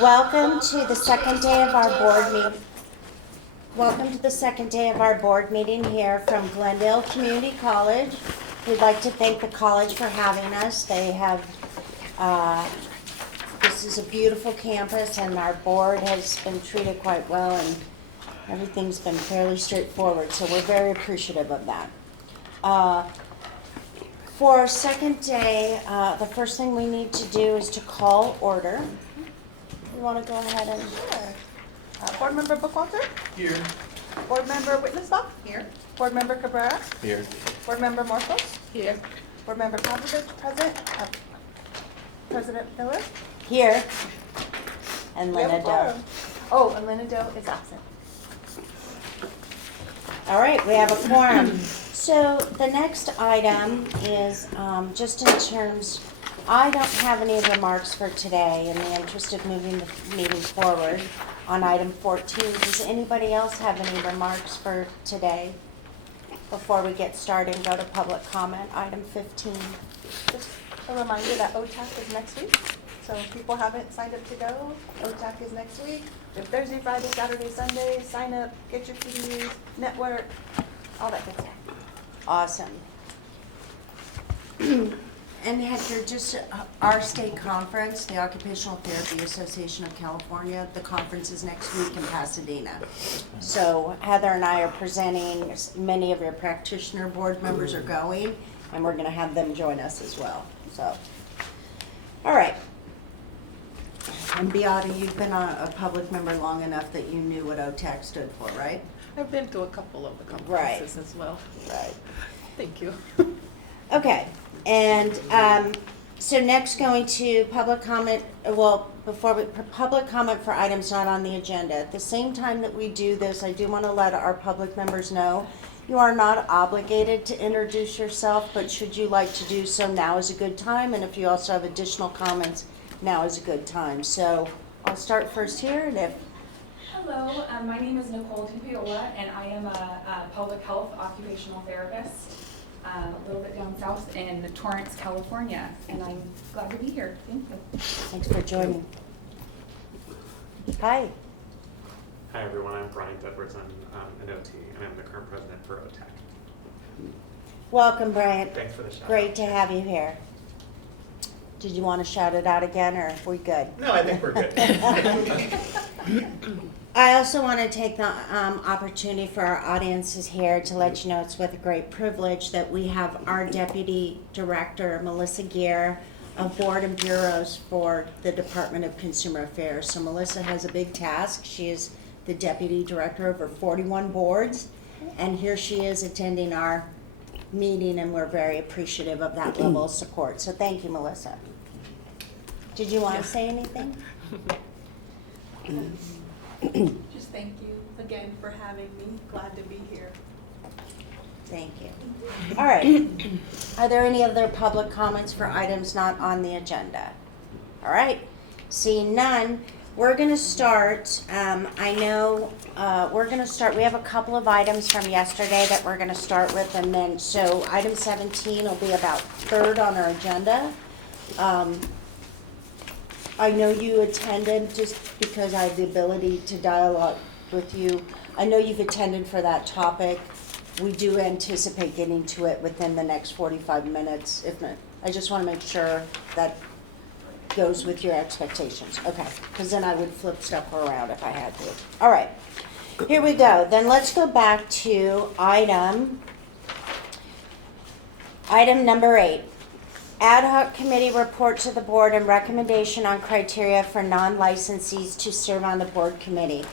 Welcome to the second day of our board meeting. Welcome to the second day of our board meeting here from Glendale Community College. We'd like to thank the college for having us. They have, this is a beautiful campus and our board has been treated quite well and everything's been fairly straightforward, so we're very appreciative of that. For our second day, the first thing we need to do is to call order. You want to go ahead and... Board Member Bookwalter? Here. Board Member Whitnessbach? Here. Board Member Cabrera? Here. Board Member Morphos? Here. Board Member Popovich, present. President Miller? Here. And We have a Lena Doe. quorum. Oh, and Lena Doe is absent. All right, we have a quorum. So the next item is just in terms, I don't have any remarks for today in the interest of moving the meeting forward on item 14. Does anybody else have any remarks for today before we get started and go to public comment? Item 15. Just a reminder that OTAC is next week. So if people haven't signed up to go, OTAC is next week. If Thursday, Friday, Saturday, Sunday, sign up, get your CDs, network, all that good stuff. Awesome. And Hector, just our state conference, the Occupational Therapy Association of California, the conference is next week in Pasadena. So Heather and I are presenting, many of your practitioner board members are going, and we're gonna have them join us as well, so. All right. And Beata, you've been a public member long enough that you knew what OTAC stood for, right? I've been to a couple of the Right. conferences as well. Right. Thank you. Okay, and so next going to public comment, well, before we, public comment for items not on the agenda. At the same time that we do this, I do want to let our public members know, you are not obligated to introduce yourself, but should you like to do so, now is a good time, and if you also have additional comments, now is a good time. So I'll start first here, and if Hello, my name is Nicole Tupiola, and I am a public health occupational therapist a little bit down south in Torrance, California, and I'm glad to be here. Thank you. thanks for joining. Hi. Hi everyone, I'm Brian Edwards. I'm an OT and I'm the current president for OTAC. Welcome, Bryant. Thanks for the shout Great out. to have you here. Did you want to shout it out again, or are we good? No, I think we're good. I also want to take the opportunity for our audiences here to let you know it's with great privilege that we have our Deputy Director, Melissa Gear, of Board and Bureaus for the Department of Consumer Affairs. So Melissa has a big task. She is the Deputy Director over 41 boards, and here she is attending our meeting, and we're very appreciative of that level of support. So thank you, Melissa. Did you want to say anything? Just thank you again for having me. Glad to be here. Thank you. All right. Are there any other public comments for items not on the agenda? All right. Seeing none, we're going to start. I know we're going to start. We have a couple of items from yesterday that we're going to start with, and then so item 17 will be about third on our agenda. I know you attended just because I have the ability to dialogue with you. I know you've attended for that topic. We do anticipate getting to it within the next 45 minutes, if not. I just want to make sure that goes with your expectations. Okay, because then I would flip stuff around if I had to. All right, here we go. Then let's go back to item number 8. Ad hoc committee report to the board and recommendation on criteria for non-licensees to serve on the board committee.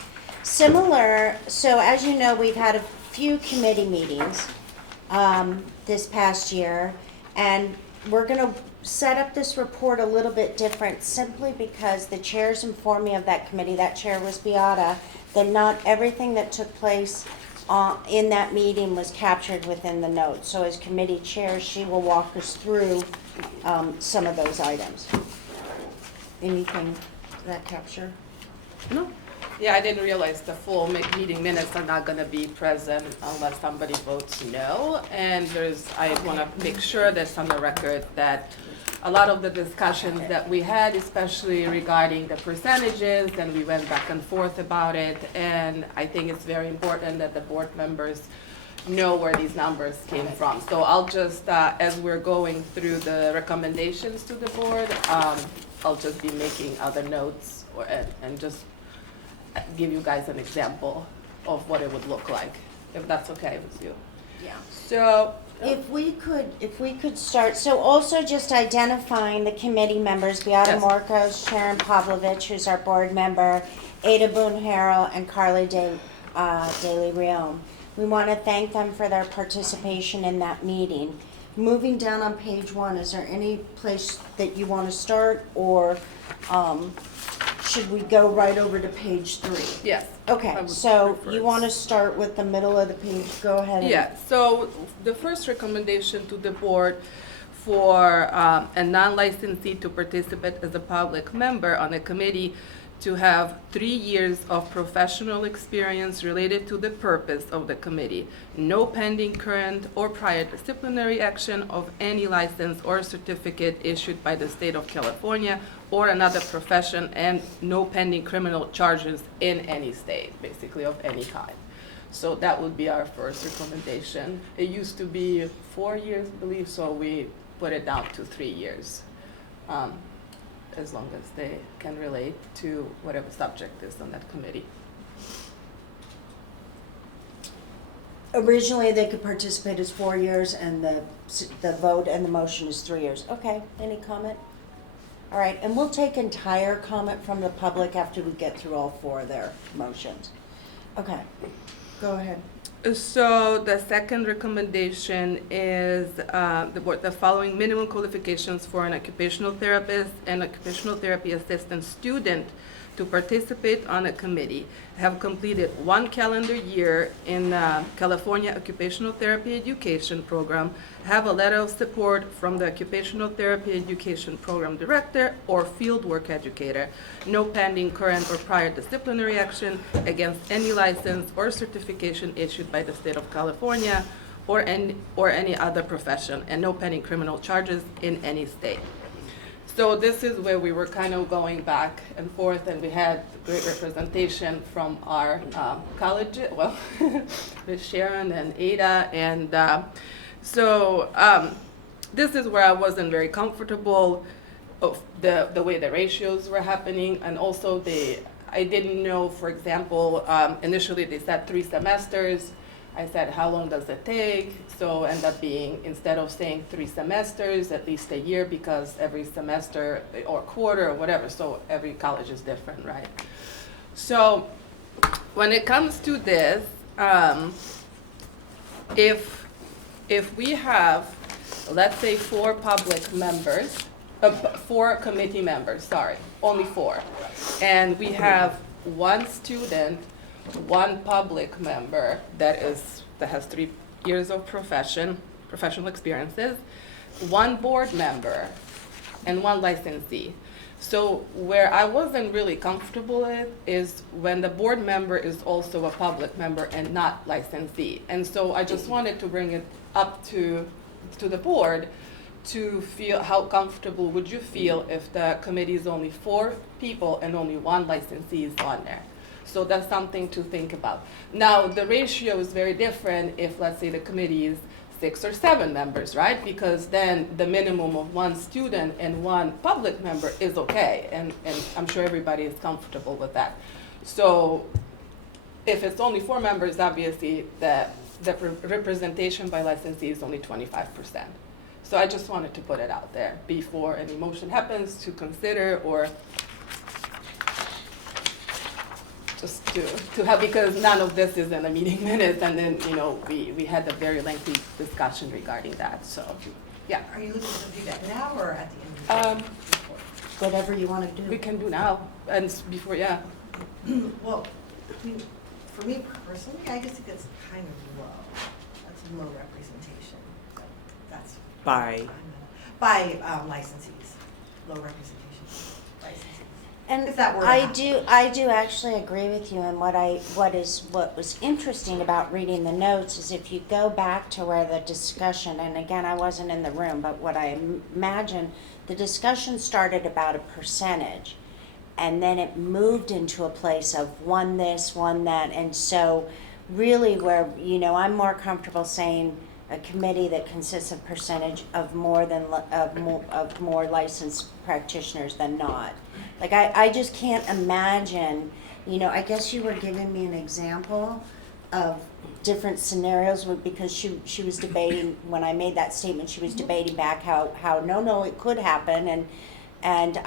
Similar, so as you know, we've had a few committee meetings this past year, and we're going to set up this report a little bit different simply because the chairs informed me of that committee, that chair was Beata, that not everything that took place in that meeting was captured within the notes. So as committee chair, she will walk us through some of those items. Anything to that capture? No. Yeah, I didn't realize the full meeting minutes are not going to be present unless somebody votes no. And I want to make sure that's on the record that a lot of the discussions that we had, especially regarding the percentages, and we went back and forth about it. And I think it's very important that the board members know where these numbers came from. So I'll just, as we're going through the recommendations to the board, I'll just be making other notes and just give you guys an example of what it would look like, if that's okay with you. Yeah. So, If we could start, so also just identifying the committee members, Beata Yes. Morcos, Sharon Pavlovich, who's our board member, Ada Boone Harrell, and Carly De Leon. We want to thank them for their participation in that meeting. Moving down on page 1, is there any place that you want to start, or should we go right over to page 3? yes. Okay, I would so prefer you it. want to start with the middle of the page, go ahead. Yeah, so the first recommendation to the board for a non-licensee to participate as a public member on a committee to have 3 years of professional experience related to the purpose of the committee, no pending current or prior disciplinary action of any license or certificate issued by the state of California or another profession, and no pending criminal charges in any state, basically of any kind. So that would be our first recommendation. It used to be 4 years, I believe, so we put it down to 3 years. As long as they can relate to whatever subject is on that committee. Originally, they could participate as 4 years, and the vote and the motion is 3 years. Okay, any comment? All right, and we'll take entire comment from the public after we get through all 4 of their motions. Okay, go ahead. So the second recommendation is the following minimum qualifications for an occupational therapist and occupational therapy assistant student to participate on a committee: have completed 1 calendar year in California Occupational Therapy Education Program, have a letter of support from the Occupational Therapy Education Program Director or fieldwork educator, no pending current or prior disciplinary action against any license or certification issued by the state of California or any other profession, and no pending criminal charges in any state. So this is where we were kind of going back and forth, and we had great representation from our college, well, with Sharon and Ada, and so this is where I wasn't very comfortable of the way the ratios were happening, and also I didn't know, for example, initially they said 3 semesters. I said, how long does it take? So end up being, instead of saying 3 semesters, at least a year, because every semester or quarter or whatever, so every college is different, right? So when it comes to this, if we have, let's say 4 public members, 4 committee members, sorry, only 4, and we have 1 student, 1 public member that has 3 years of professional experiences, 1 board member, and 1 licensee. So where I wasn't really comfortable with is when the board member is also a public member and not licensee. And so I just wanted to bring it up to the board to feel how comfortable would you feel if the committee is only 4 people and only 1 licensee is on there. So that's something to think about. Now, the ratio is very different if, let's say, the committee is 6 or 7 members, right? Because then the minimum of 1 student and 1 public member is okay, and I'm sure everybody is comfortable with that. So if it's only 4 members, obviously the representation by licensee is only 25%. So I just wanted to put it out there before any motion happens to consider, or just to have, because none of this is in the meeting minutes, and then, we had a very lengthy discussion regarding that, so, yeah. Are you looking to do that now or at the end of the report? Whatever you want to do. We can do now, and before, yeah. Well, I mean, for me personally, I just think it's kind of low. That's low representation. That's By? by licensees, low representation licensees. And If that were to I happen. I do actually agree with you. And what was interesting about reading the notes is if you go back to where the discussion, and again, I wasn't in the room, but what I imagine, the discussion started about a percentage, and then it moved into a place of one this, one that, and so really where, I'm more comfortable saying a committee that consists of percentage of more licensed practitioners than not. Like, I just can't imagine, I guess you were giving me an example of different scenarios because she was debating, when I made that statement, she was debating back how no, it could happen, and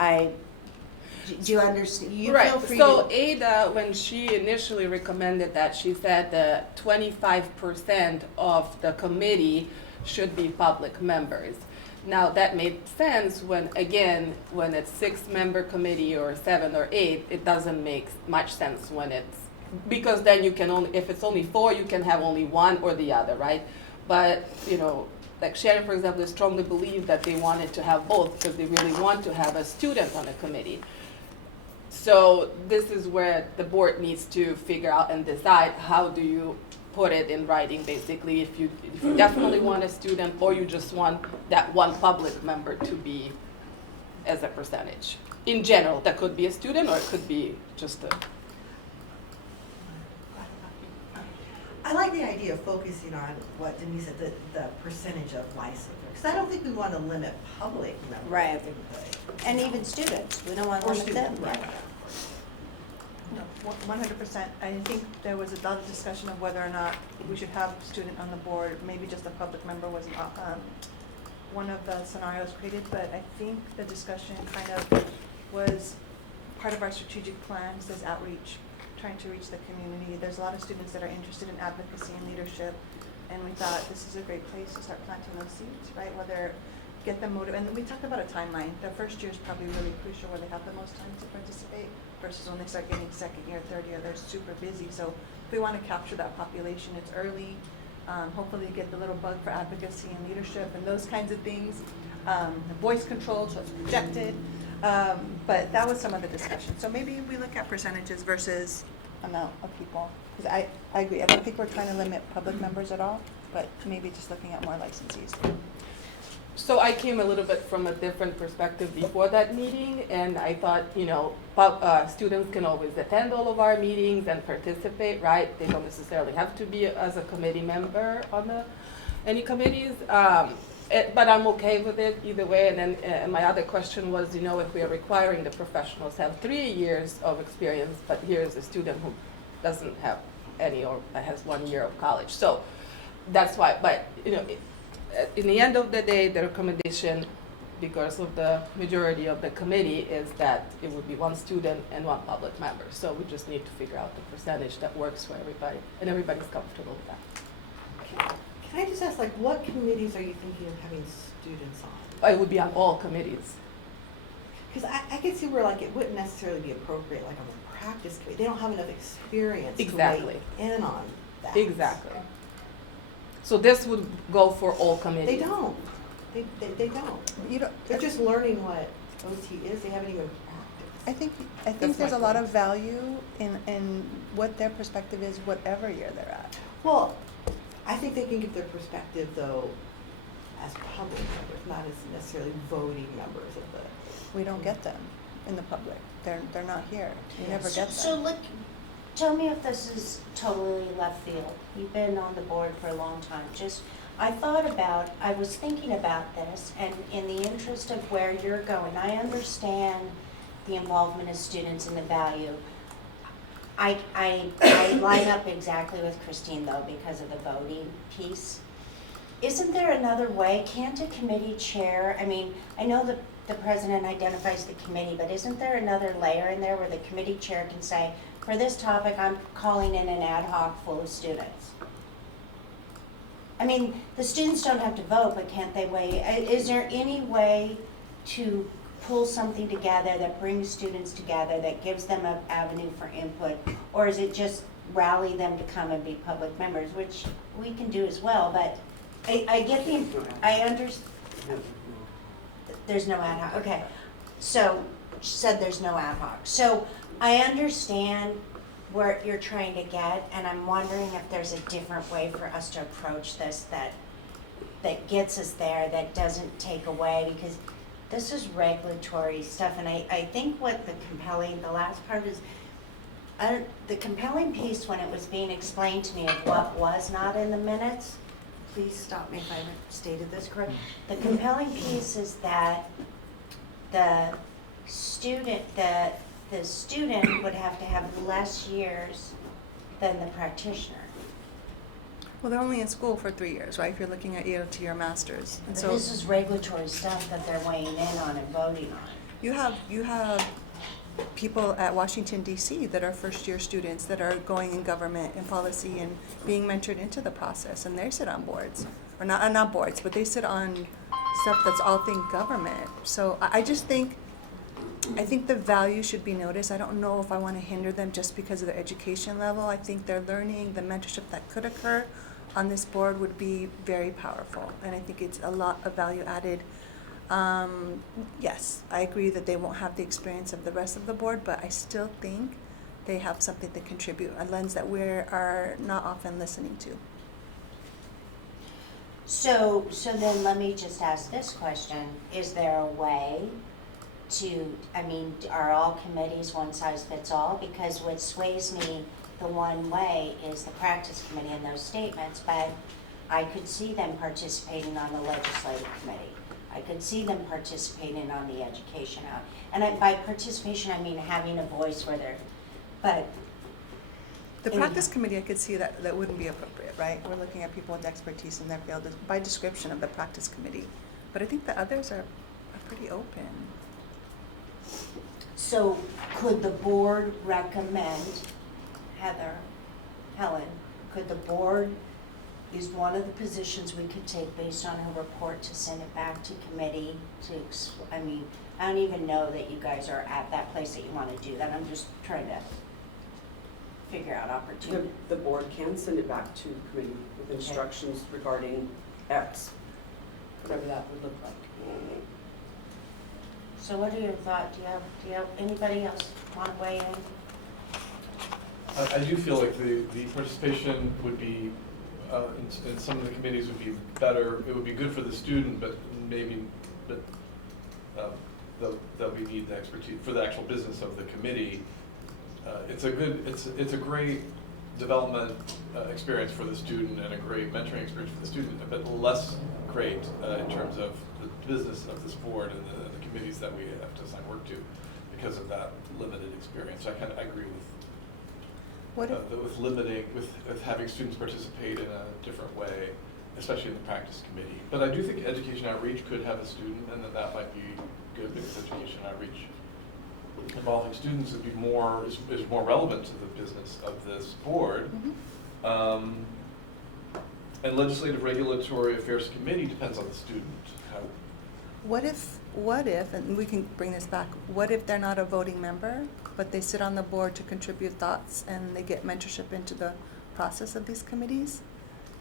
do you understand? You Right. feel free So to. Ada, when she initially recommended that, she said that 25% of the committee should be public members. Now that made sense when it's 6-member committee or 7 or 8, it doesn't make much sense when it's, because then you can only, if it's only 4, you can have only one or the other, right? But, like Sharon, for example, strongly believed that they wanted to have both because they really want to have a student on a committee. So this is where the board needs to figure out and decide how do you put it in writing, basically, if you definitely want a student or you just want that one public member to be as a percentage. In general, that could be a student or it could be just a. I like the idea of focusing on what Denise said, the percentage of licensed. Because I don't think we want to limit public members. Right. I think that- And even students, we don't want to Or limit students, them. right. No, 100%. I think there was a lot of discussion of whether or not we should have a student on the board. Maybe just a public member was one of the scenarios created, but I think the discussion kind of was part of our strategic plans, this outreach, trying to reach the community. There's a lot of students that are interested in advocacy and leadership, and we thought this is a great place to start planting those seeds, right? Whether get them motivated, and then we talked about a timeline. The first year is probably really crucial where they have the most time to participate versus when they start getting second year, third year, they're super busy. So if we want to capture that population, it's early. Hopefully get the little bug for advocacy and leadership and those kinds of things. Voice control, so it's projected. But that was some of the discussion. So maybe we look at percentages versus amount of people. Because I agree, I don't think we're trying to limit public members at all, but maybe just looking at more licensees. So I came a little bit from a different perspective before that meeting, and I thought, students can always attend all of our meetings and participate, right? They don't necessarily have to be as a committee member on any committees, but I'm okay with it either way. And then my other question was, if we are requiring the professionals to have 3 years of experience, but here's a student who doesn't have any or has 1 year of college. So that's why, but, in the end of the day, the recommendation, because of the majority of the committee, is that it would be 1 student and 1 public member. So we just need to figure out the percentage that works for everybody, and everybody's comfortable with that. Can I just ask, what committees are you thinking of having students on? It would be on all committees. Because I could see where it wouldn't necessarily be appropriate on the practice committee. They don't have enough experience Exactly. to weigh in on that. Exactly. So this would go for all committees. They don't. They don't. You don't, They're just learning what OT is. They haven't even practiced. I think That's there's my a lot point. of value in what their perspective is, whatever year they're at. Well, I think they can give their perspective, though, as public members, not as necessarily voting members of the. We don't get them in the public. They're not here. We never get them. So look, tell me if this is totally left field. You've been on the board for a long time. I was thinking about this, and in the interest of where you're going, I understand the involvement of students and the value. I line up exactly with Christine, though, because of the voting piece. Isn't there another way? Can't a committee chair, I know the president identifies the committee, but isn't there another layer in there where the committee chair can say, for this topic, I'm calling in an ad hoc full of students? The students don't have to vote, but can't they weigh? Is there any way to pull something together that brings students together, that gives them an avenue for input? Or is it just rally them to come and be public members, which we can do as well, but I understand. There's no ad hoc, okay. So said there's no ad hoc. So I understand where you're trying to get, and I'm wondering if there's a different way for us to approach this that gets us there, that doesn't take away, because this is regulatory stuff, and I think what the last part is, the compelling piece when it was being explained to me of what was not in the minutes, please stop me if I haven't stated this correct. The compelling piece is that the student would have to have less years than the practitioner. Well, they're only in school for 3 years, right? If you're looking at EOT or masters. And But so this is regulatory stuff that they're weighing in on and voting on. you have people at Washington DC that are first-year students that are going in government and policy and being mentored into the process, and they sit on boards, or not boards, but they sit on stuff that's all thing government. So I just think the value should be noticed. I don't know if I want to hinder them just because of their education level. I think their learning, the mentorship that could occur on this board would be very powerful, and I think it's a lot of value added. Yes, I agree that they won't have the experience of the rest of the board, but I still think they have something to contribute, a lens that we are not often listening to. So then let me just ask this question, is there a way are all committees one size fits all? Because what sways me the one way is the practice committee and those statements, but I could see them participating on the legislative committee. I could see them participating on the education out. And by participation, I mean having a voice where they're, but. The anyhow. practice committee, I could see that wouldn't be appropriate, right? We're looking at people with expertise in their field by description of the practice committee. But I think the others are pretty open. So could the board recommend, Helen, could the board, is one of the positions we could take based on her report to send it back to committee I don't even know that you guys are at that place that you want to do that. I'm just trying to figure out opportunity. The board can send it back to committee with instructions regarding X, whatever that would look like. So what are your thoughts? Do you have anybody else want to weigh in? I do feel like the participation would be, in some of the committees would be better. It would be good for the student, but that we need the expertise for the actual business of the committee. It's a great development experience for the student and a great mentoring experience for the student, but less great in terms of the business of this board and the committees that we have to assign work to because of that limited experience. So I agree with with having students participate in a different way, especially in the practice committee. But I do think education outreach could have a student, and that might be good because education outreach involving students would be is more relevant to the business of this board. Mm-hmm. And legislative regulatory affairs committee depends on the student. What if, and we can bring this back, what if they're not a voting member, but they sit on the board to contribute thoughts and they get mentorship into the process of these committees?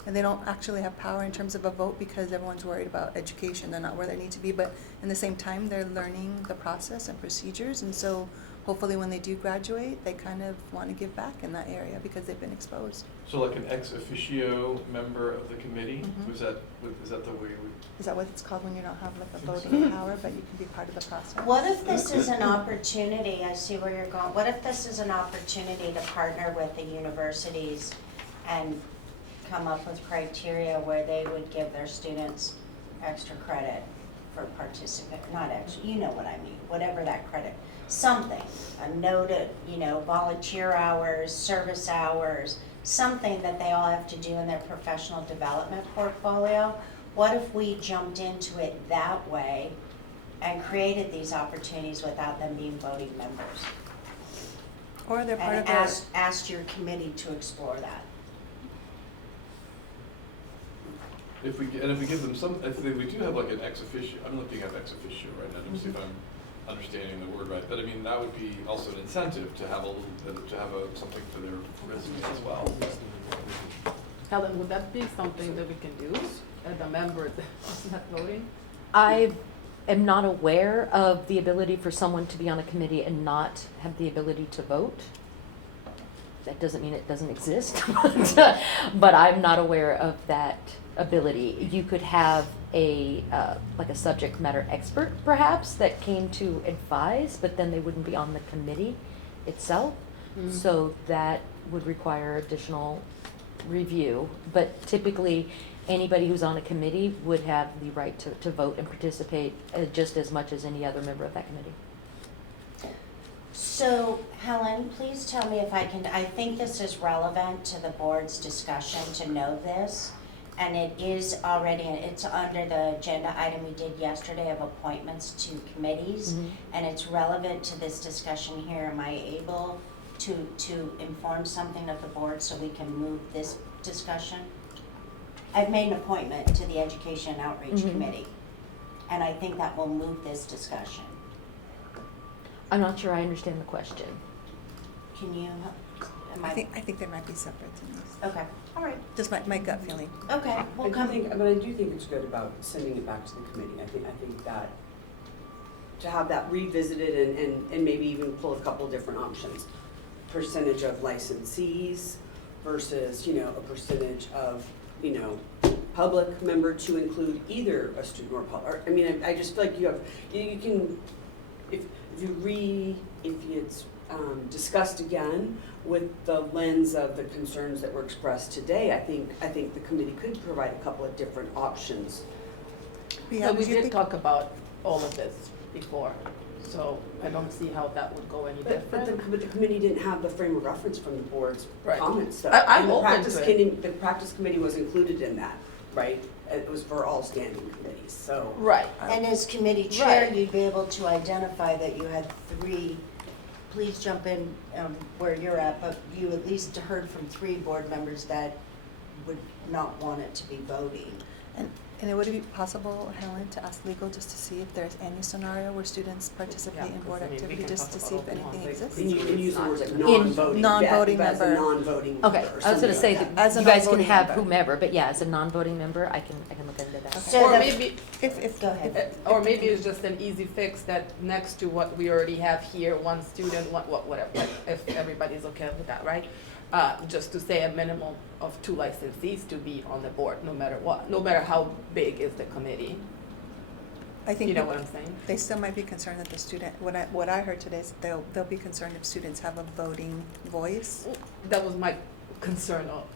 And they don't actually have power in terms of a vote because everyone's worried about education, they're not where they need to be, but in the same time, they're learning the process and procedures, and so hopefully when they do graduate, they kind of want to give back in that area because they've been exposed. So like an ex officio member of the committee, Mhm. is that the way we? Is that what it's called when you don't have like a voting power, but you can be part of the process? What if this is an opportunity, I see where you're going, what if this is an opportunity to partner with the universities and come up with criteria where they would give their students extra credit for not extra, you know what I mean, whatever that credit, something, a noted, volunteer hours, service hours, something that they all have to do in their professional development portfolio. What if we jumped into it that way and created these opportunities without them being voting members? Or they're part And of asked your committee to explore that. If we give them we do have like an ex officio, I'm looking at ex officio right now to see if I'm understanding the word right, but I mean, that would be also an incentive to have something for their resume as well. Helen, would that be something that we can do as a member that's not voting? I am not aware of the ability for someone to be on a committee and not have the ability to vote. That doesn't mean it doesn't exist, but I'm not aware of that ability. You could have a like a subject matter expert, perhaps, that came to advise, but then they wouldn't be on the committee itself. So that would require additional review. But typically, anybody who's on a committee would have the right to vote and participate just as much as any other member of that committee. So, Helen, please tell me if I think this is relevant to the board's discussion to know this. And it is already, it's under the agenda item we did yesterday of appointments to committees. And it's relevant to this discussion here. Am I able to inform something of the board so we can move this discussion? I've made an appointment to the Education and Outreach Committee. And I think that will move this discussion. I'm not sure I understand the question. Can you, I think they might be separate to these. Okay, all right, Just my gut feeling. okay, we'll come. But I do think it's good about sending it back to the committee. I think that to have that revisited and maybe even pull a couple different options. Percentage of licensees versus, a percentage of, public member to include either a student or public. I mean, I just feel like you can, if it's discussed again with the lens of the concerns that were expressed today, I think the committee could provide a couple of different options. Yeah, But we do you did think- talk about all of this before, so I don't see how that would go any But different. the committee didn't have the frame of reference from the board's Right. comments, though. I'm And the open practice to it. committee- The practice committee was included in that, right? It was for all standing committees, so. Right. And as committee chair, Right. you'd be able to identify that you had three, please jump in where you're at, but you at least heard from three board members that would not want it to be voting. And would it be possible, Helen, to ask legal just to see if there's any scenario where students participate in board because, I mean, we activity, can just talk to about see if all we anything want. exists? And you can use the words like In- non-voting. Non-voting As a member. non-voting Okay, member or I was something gonna say like that that. As a you guys can non-voting have member. whomever, but yeah, as a non-voting member, I can look into that. So Or the- maybe, If Go ahead. or maybe it's just an easy fix that next to what we already have here, one student, whatever, if everybody's okay with that, right? Just to say a minimum of 2 licensees to be on the board, no matter what, no matter how big is the committee. I think You know what I'm saying? they still might be concerned that the student, what I heard today is they'll be concerned if students have a voting voice. That was my concern all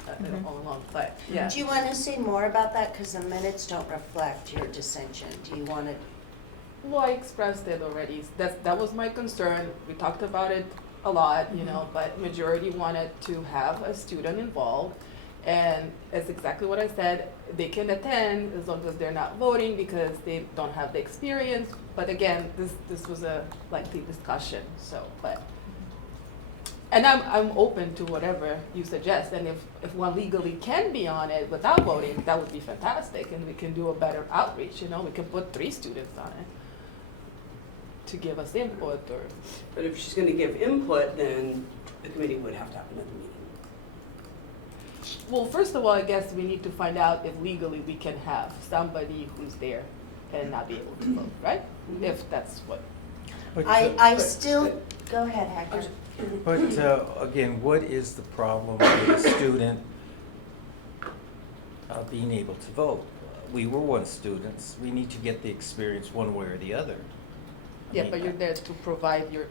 along, but yeah. Do you want to say more about that? Because the minutes don't reflect your dissension. Do you want to? Well, I expressed it already. That was my concern. We talked about it a lot, but majority wanted to have a student involved. And it's exactly what I said. They can attend as long as they're not voting because they don't have the experience. But again, this was a lengthy discussion, and I'm open to whatever you suggest. And if one legally can be on it without voting, that would be fantastic. And we can do a better outreach, we can put 3 students on it to give us input or. But if she's gonna give input, then the committee would have to have another meeting. Well, first of all, I guess we need to find out if legally we can have somebody who's there and not be able to vote, right? If that's what. I still, go ahead, Hector. But again, what is the problem with a student being able to vote? We were once students. We need to get the experience one way or the other. I Yeah, mean, but you're there to provide your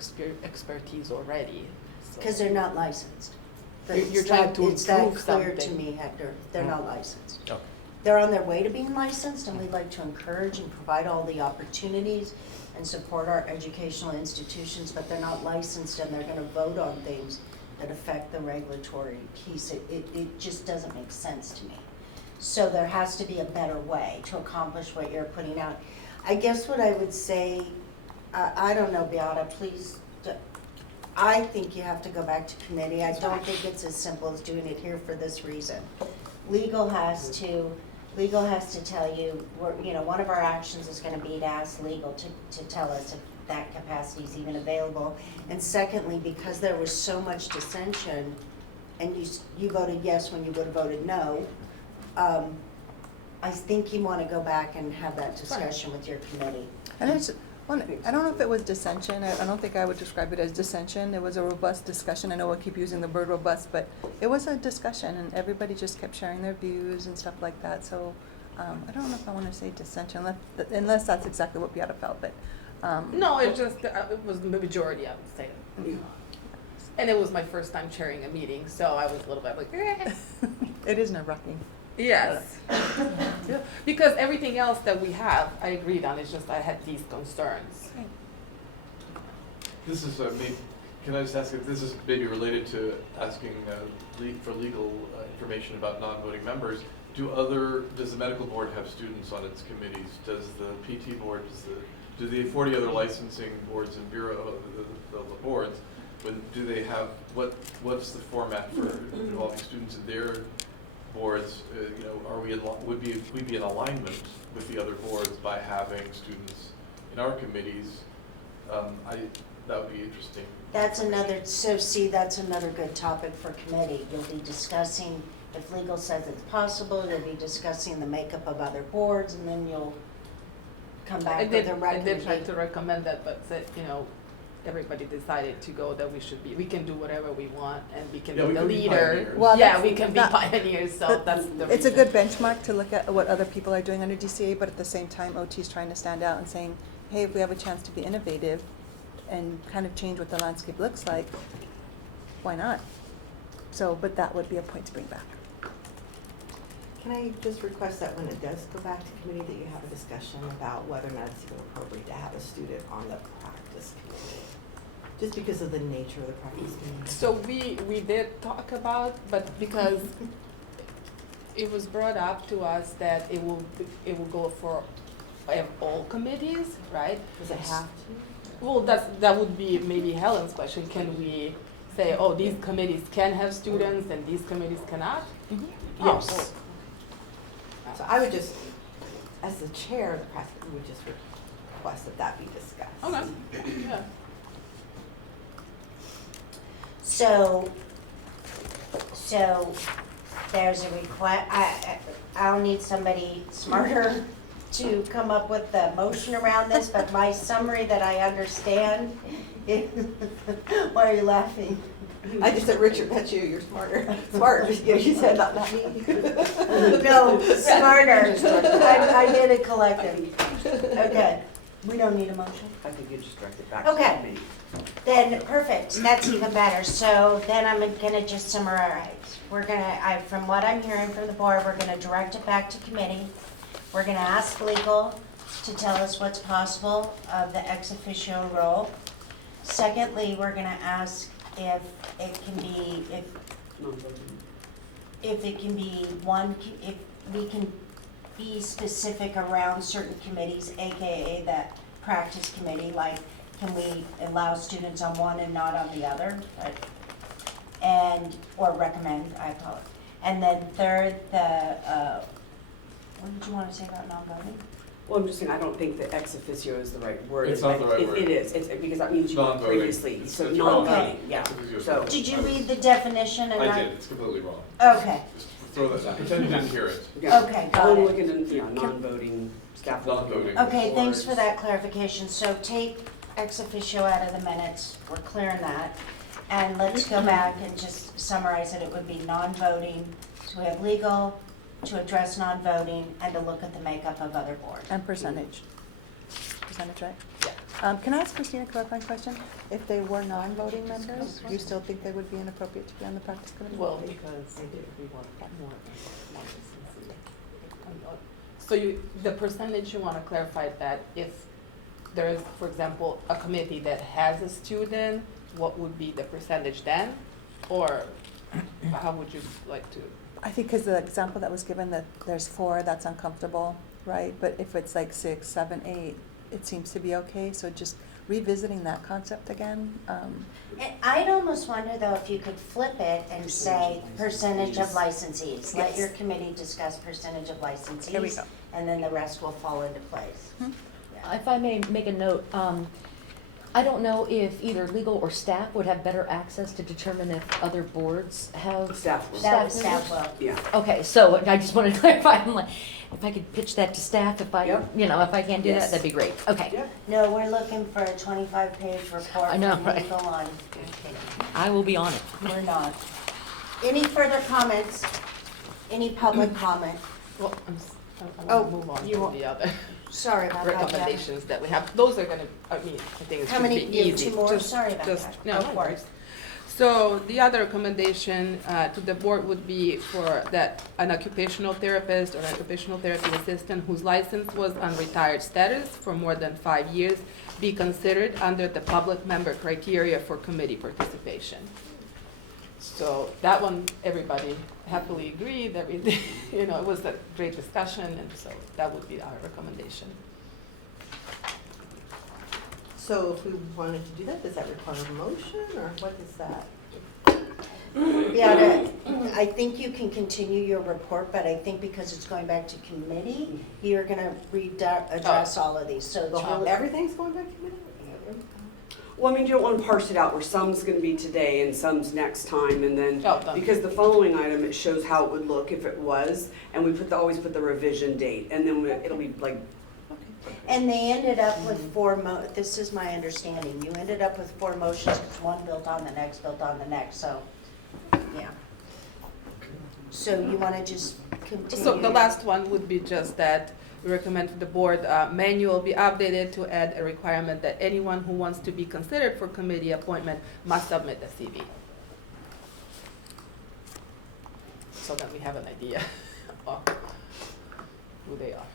expertise already. so- Because they're not licensed. But You're it's trying that- to It's that improve clear to something. me, Hector. They're not licensed. Okay. They're on their way to being licensed, and we'd like to encourage and provide all the opportunities and support our educational institutions, but they're not licensed, and they're gonna vote on things that affect the regulatory piece. It just doesn't make sense to me. So there has to be a better way to accomplish what you're putting out. I guess what I would say, I don't know, Beata, please, I think you have to go back to committee. I don't think it's as simple as doing it here for this reason. Legal has to tell you, one of our actions is gonna be to ask legal to tell us if that capacity is even available. And secondly, because there was so much dissension, and you voted yes when you would have voted no, I think you want to go back and have that discussion with your committee. And it's, well, I don't know if it was dissension, I don't think I would describe it as dissension, it was a robust discussion, I know I keep using the word robust, but it was a discussion, and everybody just kept sharing their views and stuff like that, so, I don't know if I wanna say dissension, unless that's exactly what Beata felt, but, No, it just, it was the majority, I would say. And it was my first time chairing a meeting, so I was a little bit like, eh. it is nerve-wracking. Yes. Yeah. Because everything else that we have, I agreed on, it's just I had these concerns. This is, can I just ask if this is maybe related to asking for legal information about non-voting members? Does the medical board have students on its committees? Does the PT board, do the 40 other licensing boards and bureau, the boards, do they have, what's the format for involving students in their boards? Are would we be in alignment with the other boards by having students in our committees? That would be interesting. That's another good topic for committee. You'll be discussing, if legal says it's possible, you'll be discussing the makeup of other boards, and then you'll come back with a I did try recommendation. to recommend that, but said, everybody decided to go that we can do whatever we want, and we can Yeah, be we the can be leader. pioneers. Well, Yeah, that's we can be not- pioneers, so But that's the it's a reason. good benchmark to look at what other people are doing under DCA, but at the same time, OT is trying to stand out and saying, hey, if we have a chance to be innovative and kind of change what the landscape looks like, why not? So, but that would be a point to bring back. Can I just request that when it does go back to committee, that you have a discussion about whether or not it's even appropriate to have a student on the practice committee? Just because of the nature of the practice committee. So we did talk about, but because it was brought up to us that it will go for all committees, right? Does it have to? Well, that would be maybe Helen's question. Can we say, oh, these committees can have students and these committees cannot? Yes. So I would just, as the chair of the practice, we would just request that that be discussed. Okay. Yeah. So there's a request, I'll need somebody smarter to come up with the motion around this, but my summary that I understand is, why are you laughing? I just said, Richard, that's you, you're smarter. Smarter, you said not me. No, smarter. I did a collective. Okay, we don't need a motion? I think you just direct it back to the Okay. committee. Then, perfect, that's even better. So then I'm gonna just summarize. From what I'm hearing from the board, we're gonna direct it back to committee. We're gonna ask legal to tell us what's possible of the ex officio role. Secondly, we're gonna ask if it can be, Non-voting. if we can be specific around certain committees, AKA that practice committee, like, can we allow students on one and not on the other? Or recommend, I apologize. And then third, what did you want to say about non-voting? Well, I'm just saying, I don't think that ex officio is the right word. It's not the right word. It is, because that means you were Non-voting. previously, so It's non-voting, wrong. yeah. Ex officio is So, wrong. Did you read the definition? And I did, it's completely wrong. Okay, Just throw that, pretend you didn't hear it. yeah. Okay, got I'm it. looking at, non-voting staff. Non-voting. okay, thanks for that clarification. So take ex officio out of the minutes, we're clear on that. And let's go back and just summarize it. It would be non-voting, so we have legal to address non-voting and to look at the makeup of other boards. And percentage. Percentage, right? Yeah. Can I ask Christina a clarifying question? If they were non-voting members, do you still think they would be inappropriate to be on the practice committee? Well, because we want more consistency. So the percentage, you want to clarify that if there is, for example, a committee that has a student, what would be the percentage then? Or how would you like to? I think because the example that was given, that there's 4, that's uncomfortable, right? But if it's like 6, 7, 8, it seems to be okay. So just revisiting that concept again. And I'd almost wonder though if you could flip it and say percentage of licensees. Let Yes. your committee discuss percentage of licensees. There we go. And then the rest will fall into place. Hmm. Yeah. If I may make a note, I don't know if either legal or staff would have better access to determine if other boards have. Staff will. That was members? staff well. Yeah. Okay, so I just wanted to clarify, I'm like, if I could pitch that to staff, if I, Yep. you know, if I can't do that, Yes. that'd be great. Okay. Yep. No, we're looking for a 25-page report I know, from right. legal on. I will be on it. We're not. Any further comments? Any public comment? Well, Oh, I'll move on you to want- the other Sorry about that, Deb. recommendations that we have. Those are gonna, I mean, I think it's How gonna be many, easy. you have two more? Just- Sorry about just- that. No, Go no for worries. it. So the other recommendation to the board would be for that an occupational therapist or occupational therapy assistant whose license was on retired status for more than 5 years be considered under the public member criteria for committee participation. So that one, everybody happily agreed, everything, you know, it was a great discussion, and so that would be our recommendation. So if we wanted to do that, does that require a motion, or what is that? Yeah, I think you can continue your report, but I think because it's going back to committee, you're gonna address all of these, so it's really. Everything's going back to committee? Well, I mean, you don't want to parse it out where some's going to be today and some's next time, and then, Oh, done. because the following item, it shows how it would look if it was, and we always put the revision date, and then it'll be like, And they ended up with this is my understanding, you ended up with 4 motions, because one built on the next, so, yeah. So you wanna just continue? So the last one would be just that we recommend to the board manual be updated to add a requirement that anyone who wants to be considered for committee appointment must submit a CV. So that we have an idea of who they are.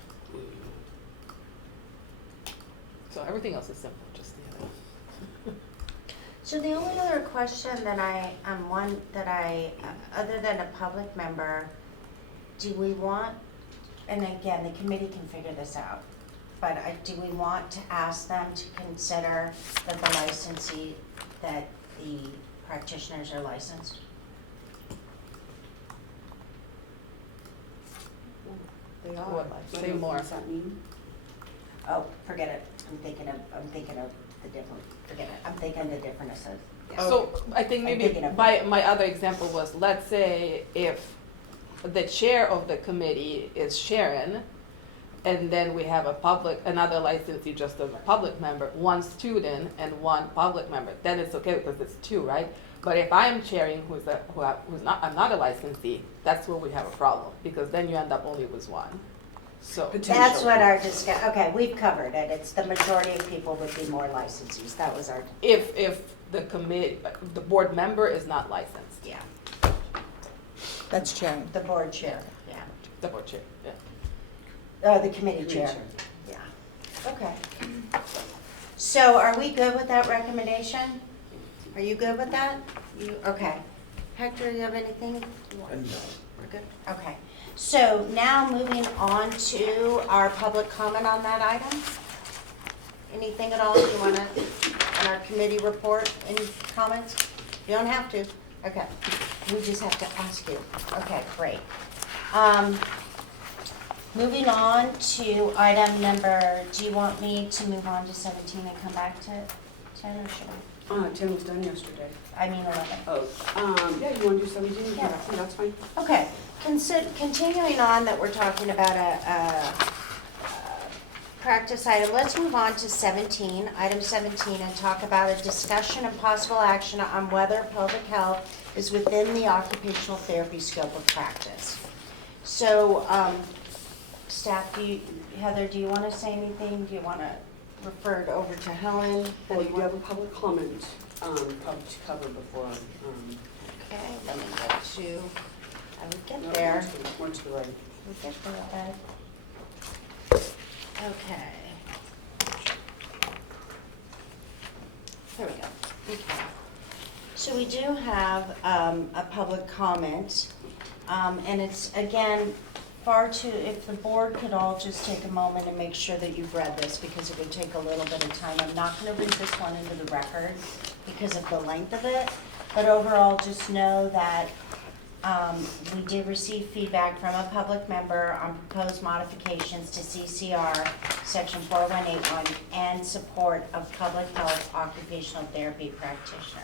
So everything else is simple, just the other. So the only other question that other than a public member, do we want, and again, the committee can figure this out, but do we want to ask them to consider that the licensee, that the practitioners are licensed? Oh, They are. What? like- Say more. what does that mean? Oh, forget it, I'm thinking of the different, forget it, I'm thinking the different associates. So I think I'm maybe thinking of- my other example was, let's say if the chair of the committee is Sharon, and then we have another licensee, just a public member, 1 student and 1 public member, then it's okay because it's 2, right? But if I'm chairing I'm not a licensee, that's where we have a problem, because then you end up only with 1. So, That's what our okay, we've covered it, it's the majority of people would be more licensees, that was our, if the board member is not licensed, yeah, That's Sharon. the board chair, yeah. the board chair, yeah. The committee chair, yeah, okay. So are we good with that recommendation? Are you good with that? Okay. Hector, do you have anything? We're good? Okay. So now moving on to our public comment on that item. Anything at all you wanna, on our committee report, any comments? You don't have to, okay. We just have to ask you. Okay, great. Moving on to item number, do you want me to move on to 17 and come back to 10 or should I? 10 was done yesterday. I mean 11. Oh, yeah, you want to do 17? Yeah. That's fine. Okay, continuing on that we're talking about a practice item, let's move on to 17, item 17, and talk about a discussion and possible action on whether public health is within the occupational therapy scope of practice. So, staff, Heather, do you want to say anything? Do you want to refer it over to Helen? Well, you have a public comment probably to cover before. Okay, let me go to, I would get No, there. more to the right. We get there, Ed. Okay. There we go. Okay. So we do have a public comment, and it's, again, if the board could all just take a moment and make sure that you've read this, because it would take a little bit of time. I'm not going to read this one into the record because of the length of it, but overall, just know that We did receive feedback from a public member on proposed modifications to CCR, section 4181, and support of public health occupational therapy practitioner.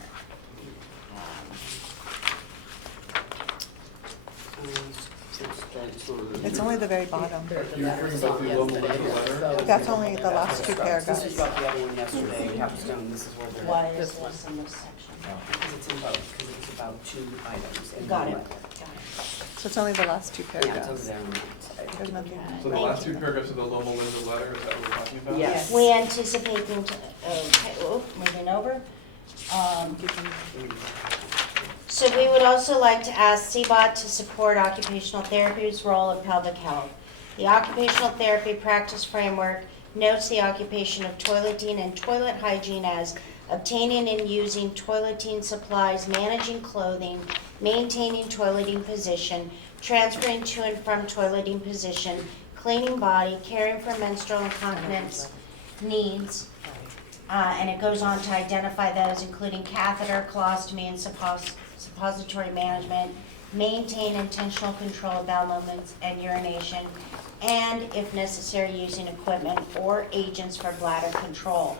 It's only the very bottom. You're hearing about the Loma Linda letter? That's only the last two This paragraphs. is about the other one yesterday, Capstone, this is where they're. Why is this in this section? Because it's in both, because it's about 2 items in Got one it. letter. Got it. So it's only the last two Yeah, it's over paragraphs. there on that side. There's nothing. So the Thank last you. 2 paragraphs of the Loma Linda letter, is that what we're talking about? Yes. We anticipate them to, okay, moving over. So we would also like to ask CBOT to support occupational therapy's role in pelvic health. The occupational therapy practice framework notes the occupation of toileting and toilet hygiene as obtaining and using toileting supplies, managing clothing, maintaining toileting position, transferring to and from toileting position, cleaning body, caring for menstrual incontinence needs. And it goes on to identify those, including catheter, colostomy, and suppository management, maintain intentional control of bowel movements and urination, and if necessary, using equipment or agents for bladder control.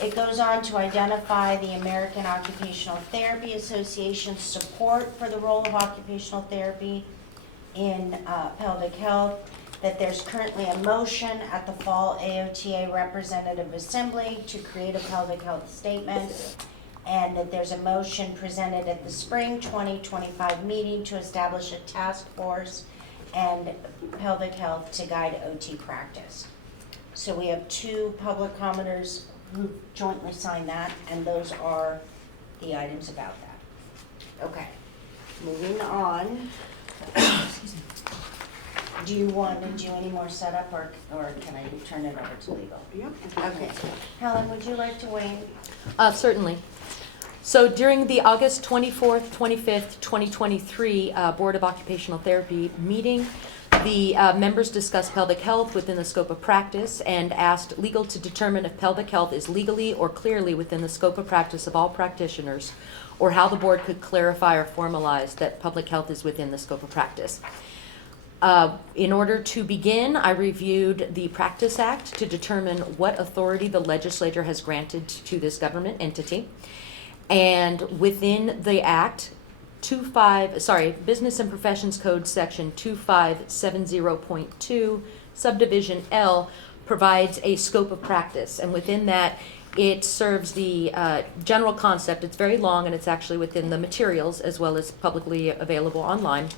It goes on to identify the American Occupational Therapy Association's support for the role of occupational therapy in pelvic health, that there's currently a motion at the fall AOTA Representative Assembly to create a pelvic health statement, and that there's a motion presented at the spring 2025 meeting to establish a task force and pelvic health to guide OT practice. So we have 2 public commenters who jointly signed that, and those are the items about that. Okay, moving on. Do you want to do any more setup, or can I turn it over to legal? Yep. Okay. Helen, would you like to weigh in? Certainly. So during the August 24th, 25th, 2023 Board of Occupational Therapy meeting, the members discussed pelvic health within the scope of practice and asked legal to determine if pelvic health is legally or clearly within the scope of practice of all practitioners, or how the board could clarify or formalize that public health is within the scope of practice. In order to begin, I reviewed the Practice Act to determine what authority the legislature has granted to this government entity. And within the Act, Business and Professions Code Section 2570.2, Subdivision L, provides a scope of practice. And within that, it serves the general concept. It's very long, and it's actually within the materials as well as publicly available online.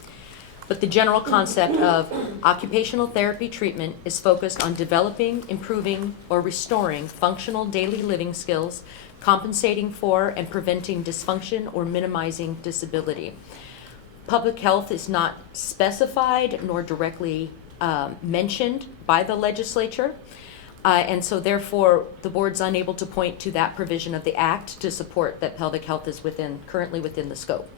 But the general concept of occupational therapy treatment is focused on developing, improving, or restoring functional daily living skills, compensating for and preventing dysfunction or minimizing disability. Public health is not specified nor directly mentioned by the legislature, and so therefore the board's unable to point to that provision of the Act to support that pelvic health is currently within the scope.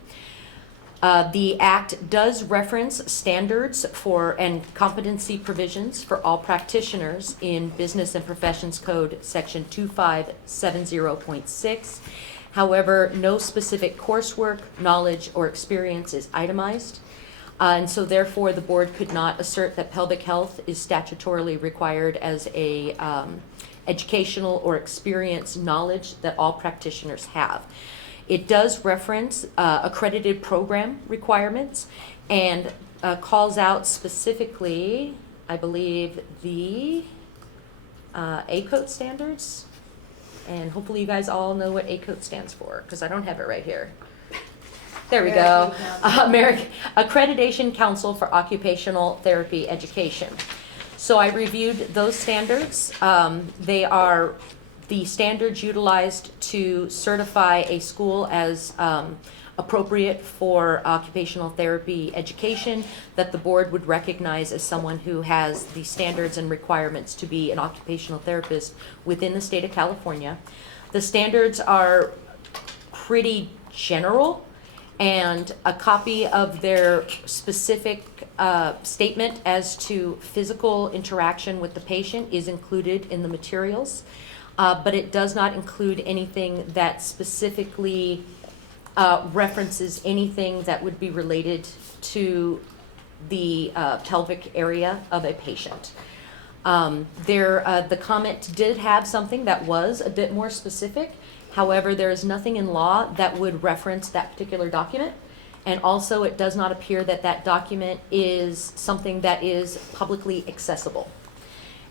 The Act does reference standards for and competency provisions for all practitioners in Business and Professions Code Section 2570.6. However, no specific coursework, knowledge, or experience is itemized. And so therefore, the board could not assert that pelvic health is statutorily required as a educational or experience knowledge that all practitioners have. It does reference accredited program requirements and calls out specifically, I believe, the ACOTE standards. And hopefully you guys all know what ACOTE stands for, because I don't have it right here. There we go. American Accreditation Council for Occupational Therapy Education. So I reviewed those standards. They are the standards utilized to certify a school as appropriate for occupational therapy education, that the board would recognize as someone who has the standards and requirements to be an occupational therapist within the state of California. The standards are pretty general, and a copy of their specific statement as to physical interaction with the patient is included in the materials. But it does not include anything that specifically references anything that would be related to the pelvic area of a patient. The comment did have something that was a bit more specific. However, there is nothing in law that would reference that particular document. And also, it does not appear that that document is something that is publicly accessible.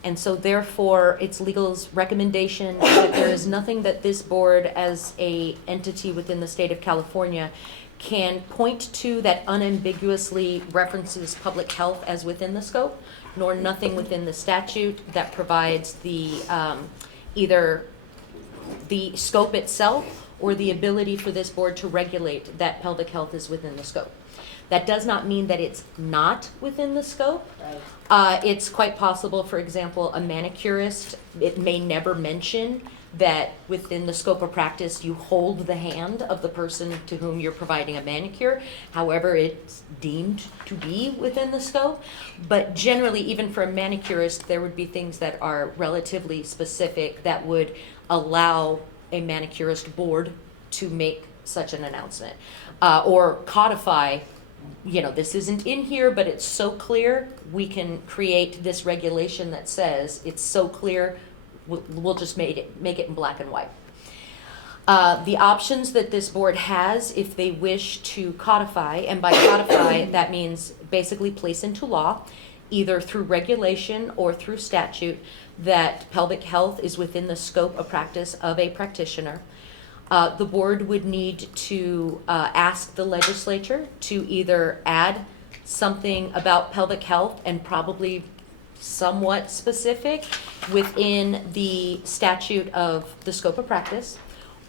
And so therefore, it's legal's recommendation that there is nothing that this board as a entity within the state of California can point to that unambiguously references public health as within the scope, nor nothing within the statute that provides the either the scope itself or the ability for this board to regulate that pelvic health is within the scope. That does not mean that it's not within the scope. It's quite possible, for example, a manicurist, it may never mention that within the scope of practice you hold the hand of the person to whom you're providing a manicure. However, it's deemed to be within the scope. But generally, even for a manicurist, there would be things that are relatively specific that would allow a manicurist board to make such an announcement or codify. You know, this isn't in here, but it's so clear, we can create this regulation that says it's so clear, we'll just make it in black and white. The options that this board has if they wish to codify, and by codify that means basically place into law, either through regulation or through statute, that pelvic health is within the scope of practice of a practitioner. The board would need to ask the legislature to either add something about pelvic health and probably somewhat specific within the statute of the scope of practice,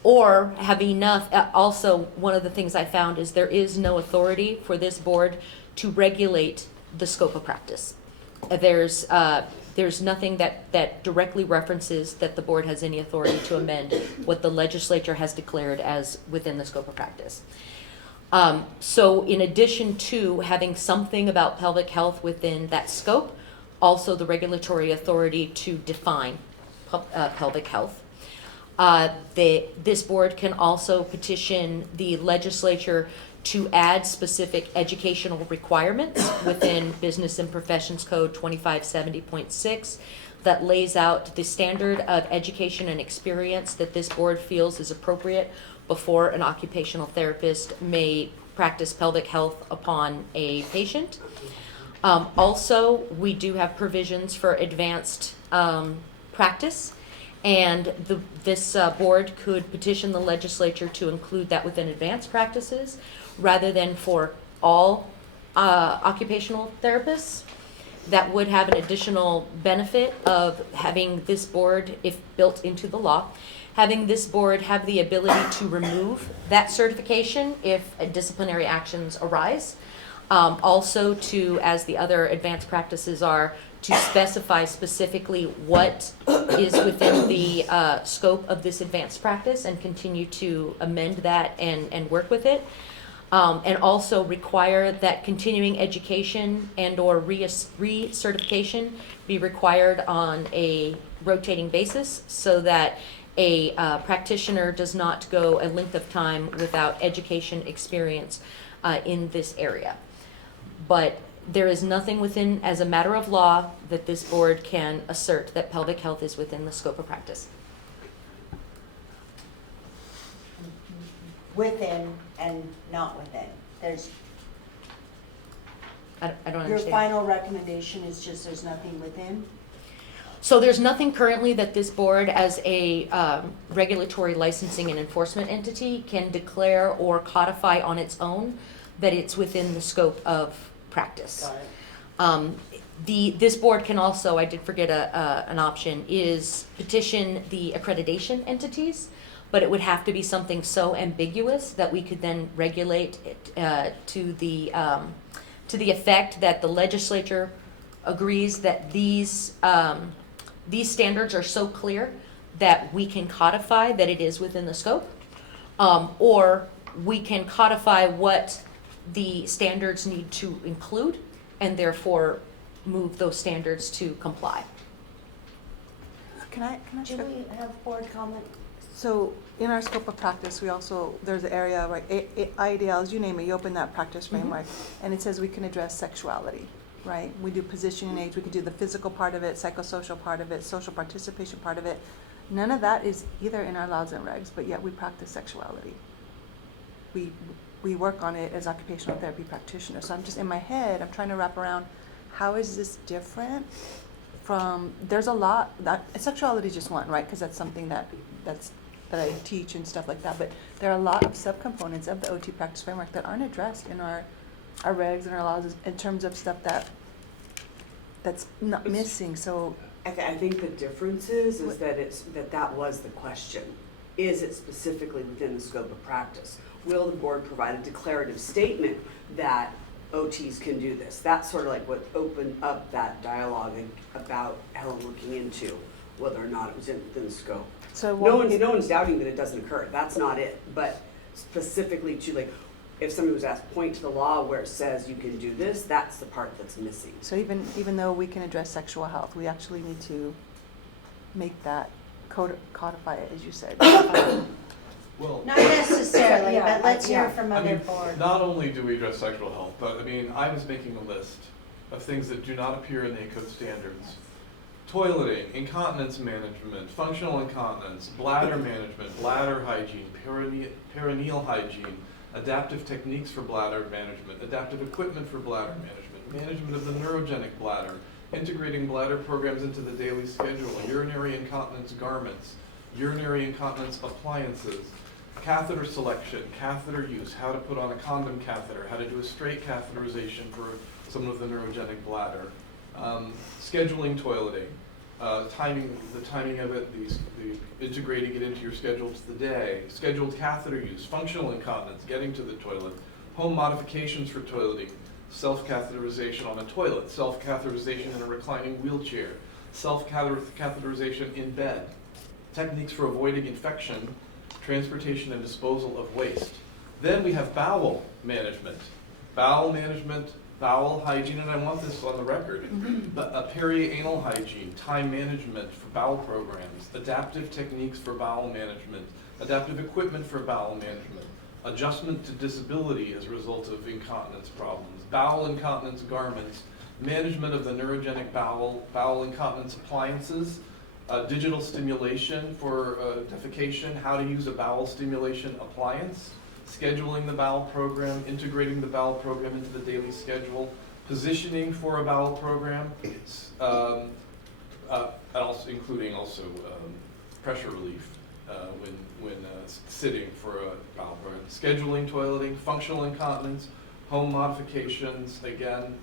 or have enough. Also, one of the things I found is there is no authority for this board to regulate the scope of practice. There's nothing that directly references that the board has any authority to amend what the legislature has declared as within the scope of practice. So in addition to having something about pelvic health within that scope, also the regulatory authority to define pelvic health. This board can also petition the legislature to add specific educational requirements within Business and Professions Code 2570.6 that lays out the standard of education and experience that this board feels is appropriate before an occupational therapist may practice pelvic health upon a patient. Also, we do have provisions for advanced practice, and this board could petition the legislature to include that within advanced practices rather than for all occupational therapists. That would have an additional benefit of having this board, if built into the law, having this board have the ability to remove that certification if disciplinary actions arise. Also to, as the other advanced practices are, to specify specifically what is within the scope of this advanced practice and continue to amend that and work with it. And also require that continuing education and or recertification be required on a rotating basis so that a practitioner does not go a length of time without education experience in this area. But there is nothing within, as a matter of law, that this board can assert that pelvic health is within the scope of practice. Within and not within. There's, I don't your understand. final recommendation is just there's nothing within? So there's nothing currently that this board as a regulatory licensing and enforcement entity can declare or codify on its own that it's within the scope of practice. Got it. This board can also, I did forget an option, is petition the accreditation entities, but it would have to be something so ambiguous that we could then regulate it to the effect that the legislature agrees that these standards are so clear that we can codify that it is within the scope, or we can codify what the standards need to include and therefore move those standards to comply. Can I Do we have board comment? So in our scope of practice, we also, there's an area, right, IADLs, you name it, you open that practice framework, and it says we can address sexuality, right? We do positioning age, we can do the physical part of it, psychosocial part of it, social participation part of it. None of that is either in our laws and regs, but yet we practice sexuality. We work on it as occupational therapy practitioners. So I'm just, in my head, I'm trying to wrap around, how is this different from, there's a lot, that sexuality is just one, right? Because that's something that I teach and stuff like that. But there are a lot of subcomponents of the OT practice framework that aren't addressed in our regs and our laws in terms of stuff that's not missing. So I think the difference is that that was the question. Is it specifically within the scope of practice? Will the board provide a declarative statement that OTs can do this? That's sort of like what opened up that dialogue about Helen looking into whether or not it was within the scope. So no one's doubting that it doesn't occur. That's not it. But specifically to, like, if somebody was asked, point to the law where it says you can do this, that's the part that's missing. So even though we can address sexual health, we actually need to make that codify it, as you said. Well, Not necessarily, Yeah, but let's hear yeah. from I other mean, boards. not only do we address sexual health, but I mean, I was making a list of things that do not appear in the ACODE standards. Toileting, incontinence management, functional incontinence, bladder management, bladder hygiene, perineal hygiene, adaptive techniques for bladder management, adaptive equipment for bladder management, management of the neurogenic bladder, integrating bladder programs into the daily schedule, urinary incontinence garments, urinary incontinence appliances, catheter selection, catheter use, how to put on a condom catheter, how to do a straight catheterization for someone with a neurogenic bladder, scheduling toileting, the timing of it, the integrating it into your schedule to the day, scheduled catheter use, functional incontinence, getting to the toilet, home modifications for toileting, self-catheterization on a toilet, self-catheterization in a reclining wheelchair, self-catheterization in bed, techniques for avoiding infection, transportation and disposal of waste. Then we have bowel management, bowel hygiene, and I want this on the record, but perianal hygiene, time management for bowel programs, adaptive techniques for bowel management, adaptive equipment for bowel management, adjustment to disability as a result of incontinence problems, bowel incontinence garments, management of the neurogenic bowel incontinence appliances, digital stimulation for defecation, how to use a bowel stimulation appliance, scheduling the bowel program, integrating the bowel program into the daily schedule, positioning for a bowel program, and also including pressure relief when sitting for a bowel program, scheduling toileting, functional incontinence, home modifications, again,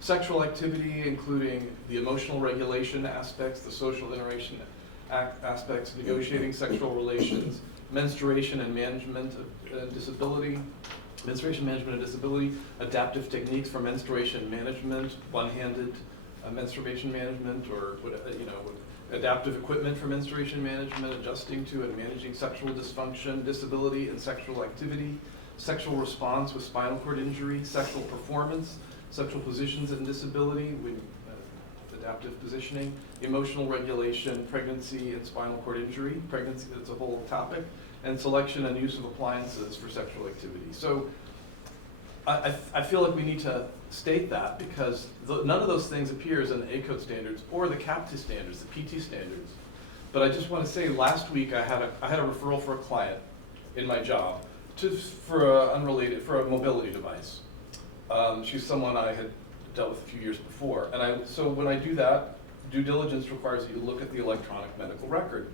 sexual activity, including the emotional regulation aspects, the social interaction aspects, negotiating sexual relations, menstruation and management of disability, adaptive techniques for menstruation management, one-handed menstruation management, or adaptive equipment for menstruation management, adjusting to and managing sexual dysfunction, disability and sexual activity, sexual response with spinal cord injury, sexual performance, sexual positions and disability, adaptive positioning, emotional regulation, pregnancy and spinal cord injury, pregnancy, that's a whole topic, and selection and use of appliances for sexual activity. So I feel like we need to state that because none of those things appears in the ACODE standards or the CAPT standards, the PT standards. But I just want to say, last week I had a referral for a client in my job for a mobility device. She's someone I had dealt with a few years before. And so when I do that, due diligence requires you to look at the electronic medical record.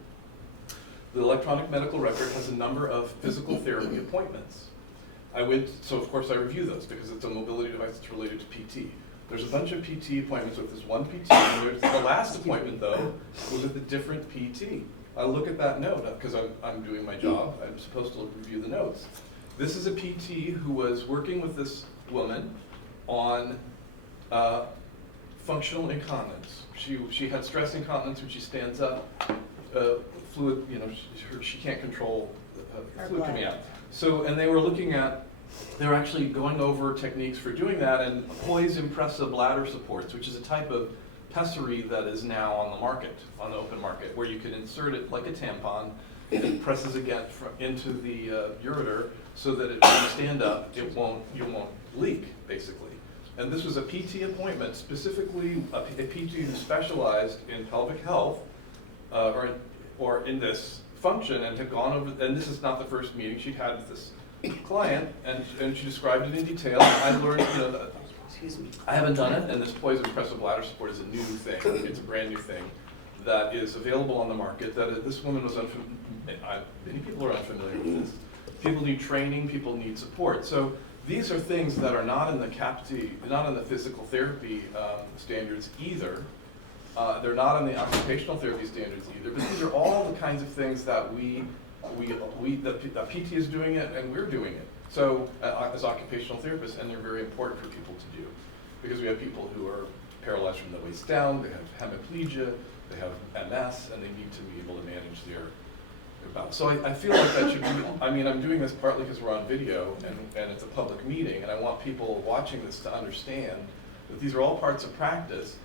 The electronic medical record has a number of physical therapy appointments. So of course I review those because it's a mobility device that's related to PT. There's a bunch of PT appointments with this one PT, and the last appointment though was with a different PT. I look at that note because I'm doing my job. I'm supposed to review the notes. This is a PT who was working with this woman on functional incontinence. She had stress incontinence when she stands up, fluid, she can't control fluid coming out. So, and they were actually going over techniques for doing that, and poise impressa bladder supports, which is a type of pessary that is now on the market, on the open market, where you can insert it like a tampon. It presses again into the ureter so that it, when you stand up, you won't leak, basically. And this was a PT appointment, specifically a PT who specialized in pelvic health, or in this function, and had gone over, and this is not the first meeting she'd had with this client, and she described it in detail. I learned, that, Excuse me. I haven't done it, and this poison compressive bladder support is a new thing. It's a brand new thing that is available on the market. That this woman was many people are unfamiliar with this. People need training. People need support. So these are things that are not in the CAPT, not in the physical therapy standards either. They're not in the occupational therapy standards either. But these are all the kinds of things that the PT is doing it, and we're doing it. So as occupational therapists, and they're very important for people to do, because we have people who are paralyzed from the waist down, they have hemiplegia, they have MS, and they need to be able to manage their bowel. So I feel like that should be, I'm doing this partly because we're on video and it's a public meeting, and I want people watching this to understand that these are all parts of practice.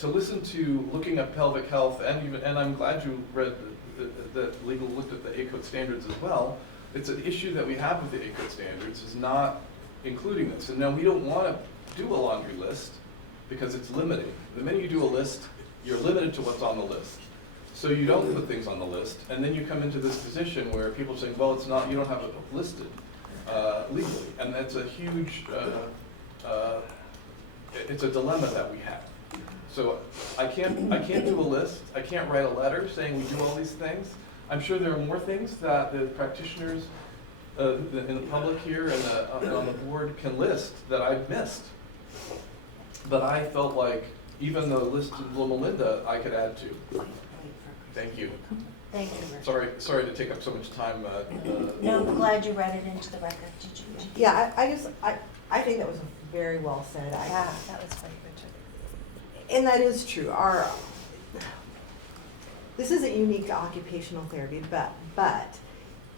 To listen to looking at pelvic health, and I'm glad you read that legal looked at the ACOT standards as well. It's an issue that we have with the ACOT standards is not including this. And now we don't want to do a laundry list because it's limiting. The minute you do a list, you're limited to what's on the list. So you don't put things on the list, and then you come into this position where people are saying, well, it's not, you don't have it listed legally. And that's a huge, it's a dilemma that we have. So I can't do a list. I can't write a letter saying we do all these things. I'm sure there are more things that the practitioners in the public here and on the board can list that I've missed. But I felt like even the list of Loma Linda I could add to. Thank you. Thank you, Richard. Sorry to take up so much time. No, I'm glad you read it into the record. Did you? Yeah, I think that was very well said. Yeah, that was great, Richard. And that is true. This isn't unique to occupational therapy, but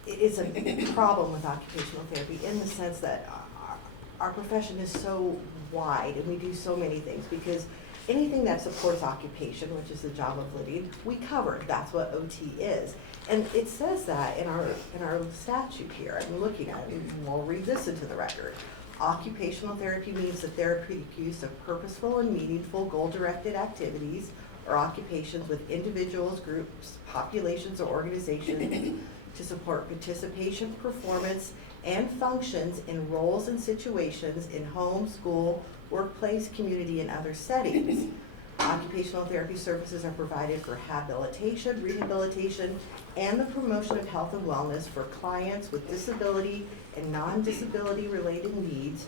it is a problem with occupational therapy in the sense that our profession is so wide and we do so many things, because anything that supports occupation, which is the job of living, we covered. That's what OT is. And it says that in our statute here. I'm looking at it, and we'll read this into the record. Occupational therapy means the therapeutic use of purposeful and meaningful goal-directed activities or occupations with individuals, groups, populations, or organizations to support participation, performance, and functions in roles and situations in home, school, workplace, community, and other settings. Occupational therapy services are provided for habilitation, rehabilitation, and the promotion of health and wellness for clients with disability and non-disability related needs,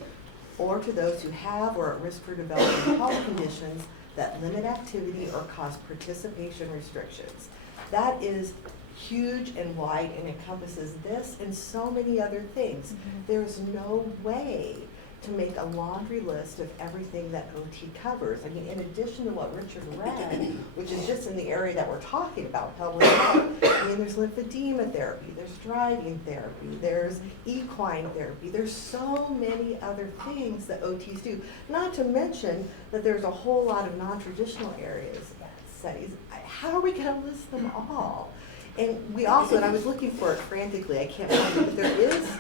or to those who have or are at risk for developing health conditions that limit activity or cause participation restrictions. That is huge and wide and encompasses this and so many other things. There's no way to make a laundry list of everything that OT covers. I mean, in addition to what Richard read, which is just in the area that we're talking about, pelvic health, I mean, there's lymphedema therapy, there's driving therapy, there's equine therapy, there's so many other things that OTs do. Not to mention that there's a whole lot of non-traditional areas, studies. How are we gonna list them all? And we also, and I was looking for it frantically, I can't find it, but there is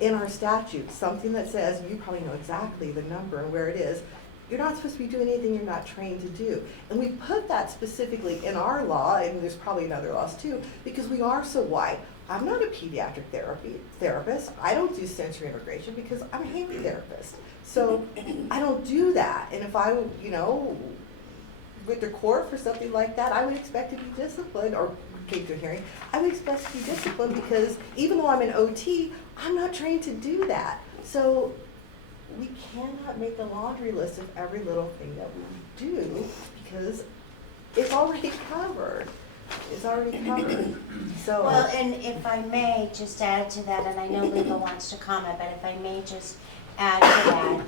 in our statute something that says, you probably know exactly the number and where it is, you're not supposed to be doing anything you're not trained to do. And we put that specifically in our law, and there's probably in other laws too, because we are so wide. I'm not a pediatric therapist. I don't do sensory integration because I'm a hand therapist. So I don't do that. And if I, went to court for something like that, I would expect to be disciplined, or came to a hearing, I would expect to be disciplined because even though I'm an OT, I'm not trained to do that. So we cannot make a laundry list of every little thing that we do because it's already covered. It's already covered. So Well, and if I may just add to that, and I know legal wants to comment, but if I may just add to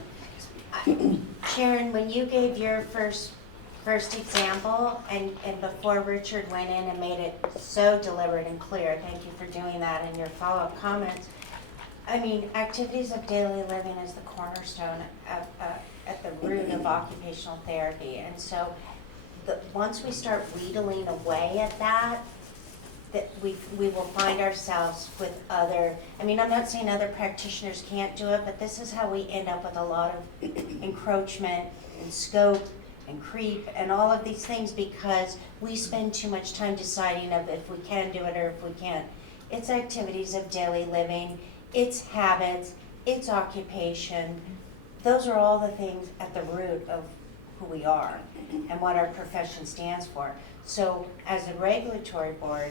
that. Sharon, when you gave your first example, and before Richard went in and made it so deliberate and clear, thank you for doing that and your follow-up comments. I mean, activities of daily living is the cornerstone of at the root of occupational therapy. And so once we start wheedling away at that we will find ourselves with other, I mean, I'm not saying other practitioners can't do it, but this is how we end up with a lot of encroachment and scope and creep and all of these things, because we spend too much time deciding of if we can do it or if we can't. It's activities of daily living, it's habits, it's occupation. Those are all the things at the root of who we are and what our profession stands for. So as a regulatory board,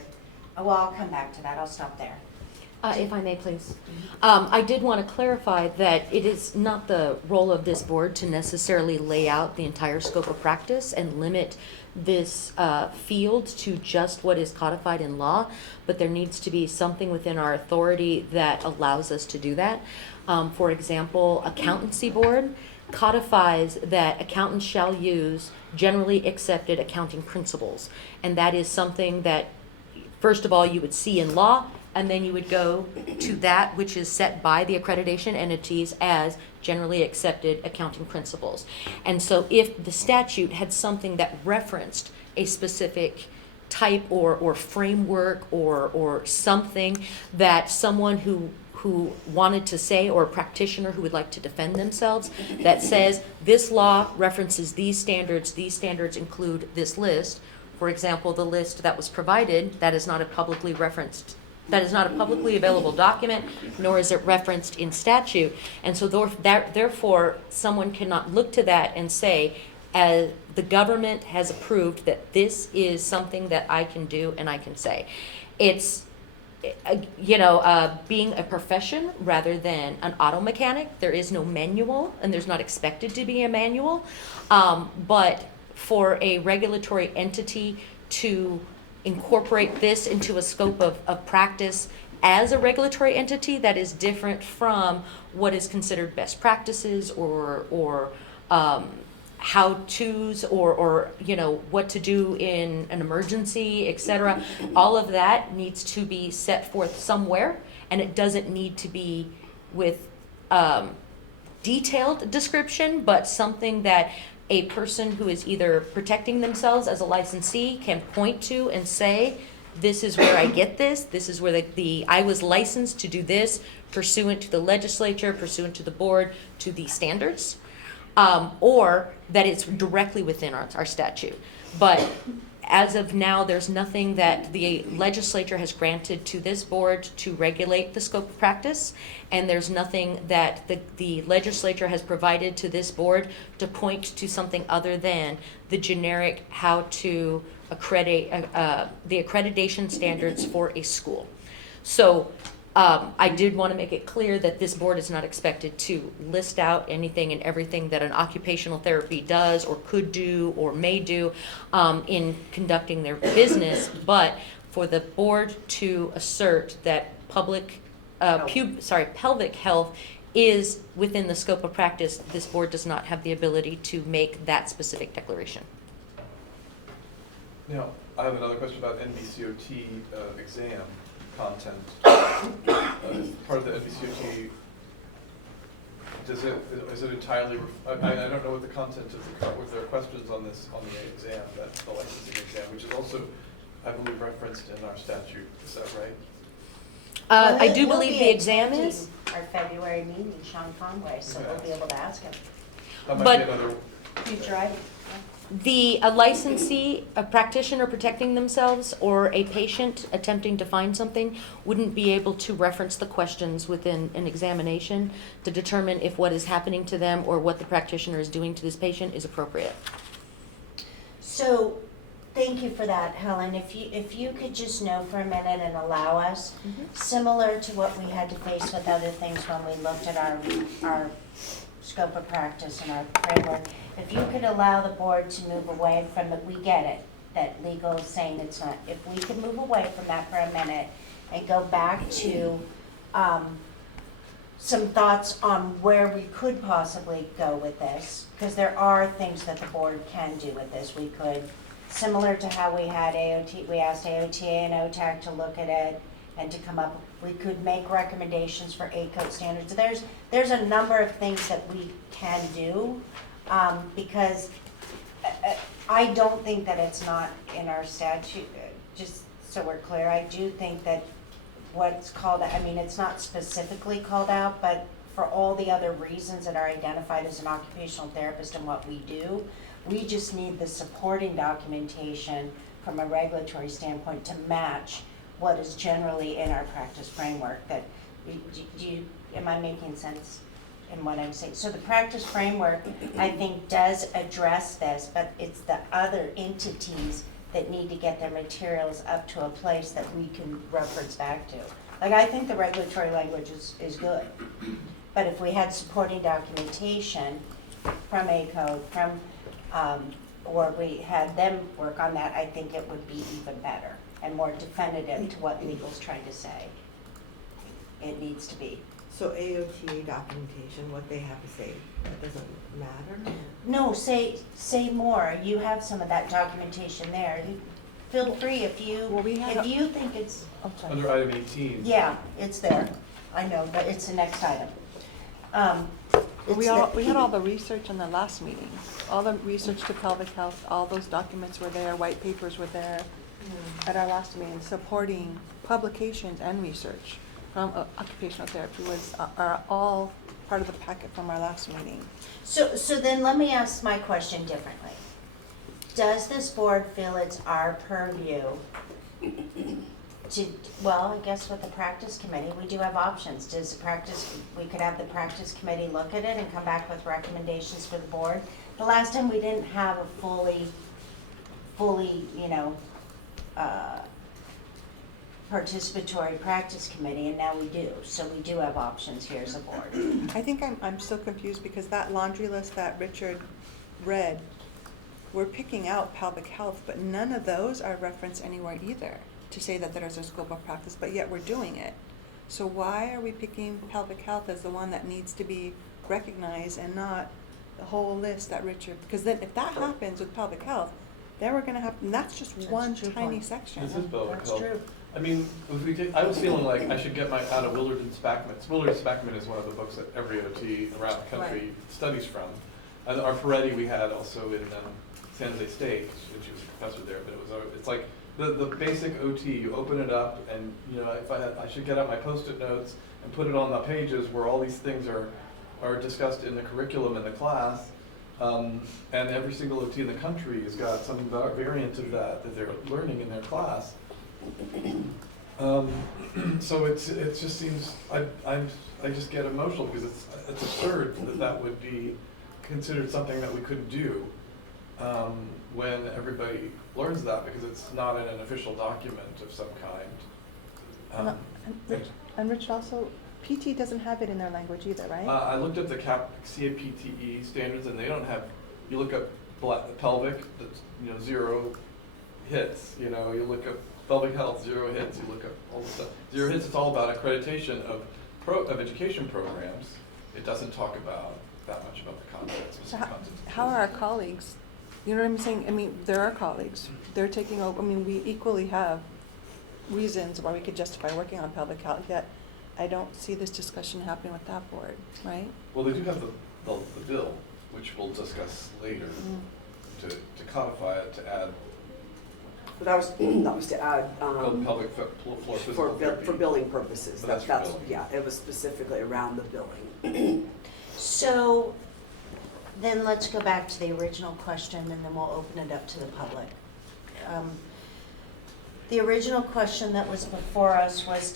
well, I'll come back to that. I'll stop there. If I may, please. I did want to clarify that it is not the role of this board to necessarily lay out the entire scope of practice and limit this field to just what is codified in law, but there needs to be something within our authority that allows us to do that. For example, accountancy board codifies that accountants shall use generally accepted accounting principles, and that is something that first of all you would see in law, and then you would go to that which is set by the accreditation entities as generally accepted accounting principles. And so if the statute had something that referenced a specific type or framework or something that someone who wanted to say, or a practitioner who would like to defend themselves, that says this law references these standards include this list. For example, the list that was provided, that is not a publicly referenced, that is not a publicly available document, nor is it referenced in statute. And so therefore, someone cannot look to that and say, as the government has approved that this is something that I can do and I can say. It's, being a profession rather than an auto mechanic, there is no manual and there's not expected to be a manual. But for a regulatory entity to incorporate this into a scope of practice as a regulatory entity, that is different from what is considered best practices or how-tos or what to do in an emergency, etc. All of that needs to be set forth somewhere, and it doesn't need to be with detailed description, but something that a person who is either protecting themselves as a licensee can point to and say, this is where I get this is where I was licensed to do this pursuant to the legislature, pursuant to the board, to these standards, or that it's directly within our statute. But as of now, there's nothing that the legislature has granted to this board to regulate the scope of practice, and there's nothing that the legislature has provided to this board to point to something other than the generic how to accredit the accreditation standards for a school. So I did want to make it clear that this board is not expected to list out anything and everything that an occupational therapy does or could do or may do in conducting their business, but for the board to assert that pelvic health is within the scope of practice, this board does not have the ability to make that specific declaration. Now, I have another question about NBCOT exam content. Is part of the NBCOT, is it entirely, I don't know what the content is, if there are questions on this, on the exam, that's the licensing exam, which is also, I believe, referenced in our statute, is that right? I do believe the exam is. Our February meeting, Sean Conway, so we'll be able to ask him. That might But be another. Future item. A licensee, a practitioner protecting themselves, or a patient attempting to find something wouldn't be able to reference the questions within an examination to determine if what is happening to them or what the practitioner is doing to this patient is appropriate. So, thank you for that, Helen. If you could just know for a minute and allow us, similar to what we had to face with other things when we looked at our scope of practice and our framework, if you could allow the board to move away from we get it, that legal is saying it's not, if we could move away from that for a minute and go back to some thoughts on where we could possibly go with this, because there are things that the board can do with this. We could, similar to how we had AOT, we asked AOTA and OTAC to look at it, and to come up, we could make recommendations for ACODE standards. There's a number of things that we can do, because I don't think that it's not in our statute, just so we're clear. I do think that what's called, I mean, it's not specifically called out, but for all the other reasons that are identified as an occupational therapist and what we do, we just need the supporting documentation from a regulatory standpoint to match what is generally in our practice framework. That, am I making sense in what I'm saying? So the practice framework, I think, does address this, but it's the other entities that need to get their materials up to a place that we can reference back to. Like, I think the regulatory language is good, but if we had supporting documentation from ACODE, or we had them work on that, I think it would be even better and more definitive to what legal's trying to say. It needs to be. So AOTA documentation, what they have to say, that doesn't matter? No, say more. You have some of that documentation there. Feel free if you, Well, we had if you think it's, I'm sorry. Under item 18. yeah, it's there. I know, but it's the next item. We had all the research in the last meeting. All the research to pelvic health, all those documents were there, white papers were there at our last meeting, supporting publications and research from occupational therapy are all part of the packet from our last meeting. So then let me ask my question differently. Does this board feel it's our purview to, well, I guess with the practice committee, we do have options. We could have the practice committee look at it and come back with recommendations for the board. The last time we didn't have a fully, participatory practice committee, and now we do. So we do have options here as a board. I think I'm still confused because that laundry list that Richard read, we're picking out pelvic health, but none of those are referenced anywhere either to say that there's a scope of practice, but yet we're doing it. So why are we picking pelvic health as the one that needs to be recognized and not the whole list that Richard, because then if that happens with pelvic health, then we're gonna have, and that's just one tiny section. This is pelvic That's health. true. I mean, I was feeling like I should get out of Willard and Spackman. Willard and Spackman is one of the books that every OT around the country studies from. And our Peretti we had also in San Jose State, and she was a professor there, but it's like the basic OT. You open it up, and if I should get out my Post-it notes and put it on the pages where all these things are discussed in the curriculum in the class. And every single OT in the country has got some variant of that they're learning in their class. So it just seems I just get emotional because it's absurd that would be considered something that we couldn't do when everybody learns that, because it's not in an official document of some kind. And Richard, also, PT doesn't have it in their language either, right? I looked at the CAPTE standards, and they don't have. You look up pelvic, that's 0 hits. You look up pelvic health, 0 hits. You look up all the stuff. 0 hits. It's all about accreditation of education programs. It doesn't talk about that much about the content. So how are our colleagues? You know what I'm saying? I mean, they're our colleagues. They're taking over. I mean, we equally have reasons why we could justify working on pelvic health, yet I don't see this discussion happening with that board, right? Well, they do have the bill, which we'll discuss later, to codify it, to add. But that was to add pelvic floor physical therapy. for billing purposes. But that's for billing. Yeah, it was specifically around the billing. So then let's go back to the original question, and then we'll open it up to the public. The original question that was before us was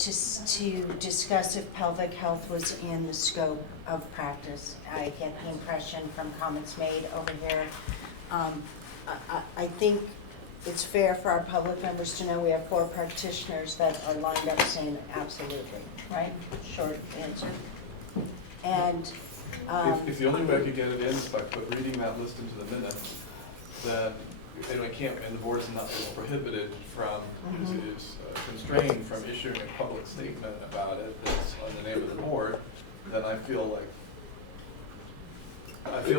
to discuss if pelvic health was in the scope of practice. I get the impression from comments made over here. I think it's fair for our public members to know we have 4 practitioners that are lined up saying absolutely, right? Short answer. And if the only way I could get it in is by reading that list into the minutes, that and the board's not prohibited from, is constrained from issuing a public statement about it that's on the name of the board, then I feel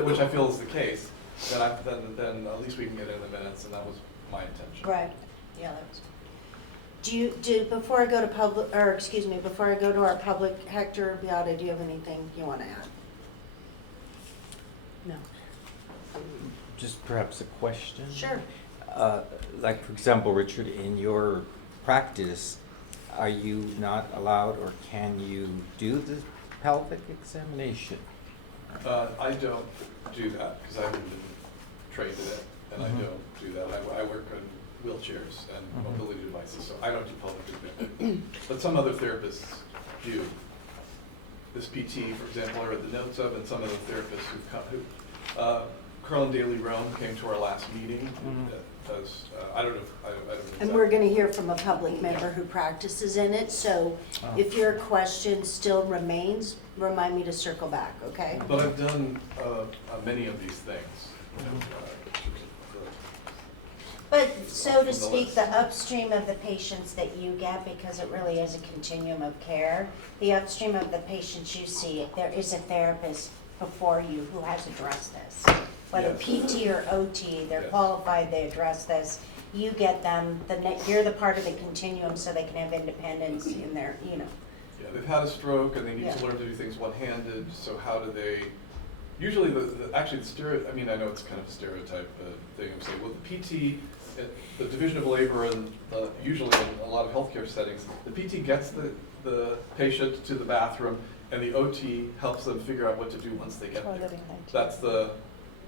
which I feel is the case, then at least we can get it in the minutes, and that was my intention. right, yeah, that was. before I go to before I go to our public, Hector, Beata, do you have anything you want to add? No. Just perhaps a question? Sure. Like, for example, Richard, in your practice, are you not allowed or can you do the pelvic examination? I don't do that because I haven't been trained in it, and I don't do that. I work on wheelchairs and mobility devices, so I don't do pelvic examination. But some other therapists do. This PT, for example, I read the notes of, and some of the therapists who've come, Carlin Daly Rome came to our last meeting. I don't know. And we're going to hear from a public member who practices in it. So if your question still remains, remind me to circle back, okay? But I've done many of these things. But so to speak, the upstream of the patients that you get, because it really is a continuum of care, the upstream of the patients you see, there is a therapist before you who has addressed this. Whether PT or OT, they're qualified, they address this. You get them, you're the part of the continuum so they can have independence in their, you know. Yeah, they've had a stroke and they need to learn to do things one-handed, so how do they, usually actually the stereotype, I mean, I know it's kind of a stereotype thing, I'm saying, well, the PT, the division of labor, and usually in a lot of healthcare settings, the PT gets the patient to the bathroom and the OT helps them figure out what to do once they get there. That's the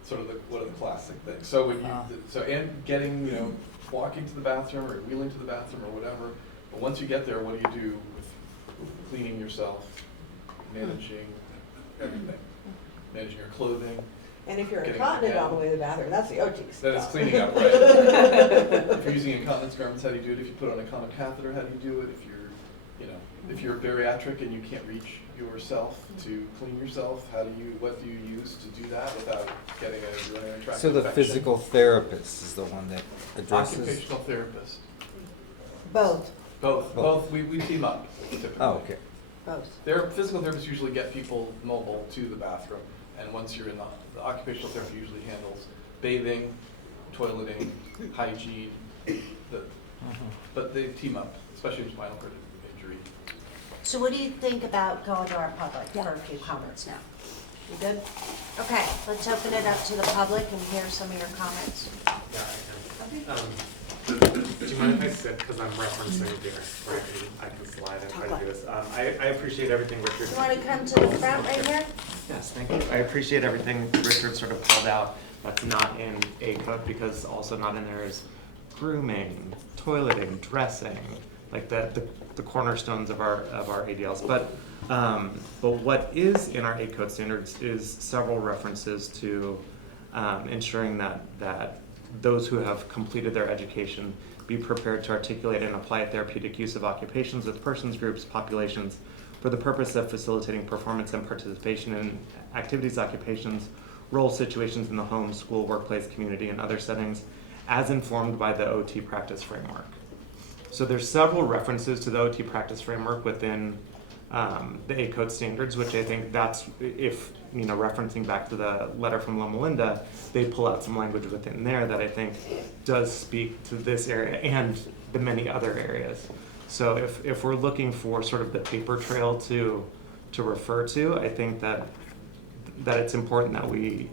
sort of one of the classic things. So when you, and getting, walking to the bathroom or wheeling to the bathroom or whatever, but once you get there, what do you do with cleaning yourself, managing everything, managing your clothing? And if you're incontinent on the way to the bathroom, that's the OT stuff. Then it's cleaning up, right? If you're using incontinence garments, how do you do it? If you put on a common catheter, how do you do it? If you're bariatric and you can't reach yourself to clean yourself, what do you use to do that without getting a urinary tract So the infection? physical therapist is the one that addresses? Occupational therapist. Both. We team up typically. Oh, okay. Both. Physical therapists usually get people mobile to the bathroom, and once you're in the occupational therapy usually handles bathing, toileting, hygiene, but they team up, especially in spinal cord injury. So what do you think about going to our public for a few comments now? You good? Okay, let's open it up to the public and hear some of your comments. Yeah, I can. Do you mind if I sit, because I'm referencing here, where I can slide and try to do this. I appreciate everything Richard. You want to come to the front right here? Yes, thank you. I appreciate everything Richard sort of called out that's not in ACODE, because also not in there is grooming, toileting, dressing, like the cornerstones of our ADLs. But what is in our ACODE standards is several references to ensuring that those who have completed their education be prepared to articulate and apply therapeutic use of occupations with persons, groups, populations for the purpose of facilitating performance and participation in activities, occupations, role situations in the home, school, workplace, community, and other settings as informed by the OT practice framework. So there's several references to the OT practice framework within the ACODE standards, which I think that's, if, referencing back to the letter from Loma Linda, they pull out some language within there that I think does speak to this area and the many other areas. So if we're looking for sort of the paper trail to refer to, I think that it's important that we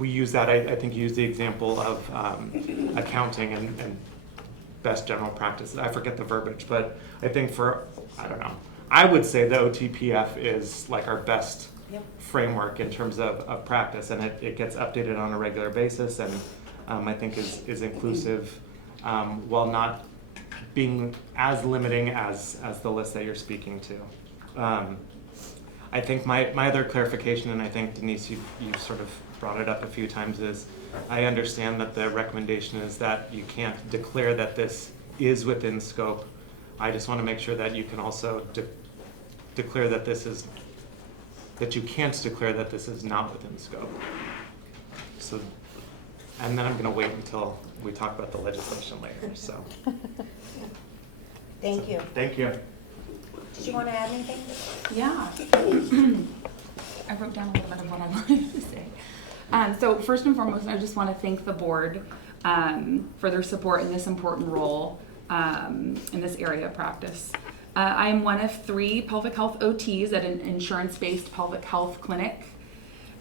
use that. I think you use the example of accounting and best general practice. I forget the verbiage, but I think I would say the OTPF is like our best framework in terms of practice, and it gets updated on a regular basis, and I think is inclusive while not being as limiting as the list that you're speaking to. I think my other clarification, and I think Denise, you sort of brought it up a few times, is I understand that the recommendation is that you can't declare that this is within scope. I just want to make sure that you can also declare that that you can't declare that this is not within scope. So, and then I'm going to wait until we talk about the legislation later. So, Thank you. Thank you. Did you want to add anything? Yeah. I wrote down a little bit of what I wanted to say. So first and foremost, I just want to thank the board for their support in this important role. in this area of practice. I am one of 3 pelvic health OTs at an insurance-based pelvic health clinic.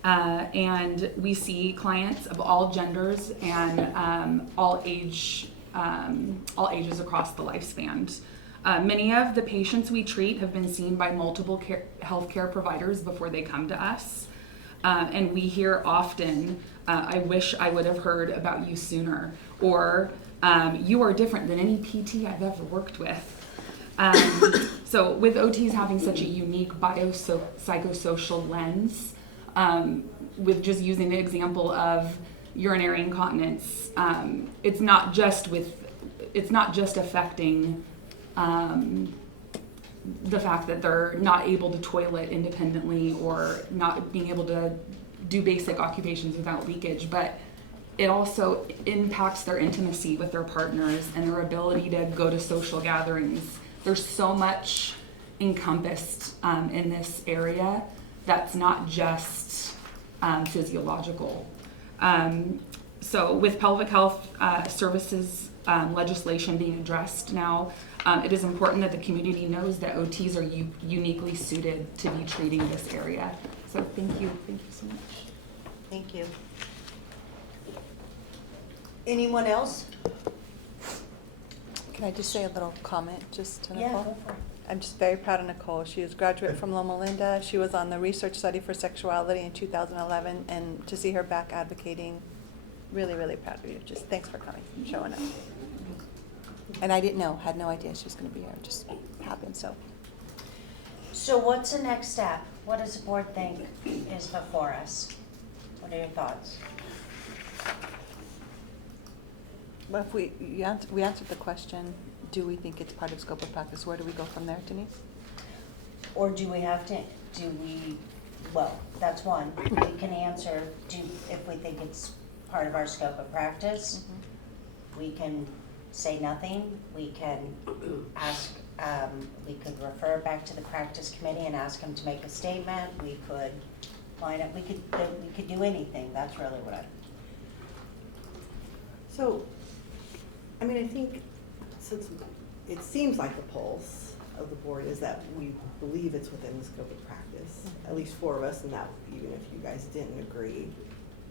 And we see clients of all genders and all ages across the lifespan. Many of the patients we treat have been seen by multiple healthcare providers before they come to us. And we hear often, I wish I would have heard about you sooner, or you are different than any PT I've ever worked with. So with OTs having such a unique psychosocial lens, with just using the example of urinary incontinence, it's not just affecting the fact that they're not able to toilet independently or not being able to do basic occupations without leakage, but it also impacts their intimacy with their partners and their ability to go to social gatherings. There's so much encompassed in this area that's not just physiological. So with pelvic health services legislation being addressed now, it is important that the community knows that OTs are uniquely suited to be treating this area. So thank you so much. Thank you. Anyone else? Can I just say a little comment just to Yeah, Nicole? go for it. I'm just very proud of Nicole. She is a graduate from Loma Linda. She was on the research study for sexuality in 2011, and to see her back advocating, really, really proud of you. Just thanks for coming and showing up. And I didn't know, had no idea she was going to be here. It just happened, so. So what's the next step? What does the board think is before us? What are your thoughts? Well, if we answered the question, do we think it's part of scope of practice? Where do we go from there, Denise? Or do we have to, well, that's one. We can answer, if we think it's part of our scope of practice. We can say nothing. We can ask, we could refer back to the practice committee and ask them to make a statement. We could line up, we could do anything. That's really what I. So, I mean, I think since it seems like the pulse of the board is that we believe it's within the scope of practice, at least 4 of us, and that even if you guys didn't agree,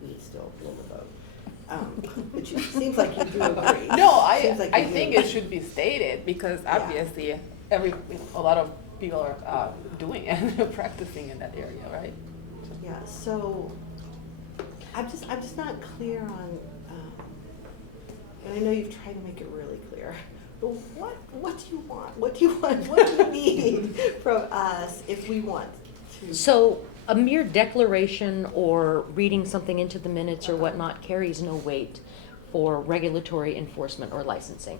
we would still blow the vote. But it seems like you do agree. No, Seems like I you do. think it should be stated because obviously a lot of people are doing it, practicing in that area, right? Yeah, so I'm just not clear on, and I know you've tried to make it really clear, but what do you want? What do you want? What do you need from us if we want to? So a mere declaration or reading something into the minutes or whatnot carries no weight for regulatory enforcement or licensing.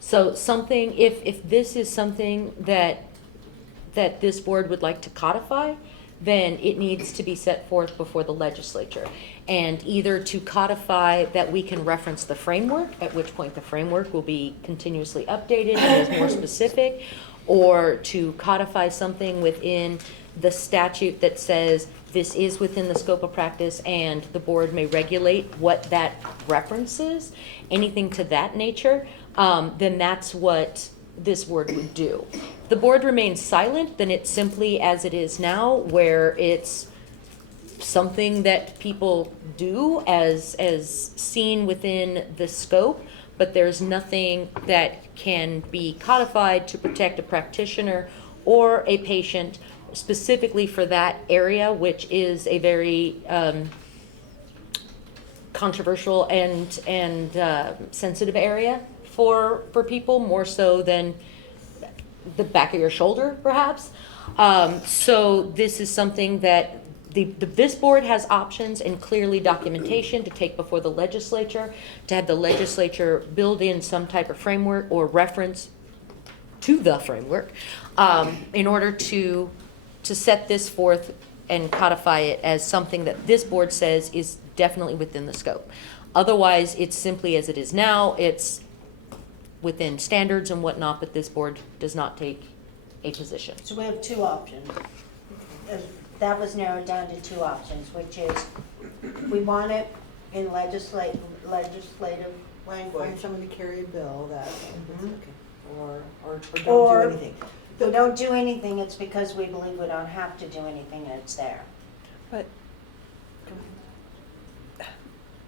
So something, if this is something that this board would like to codify, then it needs to be set forth before the legislature. And either to codify that we can reference the framework, at which point the framework will be continuously updated and is more specific, or to codify something within the statute that says this is within the scope of practice and the board may regulate what that references, anything to that nature, then that's what this board would do. If the board remains silent, then it's simply as it is now, where it's something that people do as seen within the scope, but there's nothing that can be codified to protect a practitioner or a patient specifically for that area, which is a very controversial and sensitive area for people, more so than the back of your shoulder, perhaps. So this is something that this board has options and clearly documentation to take before the legislature, to have the legislature build in some type of framework or reference to the framework in order to set this forth and codify it as something that this board says is definitely within the scope. Otherwise, it's simply as it is now. It's within standards and whatnot, but this board does not take a position. So we have 2 options. That was narrowed down to 2 options, which is we want it in legislative Find someone to carry a bill that, Mhm. okay, or don't Or- do anything. If we don't do anything, it's because we believe we don't have to do anything and it's there. But,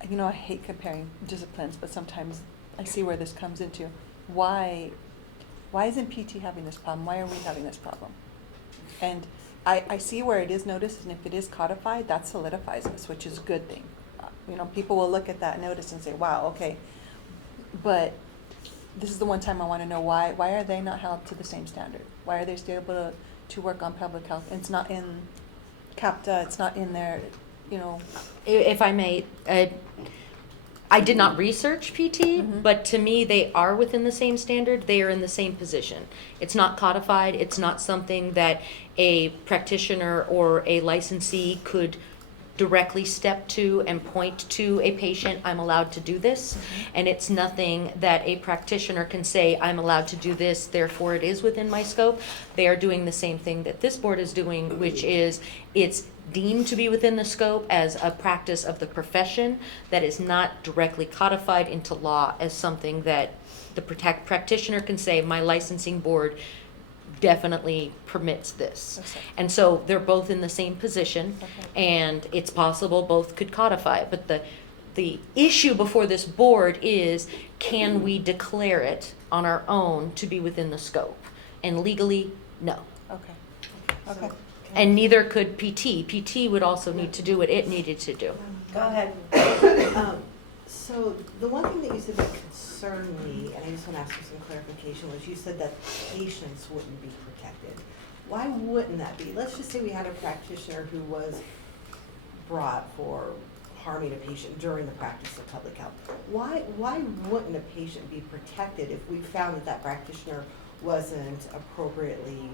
you know, I hate comparing disciplines, but sometimes I see where this comes into. Why isn't PT having this problem? Why are we having this problem? And I see where it is noticed, and if it is codified, that solidifies this, which is a good thing. You know, people will look at that notice and say, wow, okay. But this is the one time I want to know why are they not held to the same standard? Why are they still able to work on public health? It's not in CAPTA, it's not in there, you know. If I may, I did not research PT, Mhm. but to me, they are within the same standard. They are in the same position. It's not codified. It's not something that a practitioner or a licensee could directly step to and point to a patient, I'm allowed to do this. And it's nothing that a practitioner can say, I'm allowed to do this, therefore it is within my scope. They are doing the same thing that this board is doing, which is it's deemed to be within the scope as a practice of the profession that is not directly codified into law as something that the practitioner can say, my licensing board definitely permits this. Okay. And so they're both in the same position, Okay. and it's possible both could codify it. But the issue before this board is, can we declare it on our own to be within the scope? And legally, no. Okay. Okay. And neither could PT. PT would also need to do what it needed to do. Go ahead. So the one thing that you said that concerned me, and I just want to ask you some clarification, was you said that patients wouldn't be protected. Why wouldn't that be? Let's just say we had a practitioner who was brought for harming a patient during the practice of public health. Why wouldn't a patient be protected if we found that practitioner wasn't appropriately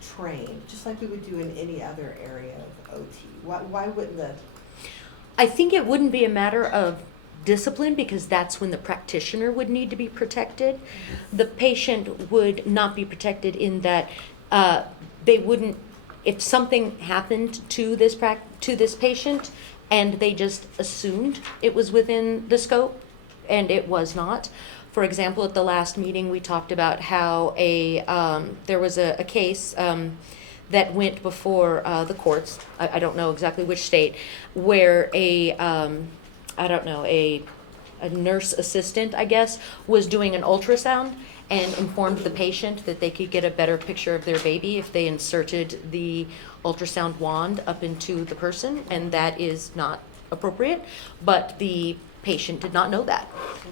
trained, just like we would do in any other area of OT? Why wouldn't the... I think it wouldn't be a matter of discipline, because that's when the practitioner would need to be protected. The patient would not be protected in that they wouldn't, if something happened to this patient and they just assumed it was within the scope and it was not. For example, at the last meeting, we talked about how there was a case that went before the courts, I don't know exactly which state, where a nurse assistant, I guess, was doing an ultrasound and informed the patient that they could get a better picture of their baby if they inserted the ultrasound wand up into the person, and that is not appropriate, but the patient did not know that.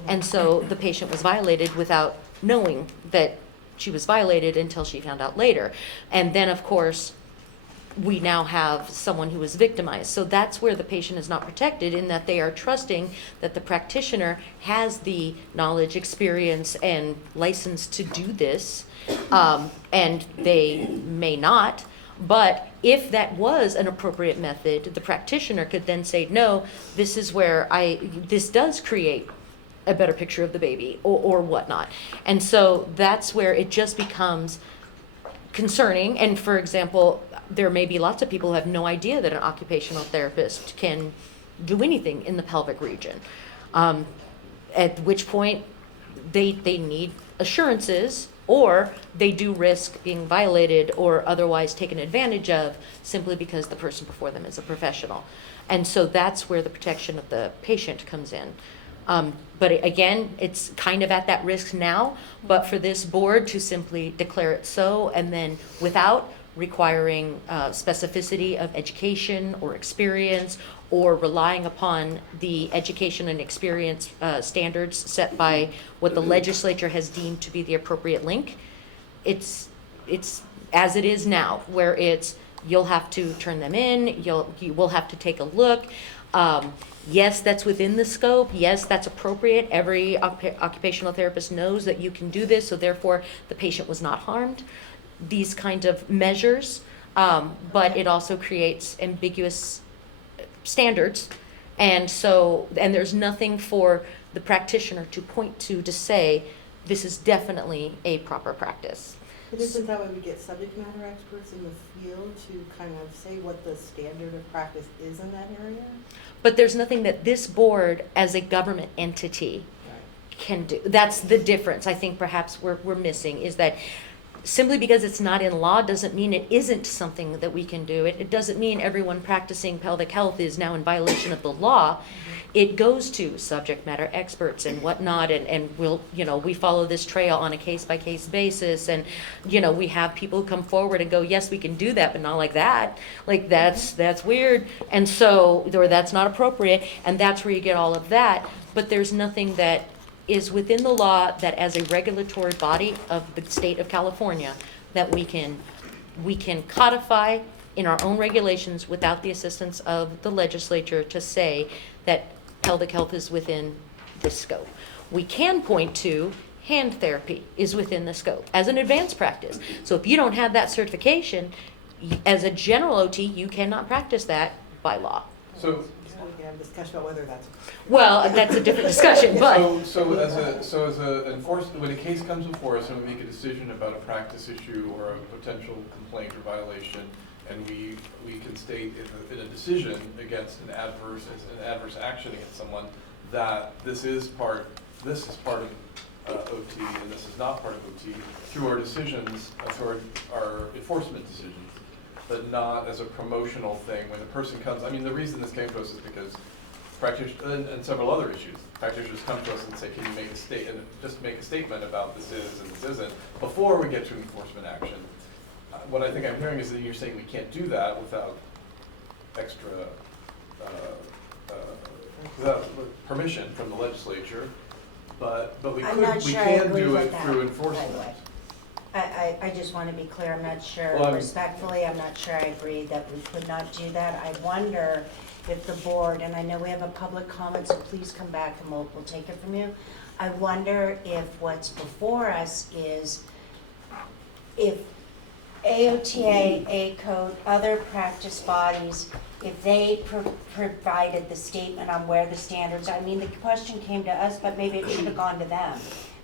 And so the patient was violated without knowing that she was violated until she found out later. And then, of course, we now have someone who is victimized. So that's where the patient is not protected, in that they are trusting that the practitioner has the knowledge, experience, and license to do this, and they may not. But if that was an appropriate method, the practitioner could then say, no, this is where this does create a better picture of the baby, or whatnot. And so that's where it just becomes concerning. And for example, there may be lots of people who have no idea that an occupational therapist can do anything in the pelvic region, at which point they need assurances, or they do risk being violated or otherwise taken advantage of simply because the person before them is a professional. And so that's where the protection of the patient comes in. But again, it's kind of at that risk now, but for this board to simply declare it so, and then without requiring specificity of education or experience, or relying upon the education and experience standards set by what the legislature has deemed to be the appropriate link, it's as it is now, where it's, you'll have to turn them in, you will have to take a look. Yes, that's within the scope. Yes, that's appropriate. Every occupational therapist knows that you can do this, so therefore the patient was not harmed. These kind of measures, but it also creates ambiguous standards, and there's nothing for the practitioner to point to say this is definitely a proper practice. But isn't that why we get subject matter experts in the field to kind of say what the standard of practice is in that area? But there's nothing that this board, as a government entity, can do. That's the difference I think perhaps we're missing, is that simply because it's not in law doesn't mean it isn't something that we can do. It doesn't mean everyone practicing pelvic health is now in violation of the law. It goes to subject matter experts and whatnot, and we'll, we follow this trail on a case-by-case basis, and, we have people come forward and go, yes, we can do that, but not like that. Like, that's weird, and so, or that's not appropriate, and that's where you get all of that. But there's nothing that is within the law that as a regulatory body of the state of California that we can codify in our own regulations without the assistance of the legislature to say that pelvic health is within this scope. We can point to hand therapy is within the scope as an advanced practice. So if you don't have that certification, as a general OT, you cannot practice that by law. So, We can have a discussion about whether that's. Well, that's a different discussion, but. When a case comes before us and we make a decision about a practice issue or a potential complaint or violation, and we can state in a decision against an adverse action against someone that this is part of OT and this is not part of OT through our decisions, through our enforcement decisions, but not as a promotional thing. When a person comes, I mean, the reason this came to us is because practitioners and several other issues, practitioners come to us and say, can you make a statement about this is and this isn't before we get to enforcement action. What I think I'm hearing is that you're saying we can't do that without extra without permission from the legislature, but we I'm not we sure I can agree do with it that, through by the enforcement. way. I just want to be clear, I'm not sure, Well, respectfully, I'm not sure I agree that we could not do that. I wonder if the board, and I know we have a public comment, so please come back and we'll take it from you. I wonder if what's before us is if AOTA, A-Code, other practice bodies, if they provided the statement on where the standards, I mean, the question came to us, but maybe it should have gone to them.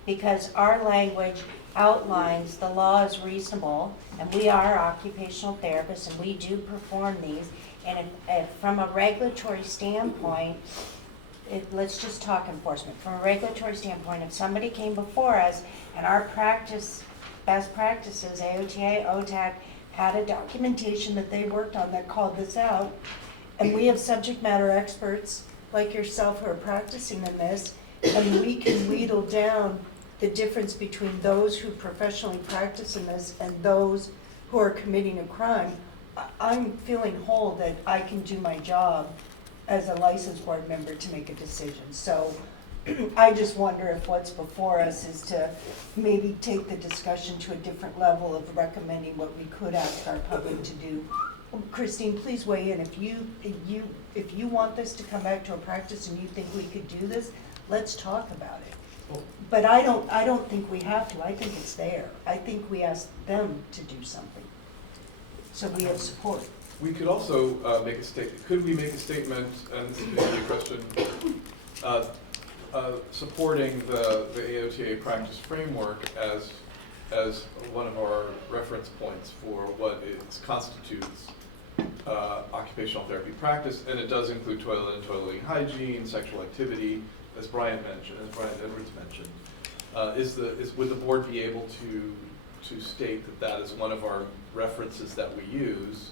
Because our language outlines the law is reasonable, and we are occupational therapists, and we do perform these. And if from a regulatory standpoint, let's just talk enforcement. From a regulatory standpoint, if somebody came before us and our best practices, AOTA, OTAC, had a documentation that they worked on that called this out, and we have subject matter experts like yourself who are practicing in this, and we can wheedle down the difference between those who professionally practice in this and those who are committing a crime, I'm feeling whole that I can do my job as a license board member to make a decision. So I just wonder if what's before us is to maybe take the discussion to a different level of recommending what we could ask our public to do. Christine, please weigh in. If you want this to come back to a practice and you think we could do this, let's talk about it. But I don't think we have to. I think it's there. I think we ask them to do something. So we have support. We could also make a statement. Could we make a statement, and this is maybe a question, supporting the AOTA practice framework as one of our reference points for what constitutes occupational therapy practice, and it does include toilet and toileting hygiene, sexual activity, as Brian Edwards mentioned. Would the board be able to state that is one of our references that we use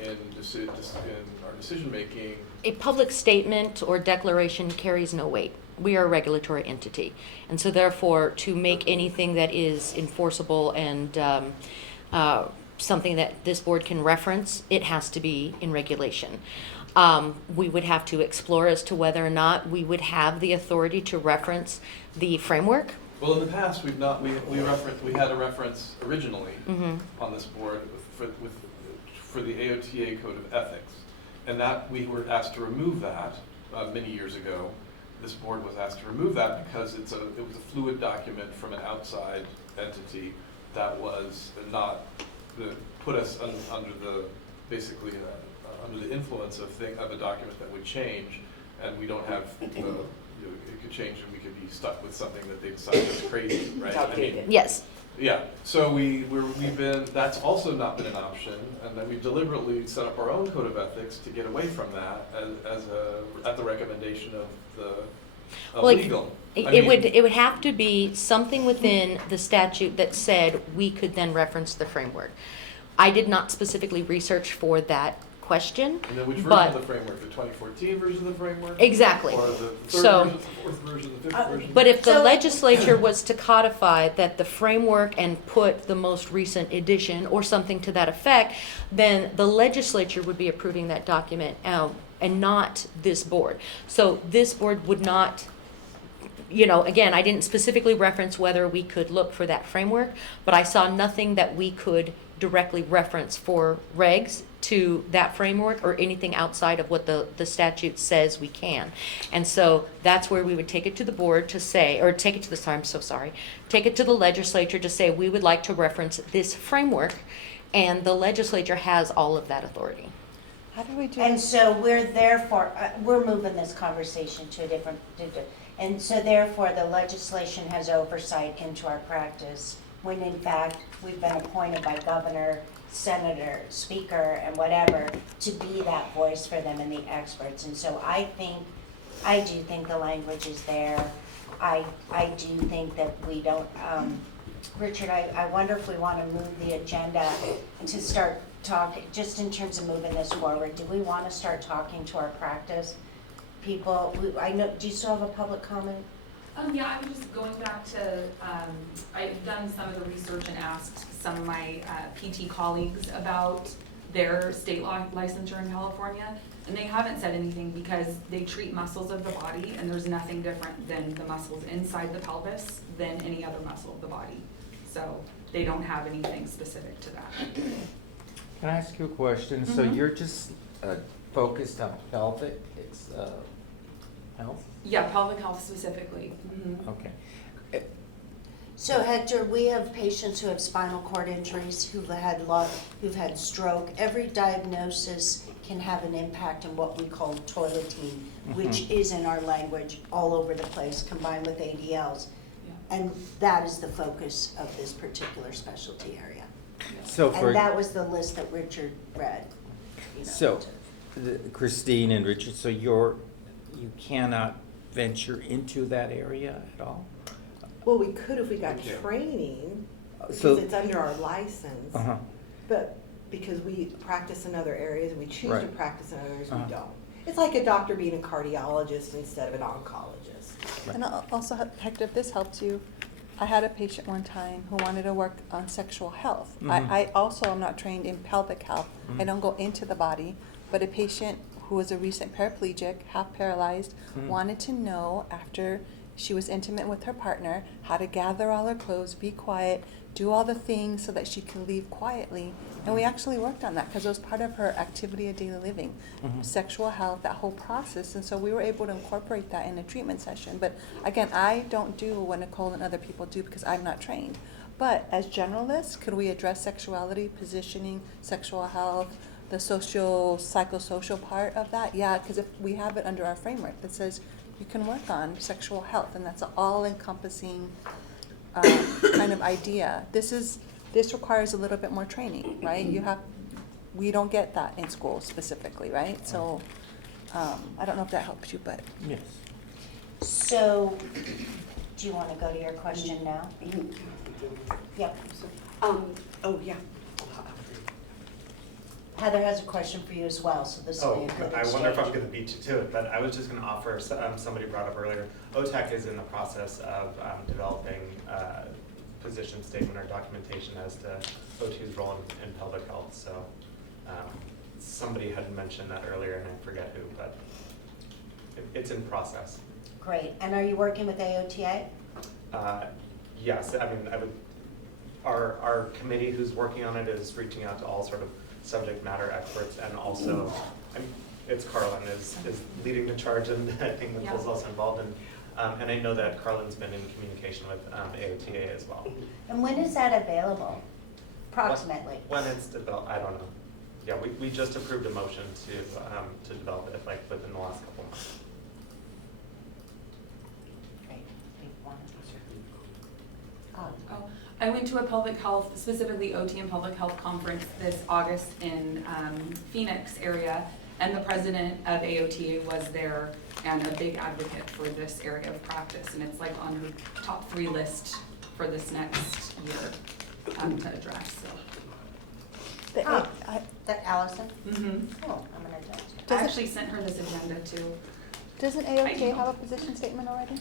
in our decision making? A public statement or declaration carries no weight. We are a regulatory entity. And so therefore, to make anything that is enforceable and something that this board can reference, it has to be in regulation. We would have to explore as to whether or not we would have the authority to reference the framework. Well, in the past, we had a reference originally on this board for the AOTA Code of Ethics, and that we were asked to remove that many years ago. This board was asked to remove that because it was a fluid document from an outside entity that was not put us under the basically under the influence of a document that would change, and we don't have it could change and we could be stuck with something that they decided was crazy, right? Outdated. Yes. Yeah, so that's also not been an option, and then we deliberately set up our own code of ethics to get away from that at the recommendation of the Well, legal. I It mean- would have to be something within the statute that said we could then reference the framework. I did not specifically research for that question, And then which version but of the framework? The 2014 version of the framework? Exactly. Or the third So- version, the fourth version, the fifth version? but if the So- legislature was to codify that the framework and put the most recent edition or something to that effect, then the legislature would be approving that document and not this board. So this board would not, again, I didn't specifically reference whether we could look for that framework, but I saw nothing that we could directly reference for regs to that framework or anything outside of what the statute says we can. And so that's where we would take it to the board to say, or take it to the, sorry, I'm so sorry, take it to the legislature to say, we would like to reference this framework, and the legislature has all of that authority. How do we do And this? so we're therefore, we're moving this conversation to a different, and so therefore the legislation has oversight into our practice, when in fact, we've been appointed by governor, senator, speaker, and whatever, to be that voice for them and the experts. And so I do think the language is there. I do think that we don't, Richard, I wonder if we want to move the agenda to start talking, just in terms of moving this forward, do we want to start talking to our practice people? I know, do you still have a public comment? Yeah, I was just going back to, I've done some of the research and asked some of my PT colleagues about their state law licensure in California, and they haven't said anything because they treat muscles of the body, and there's nothing different than the muscles inside the pelvis than any other muscle of the body. So they don't have anything specific to that. Can I ask you a question? So Mhm. you're just focused on pelvic health? Yeah, pelvic health specifically. Mhm. Okay. So Hector, we have patients who have spinal cord injuries, who've had stroke. Every diagnosis can have an impact on what we call toiletine, which is in our language all over the place, combined with ADLs. Yeah. And that is the focus of this particular specialty area. So for And that was the list that Richard read. So, Christine and Richard, so you cannot venture into that area at all? Well, we could if we got Okay. training, So- because it's under our license. Uh-huh. But because we practice in other areas, we choose to Right. practice in others, Uh-huh. we don't. It's like a doctor being a cardiologist instead of an oncologist. And also, Hector, if this helps you, I had a patient one time who wanted to work on sexual health. Mhm. I also am not trained in pelvic health. I Mhm. don't go into the body, but a patient who was a recent paraplegic, half paralyzed, Mhm. wanted to know after she was intimate with her partner how to gather all her clothes, be quiet, do all the things so that she can leave quietly. And we actually worked on that because it was part of her activity of daily living, Mhm. sexual health, that whole process. And so we were able to incorporate that in a treatment session. But again, I don't do what Nicole and other people do because I'm not trained. But as generalists, could we address sexuality, positioning, sexual health, the psychosocial part of that? Yeah, because if we have it under our framework that says you can work on sexual health, and that's an all-encompassing kind of idea. This requires a little bit more training, right? We don't get that in school specifically, right? So I don't know if that helps you, but. Yes. So, do you want to go to your question now? Yep. Oh, yeah. Heather has a question for you as well, so this will be a good I wonder if I'm exchange. gonna beat you to it, but I was just gonna offer, somebody brought up earlier, OTAC is in the process of developing position statement or documentation as to OT's role in pelvic health, so somebody had mentioned that earlier and I forget who, but it's in process. Great, and are you working with AOTA? Yes, I mean, our committee who's working on it is reaching out to all sort of subject matter experts, and also, it's Carlin is leading the charge, and I think Nicole's also involved in, and I know that Carlin's been in communication with AOTA as well. And when is that available, approximately? When it's developed, I don't know. Yeah, we just approved a motion to develop it, like, within the last couple months. Great. Oh, I went to a pelvic health, specifically OT and pelvic health conference this August in Phoenix area, And the president of AOTA was there and a big advocate for this area of practice. And it's like on her top 3 list for this next year to address, so. That Allison? Mm-hmm. Oh, I'm gonna text her. I Does it- actually sent her this agenda too. Doesn't I AOTA know. have a position statement already?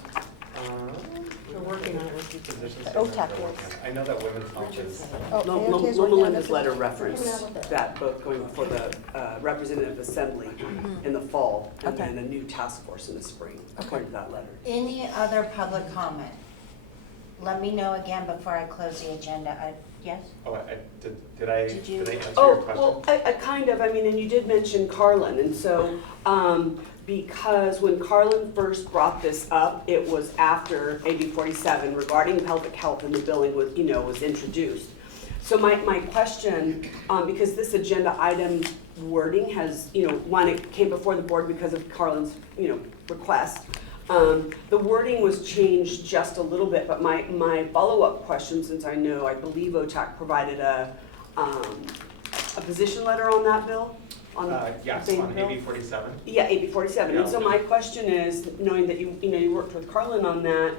We're working on it with the positions. The OTAC is. I know that women's health is. Oh, Loma AOTA is working on Linda's it. letter referenced that both going before the representative assembly in the fall and Okay. then a new task force in the spring, according to that letter. Any other public comment? Let me know again before I close the agenda. Yes? Oh, did Did you- I answer your Oh, question? well, I kind of, I mean, and you did mention Carlin, and so, because when Carlin first brought this up, it was after AB 47 regarding pelvic health and the billing was, was introduced. So my question, because this agenda item wording has, one, it came before the board because of Carlin's, request. The wording was changed just a little bit, but my follow-up question, since I believe OTAC provided a position letter on that bill? Yes, same on bill? AB 47. Yeah, AB 47. And so Yeah. my question is, knowing that you worked with Carlin on that,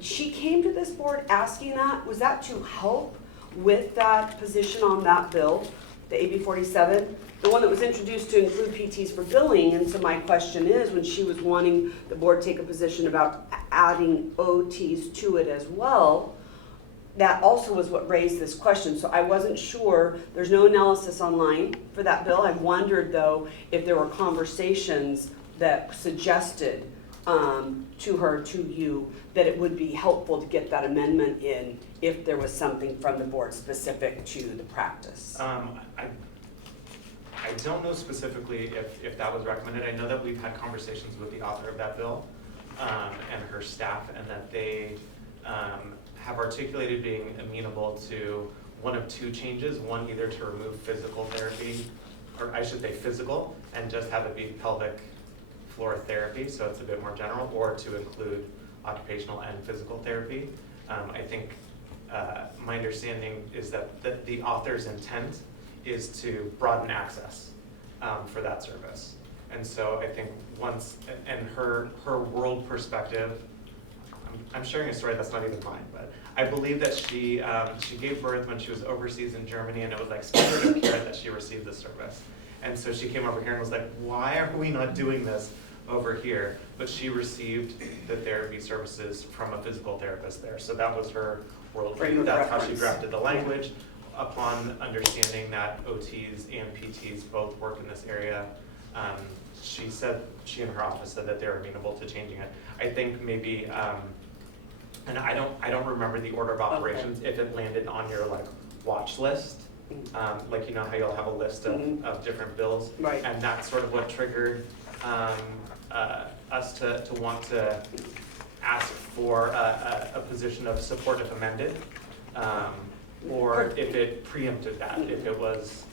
she came to this board asking that? Was that to help with that position on that bill, the AB 47? The one that was introduced to include PTs for billing, and so my question is, when she was wanting the board to take a position about adding OTs to it as well, that also was what raised this question. So I wasn't sure, there's no analysis online for that bill. I wondered though if there were conversations that suggested to her, to you, that it would be helpful to get that amendment in if there was something from the board specific to the practice. I don't know specifically if that was recommended. I know that we've had conversations with the author of that bill and her staff, and that they have articulated being amenable to one of 2 changes. One, either to remove physical therapy, or I should say physical, and just have it be pelvic floor therapy, so it's a bit more general, or to include occupational and physical therapy. I think my understanding is that the author's intent is to broaden access for that service. And so I think once, and her world perspective, I'm sharing a story that's not even mine, but I believe that she gave birth when she was overseas in Germany, and it was like standard of care that she received the service. And so she came over here and was like, why are we not doing this over here? But she received the therapy services from a physical therapist there. So that was her worldview. Frame of That's how she reference. drafted the language. Upon understanding that OTs and PTs both work in this area, she and her office said that they're amenable to changing it. I think maybe, and I don't remember the order of operations, if it landed on your watch list, like how you'll have a list of different bills. Right. And that's sort of what triggered us to want to ask for a position of support if amended. Or if it preempted that, if it was,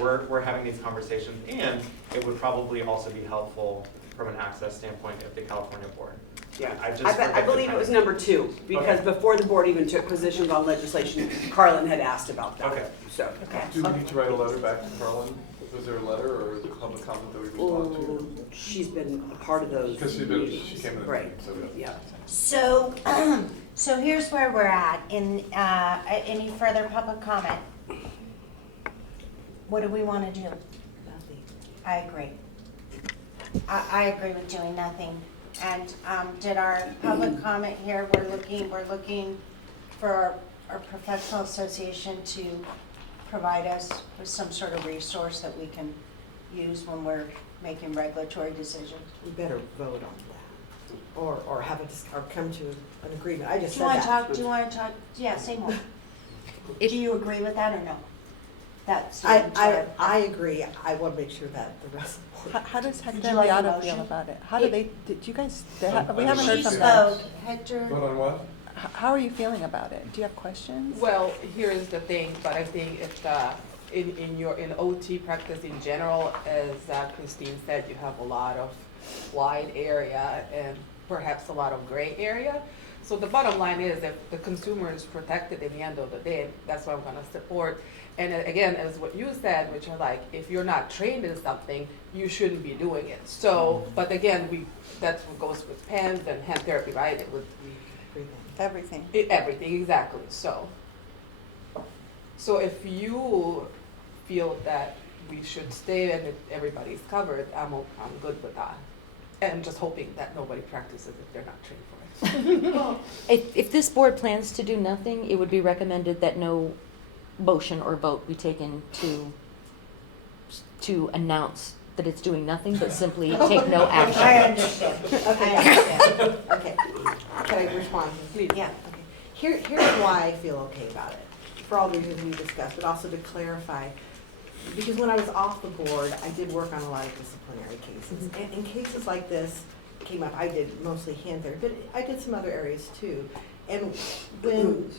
we're having these conversations, and it would probably also be helpful from an access standpoint if the California board. Yeah, I just I forget the believe it was timing. number 2, because Okay. before the board even took positions on legislation, Carlin had asked about that. Okay. So. Do we need to write a letter back to Carlin? Was there a letter or is it public comment that we respond to? Oh, she's been a part of those Because she meetings. came in. Right, So yeah. So, so here's where we're at. In any further public comment? What do we want to do? Nothing. I agree. I agree with doing nothing. And did our public comment here, we're looking for our professional association to provide us with some sort of resource that we can use when we're making regulatory decisions. We better vote on that, or have or come to an agreement. I just Do said you want that. to talk, do you want to talk, yeah, say more. Do you agree with that or no? That's. I agree. I want to make sure that the rest of the board. How does Would Hector you like a and Liana motion? feel about it? How do they, did you guys, we haven't heard She from them. spoke, Hector. Vote on what? How are you feeling about it? Do you have questions? Well, here's the thing, but I think it's, in OT practice in general, as Christine said, you have a lot of wide area and perhaps a lot of gray area. So the bottom line is if the consumer is protected in the end of the day, that's what I'm gonna support. And again, as what you said, which are like, if you're not trained in something, you shouldn't be doing it. So, but again, that's what goes with pens and hand therapy, right? It would, Everything. everything, exactly, so. So if you feel that we should stay and if everybody's covered, I'm good with that. And I'm just hoping that nobody practices if they're not trained for it. If this board plans to do nothing, it would be recommended that no motion or vote be taken to announce that it's doing nothing, but simply take no action. I understand. Okay. I understand. Okay, can I respond? Please. Yeah. Okay. Here's why I feel okay about it, for all the reasons we discussed, but also to clarify. Because when I was off the board, I did work on a lot of disciplinary cases. And in cases like this came up, I did mostly hand therapy, but I did some other areas too. And when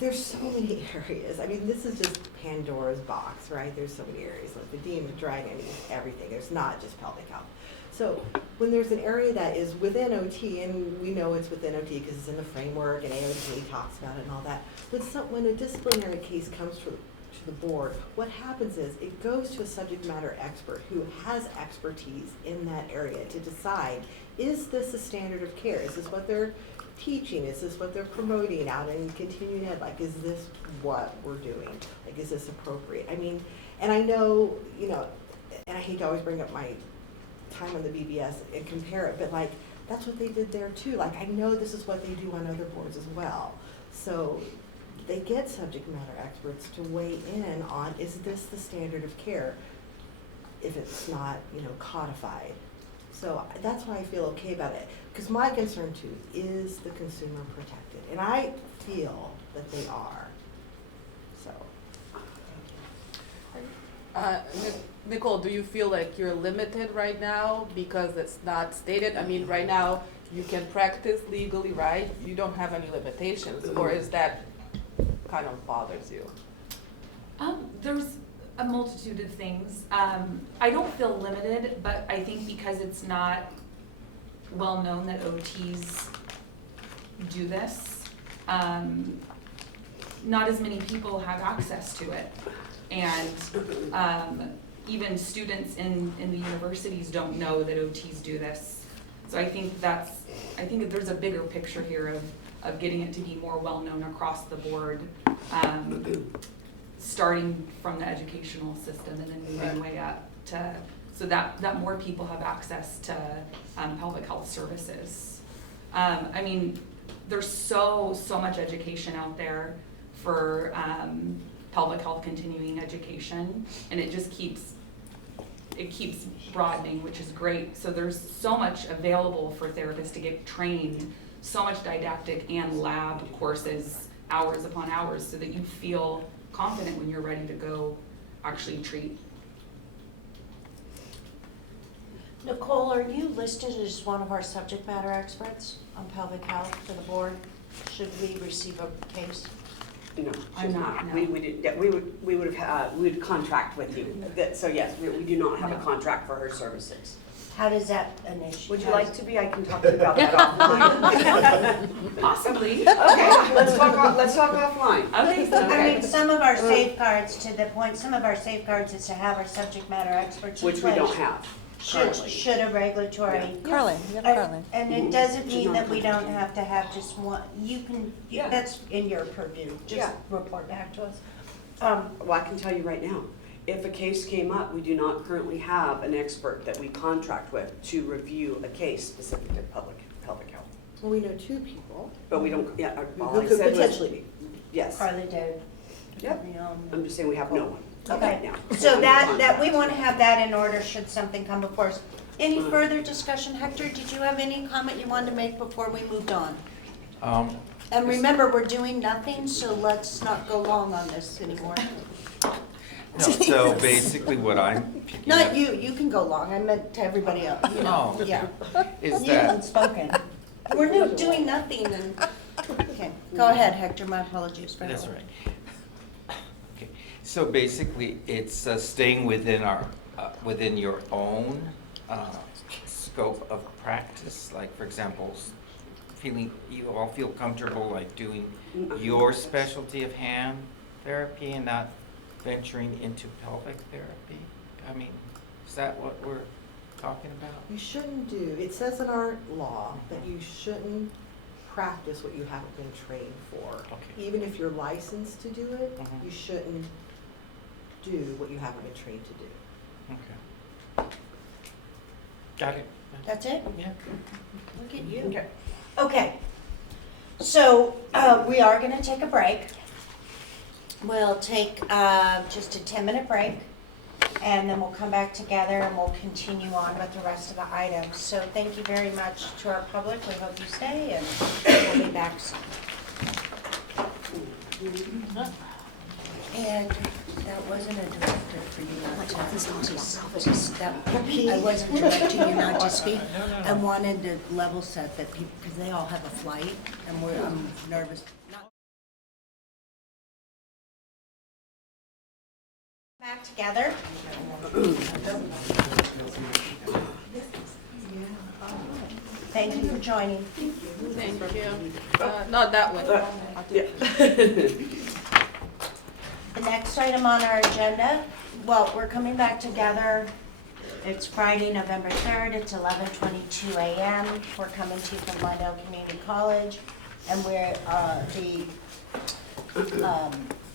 there's so many areas. I mean, this is just Pandora's box, right? There's so many areas, like the demon dragon, I mean, everything. There's not just pelvic health. So when there's an area that is within OT, and we know it's within OT because it's in the framework and AOT talks about it and all that, when a disciplinary case comes to the board, what happens is it goes to a subject matter expert who has expertise in that area to decide, is this a standard of care? Is this what they're teaching? Is this what they're promoting out in continuing ed? Like, is this what we're doing? Like, is this appropriate? I mean, and I know, you know, and I hate to always bring up my time on the BBS and compare it, but like, that's what they did there too. Like, I know this is what they do on other boards as well. So they get subject matter experts to weigh in on, is this the standard of care if it's not, you know, codified? So that's why I feel okay about it. Because my concern too, is the consumer protected? And I feel that they are, so. Nicole, do you feel like you're limited right now because it's not stated? I mean, right now, you can practice legally, right? You don't have any limitations, or is that kind of bothers you? There's a multitude of things. I don't feel limited, but I think because it's not well known that OTs do this, not as many people have access to it. And even students in the universities don't know that OTs do this. So I think that there's a bigger picture here of getting it to be more well-known across the board, starting from the educational system and then moving way up to, so that more people have access to pelvic health services. I mean, there's so much education out there for pelvic health continuing education, and it just keeps broadening, which is great. So there's so much available for therapists to get trained, so much didactic and lab courses, hours upon hours, so that you feel confident when you're ready to go actually treat. Nicole, are you listed as one of our subject matter experts on pelvic health for the board? Should we receive a case? No, I'm she's not, no. We would have, we would contract with you. So yes, we do not have a contract for her services. How does that initiate? Would you like to be? I can talk to you about that offline. Possibly. Okay, let's talk offline. Okay, so, I mean, some of our safeguards, to the point, some of our safeguards is to have our subject matter experts in Which we place. don't have currently. Should a regulatory. Carlin, you have Carlin. And it doesn't mean that we don't have to have just one, Yeah. that's in your purview, just Yeah. report back to us. Well, I can tell you right now, if a case came up, we do not currently have an expert that we contract with to review a case specific to pelvic health. Well, we know two people But we don't, yeah, all who I could said was, potentially be. yes. Carly did. Yep. I'm just saying we have no one. Okay, now. so that we want to have that in order should something come before us. Any further discussion? Hector, did you have any comment you wanted to make before we moved on? And remember, we're doing nothing, so let's not go long on this anymore. No, so basically what I'm picking Not up you, you can go long, I meant to everybody else, you know, Oh. yeah. is You haven't that, spoken. We're doing nothing and, okay, go ahead, Hector, my apologies for that. that's right. Okay, so basically it's staying within our, within your own scope scope of practice? Like, for example, you all feel comfortable like doing your specialty of hand therapy and not venturing into pelvic therapy? I mean, is that what we're talking about? You shouldn't do, it says in our law that you shouldn't practice what you haven't been trained for. Okay. Even if you're licensed to do it, Mhm. you shouldn't do what you haven't been trained to do. Okay. Got it. That's it? Yeah. Look at you. Okay. Okay, so we are gonna take a break. We'll take just a 10-minute break, and then we'll come back together and we'll continue on with the rest of the items. So thank you very much to our public. We hope you stay, and we'll be back soon. And that wasn't a directive for you not to, I wasn't directing you not to speak. I wanted to level set that people, because they all have a flight, and I'm nervous. Back together. Thank you for joining. Thank you. Not that one. The next item on our agenda, well, we're coming back together. It's Friday, November 3rd. It's 11:22 a.m. We're coming to you from Glendale Community College, and we're the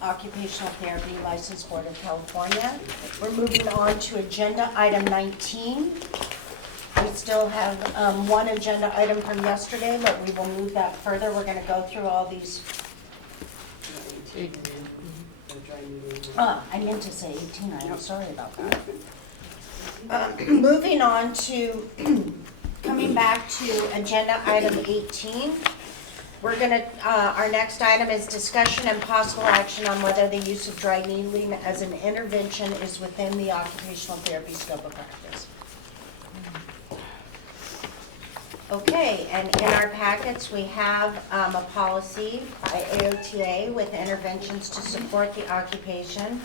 Occupational Therapy License Board of California. We're moving on to agenda item 19. We still have one agenda item from yesterday, but we will move that further. We're going to go through all these. I meant to say 18, I'm sorry about that. Moving on to, coming back to agenda item 18. We're gonna, our next item is discussion and possible action on whether the use of dry needling as an intervention is within the occupational therapy scope of practice. Okay, and in our packets, we have a policy by AOTA with interventions to support the occupation.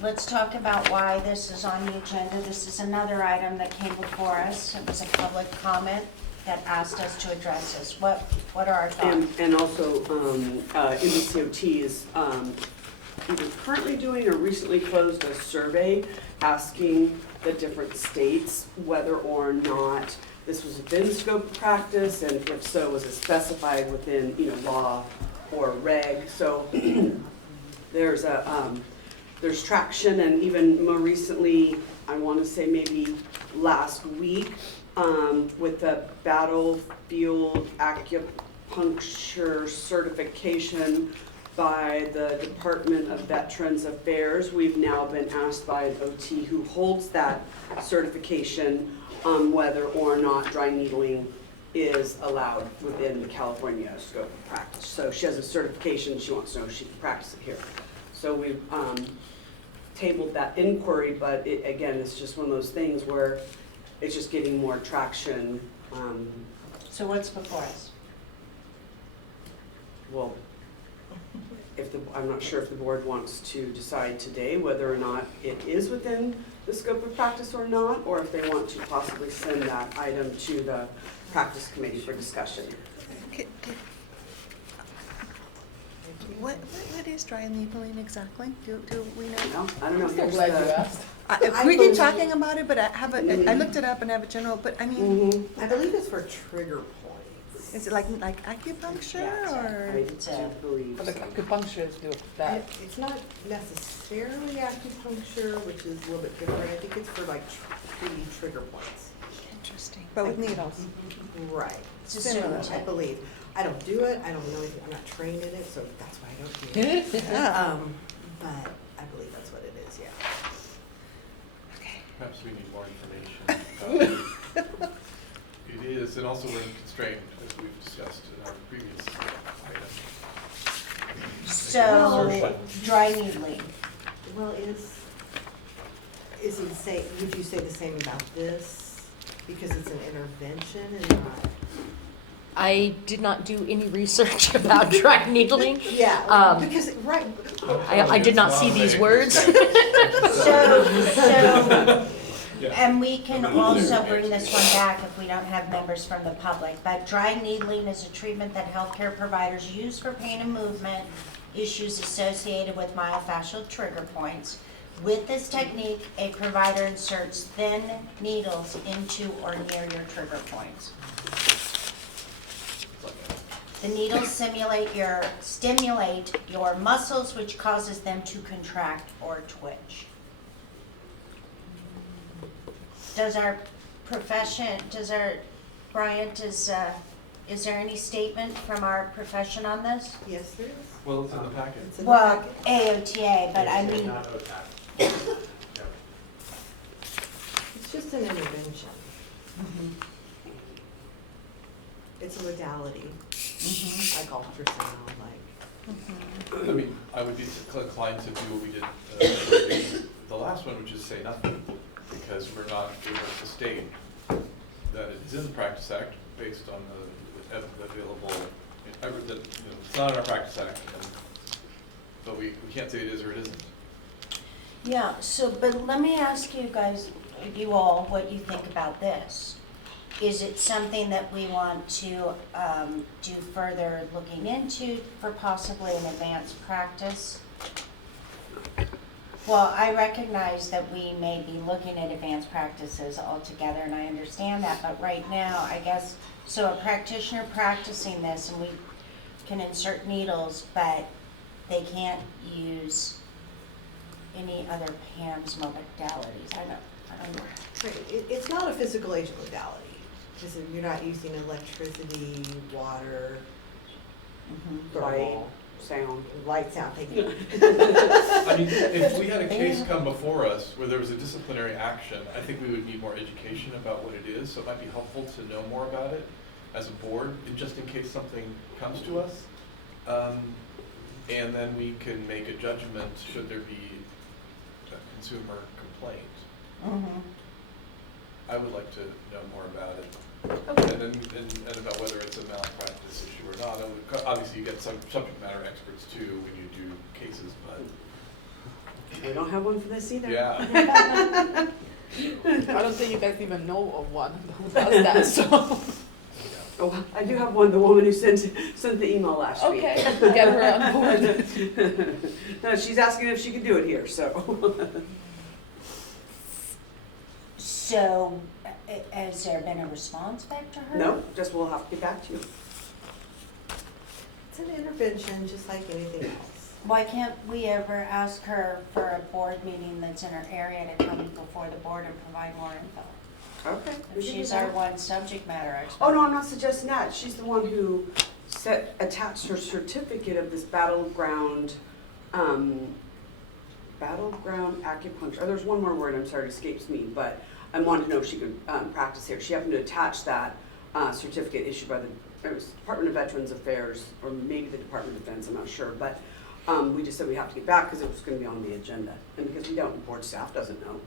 Let's talk about why this is on the agenda. This is another item that came before us. It was a public comment that asked us to address this. What are our thoughts? And also, MBCOT is either currently doing or recently closed a survey asking the different states whether or not this was within scope of practice, and if so, was it specified within, law or reg. So there's traction, and even more recently, I want to say maybe last week, with the battlefield acupuncture certification by the Department of Veterans Affairs. We've now been asked by an OT who holds that certification whether or not dry needling is allowed within the California scope of practice. So she has a certification, she wants to know if she can practice it here. So we've tabled that inquiry, but again, it's just one of those things where it's just getting more traction. So what's before us? Well, I'm not sure if the board wants to decide today whether or not it is within the scope of practice or not, or if they want to possibly send that item to the practice committee for discussion. What is dry needling exactly? Do we know? No, I don't know. I'm Here's glad you the- asked. We keep talking about it, but I haven't, I looked it up and have a general, but I mean, Mhm. I believe it's for trigger points. is it like acupuncture I or? do believe But the so. acupuncturists do that. It's not necessarily acupuncture, which is a little bit different. I think it's for like treating trigger points. Interesting. But with needles. Right. It's a Similar. certain I type. believe. I don't do it. I don't know anything. I'm not trained in it, so that's why I don't do it. But I believe that's what it is, yeah. Perhaps we need more information. It is, and also we're constrained, as we've discussed in our previous item. So, Assertion. dry needling. Well, is it the same, would you say the same about this? Because it's an intervention and not? I did not do any research about dry needling. Yeah, because, right. I did not see these words. So Yeah. And we can Nobody was also there. bring this one back if we don't have members from the public. But dry needling is a treatment that healthcare providers use for pain and movement issues associated with myofascial trigger points. With this technique, a provider inserts thin needles into or near your trigger points. The needles stimulate your muscles, which causes them to contract or twitch. Brian, is there any statement from our profession on this? Yes, there is. Well, it's in the packet. It's in the Well, packet. AOTA, but I mean, Not OTAC. No. It's just an intervention. It's a modality, like ultrasound, like. I mean, I would be inclined to do what we did the last one, which is say nothing, because we're not able to state that it is in the Practice Act based on the available, it's not in our Practice Act, but we can't say it is or it isn't. yeah, but let me ask you guys, you all, what you think about this. Is it something that we want to do further looking into for possibly an advanced practice? Well, I recognize that we may be looking at advanced practices altogether, and I understand that, but right now, I guess, so a practitioner practicing this, and we can insert needles, but they can't use any other PAMS modalities. I don't know. Right, it's not a physical agent modality, because you're not using electricity, water, thermal, Sound. light, sound, thank you. I mean, if we had a case come before us where there was a disciplinary action, I think we would need more education about what it is, so it might be helpful to know more about it as a board, just in case something comes to us. And then we can make a judgment should there be a consumer complaint. I would like to know more about it. And about whether it's a malpractice issue or not. And obviously, you get some subject matter experts too when you do cases, but We don't have one for this either. yeah. I don't think you guys even know of one who does that, so. Oh, I do have one, the woman who sent the email last week. Okay, get her on board. No, she's asking if she can do it here, so. So, has there been a response back to her? No, just we'll have to get back to you. It's an intervention, just like anything else. Why can't we ever ask her for a board meeting that's in her area to come before the board and provide more info? Okay. we can do She's our that. one subject matter expert. Oh, no, I'm not suggesting that. She's the one who attached her certificate of this battleground acupuncture. Oh, there's one more word, I'm sorry, it escapes me, but I wanted to know if she could practice here. She happened to attach that certificate issued by it was Department of Veterans Affairs, or maybe the Department of Defense, I'm not sure, but we just said we have to get back because it was going to be on the agenda, and because we don't, board staff doesn't know.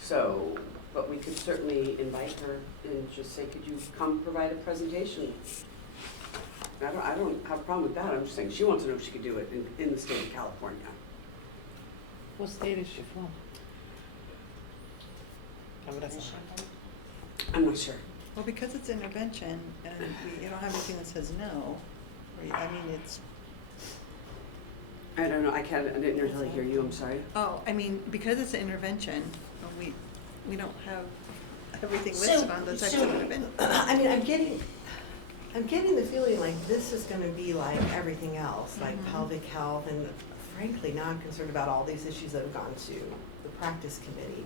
So, but we could certainly invite her and just say, could you come provide a presentation? I don't have a problem with that. I'm just saying she wants to know if she could do it in the state of California. What state is she from? I'm not sure. Well, because it's intervention and you don't have anything that says no, I mean, it's, I don't know. I didn't really hear you. I'm sorry. oh, I mean, because it's an intervention, we don't have everything So- listed on those types of so- interventions. I mean, I'm getting the feeling like this is gonna be like everything else, like pelvic health, and frankly, now I'm concerned about all these issues that have gone to the practice committee.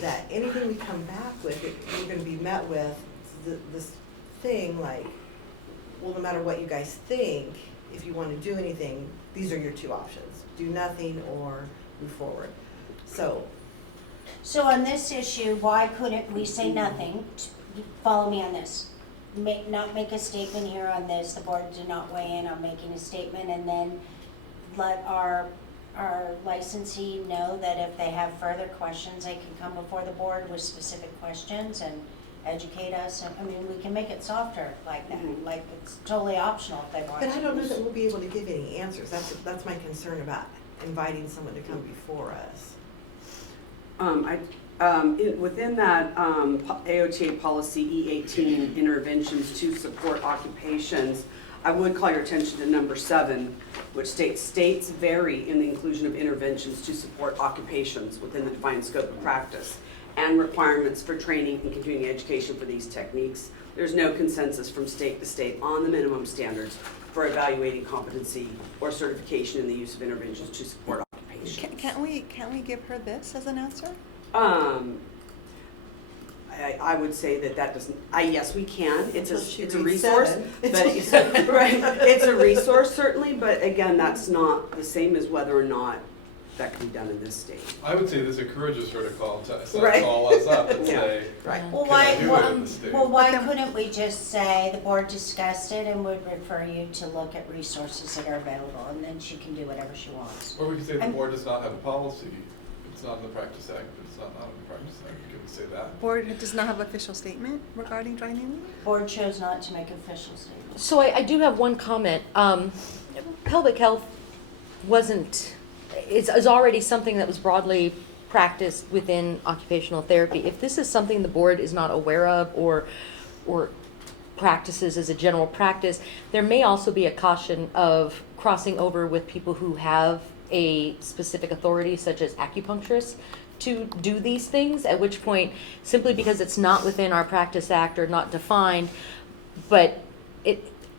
That anything we come back with, we're gonna be met with this thing like, well, no matter what you guys think, if you wanna do anything, these are your two options. Do nothing or move forward. So, on this issue, why couldn't we say nothing? Follow me on this. Not make a statement here on this, the board did not weigh in on making a statement, and then let our licensee know that if they have further questions, they can come before the board with specific questions and educate us. I mean, we can make it softer like that, like it's totally optional if they want to. but I don't know that we'll be able to give any answers. That's my concern about inviting someone to come before us. Within that AOTA policy E18 interventions to support occupations, I would call your attention to number 7, which states vary in the inclusion of interventions to support occupations within the defined scope of practice and requirements for training and continuing education for these techniques. There's no consensus from state to state on the minimum standards for evaluating competency or certification in the use of interventions to support occupations. Can't we give her this as an answer? I would say that doesn't, yes, we can, it's Until she it's a reads resource, 7. but it's, right, it's a resource certainly, but again, that's not the same as whether or not that can be done in this state. I would say this encourages her to call Right. us up and Yeah. say, Right. Well, Can I do it in the state? why couldn't we just say the board discussed it and would refer you to look at resources that are available, and then she can do whatever she wants? or we could say the I'm- board does not have a policy, it's not in the Practice Act, but it's not in the Practice Act, can we say that? Board does not have official statement regarding dry needling? Board chose not to make official statements. So I do have one comment. Pelvic health is already something that was broadly practiced within occupational therapy. If this is something the board is not aware of or practices as a general practice, there may also be a caution of crossing over with people who have a specific authority, such as acupuncturists, to do these things, at which point, simply because it's not within our Practice Act or not defined, but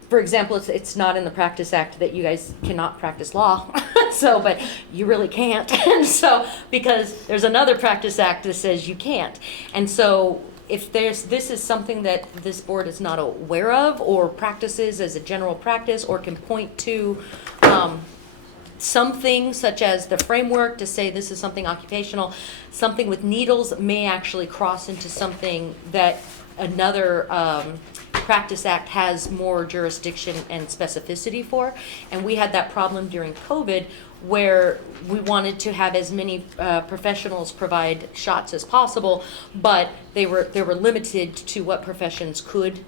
for example, it's not in the Practice Act that you guys cannot practice law, so, but you really can't, and so, because there's another Practice Act that says you can't, and so, if this is something that this board is not aware of, or practices as a general practice, or can point to, something such as the framework to say this is something occupational, something with needles may actually cross into something that another Practice Act has more jurisdiction and specificity for. And we had that problem during COVID where we wanted to have as many professionals provide shots as possible, but they were limited to what professions could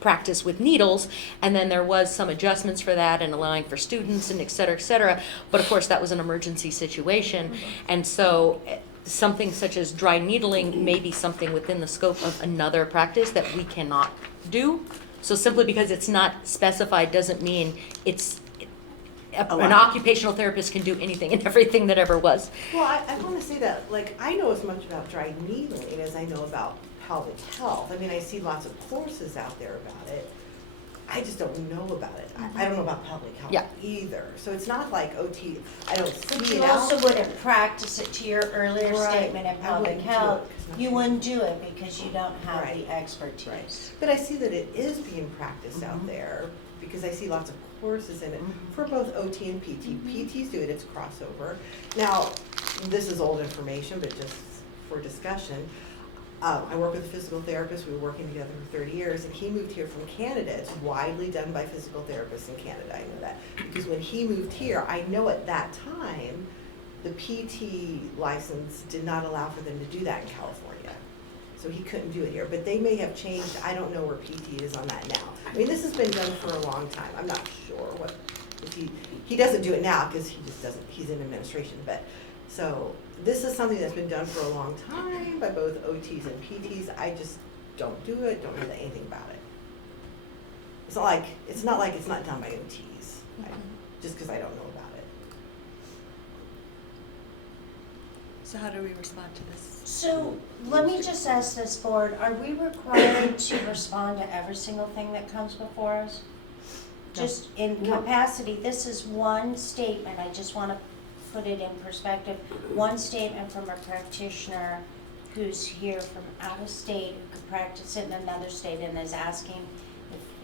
practice with needles, and then there was some adjustments for that and allowing for students and et cetera, but of course that was an emergency situation, and so something such as dry needling may be something within the scope of another practice that we cannot do. So simply because it's not specified doesn't mean an occupational therapist can do anything and everything that ever was. Well, I want to say that, like, I know as much about dry needling as I know about pelvic health. I mean, I see lots of courses out there about it. I just don't know about it. I don't know about pelvic health either. So it's not like OT, I don't But see you it also out. wouldn't practice it to your earlier Right. statement in I public wouldn't do health. it 'cause You nothing- wouldn't do it because you don't have Right. the expertise. But I see that it is being practiced out there because I see lots of courses in it for both OT and PT. PTs do it, it's crossover. Now, this is old information, but just for discussion, I work with a physical therapist. We were working together for 30 years, and he moved here from Canada. It's widely done by physical therapists in Canada. I know that because when he moved here, I know at that time, the PT license did not allow for them to do that in California. So he couldn't do it here, but they may have changed. I don't know where PT is on that now. I mean, this has been done for a long time. I'm not sure if he doesn't do it now because he just doesn't, he's in administration, but, so this is something that's been done for a long time by both OTs and PTs. I just don't do it, don't know anything about it. It's not like it's not done by OTs, just because I don't know about it. So how do we respond to this? So let me just ask this board, are we required to respond to every single thing that comes before us? Just in capacity, this is one statement, I just want to put it in perspective. One statement from a practitioner who's here from out of state, who could practice in another state and is asking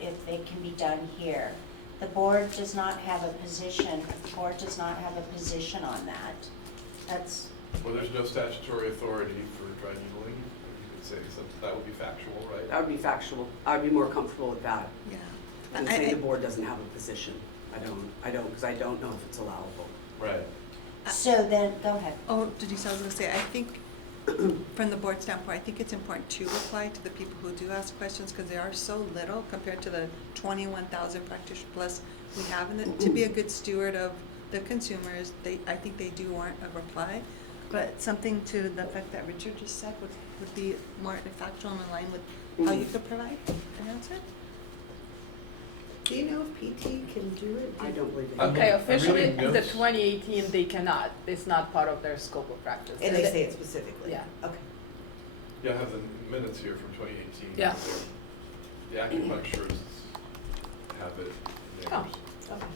if it can be done here. The board does not have a position, the board does not have a position on that. That's, Well, there's no statutory authority for dry needling, you could say, so that would be factual, right? That would be factual. I would be more comfortable with that Yeah. than saying the board doesn't have a position. I don't, because I don't know if it's allowable. Right. so then, go ahead. Oh, did you say, I was gonna say, I think, from the board standpoint, I think it's important to reply to the people who do ask questions, because they are so little compared to the 21,000 practitioners plus we have, and to be a good steward of the consumers, I think they do warrant a reply. But something to the effect that Richard just said would be more factual and in line with how you could provide an answer. Do you know if PT can do it? I don't believe it. I'm Okay, officially, reading the notes. 2018, they cannot. It's not part of their scope of practice. And they say it specifically? Yeah. Okay. Yeah, I have the minutes here from 2018. Yeah. The acupuncturists have it. Oh. Okay.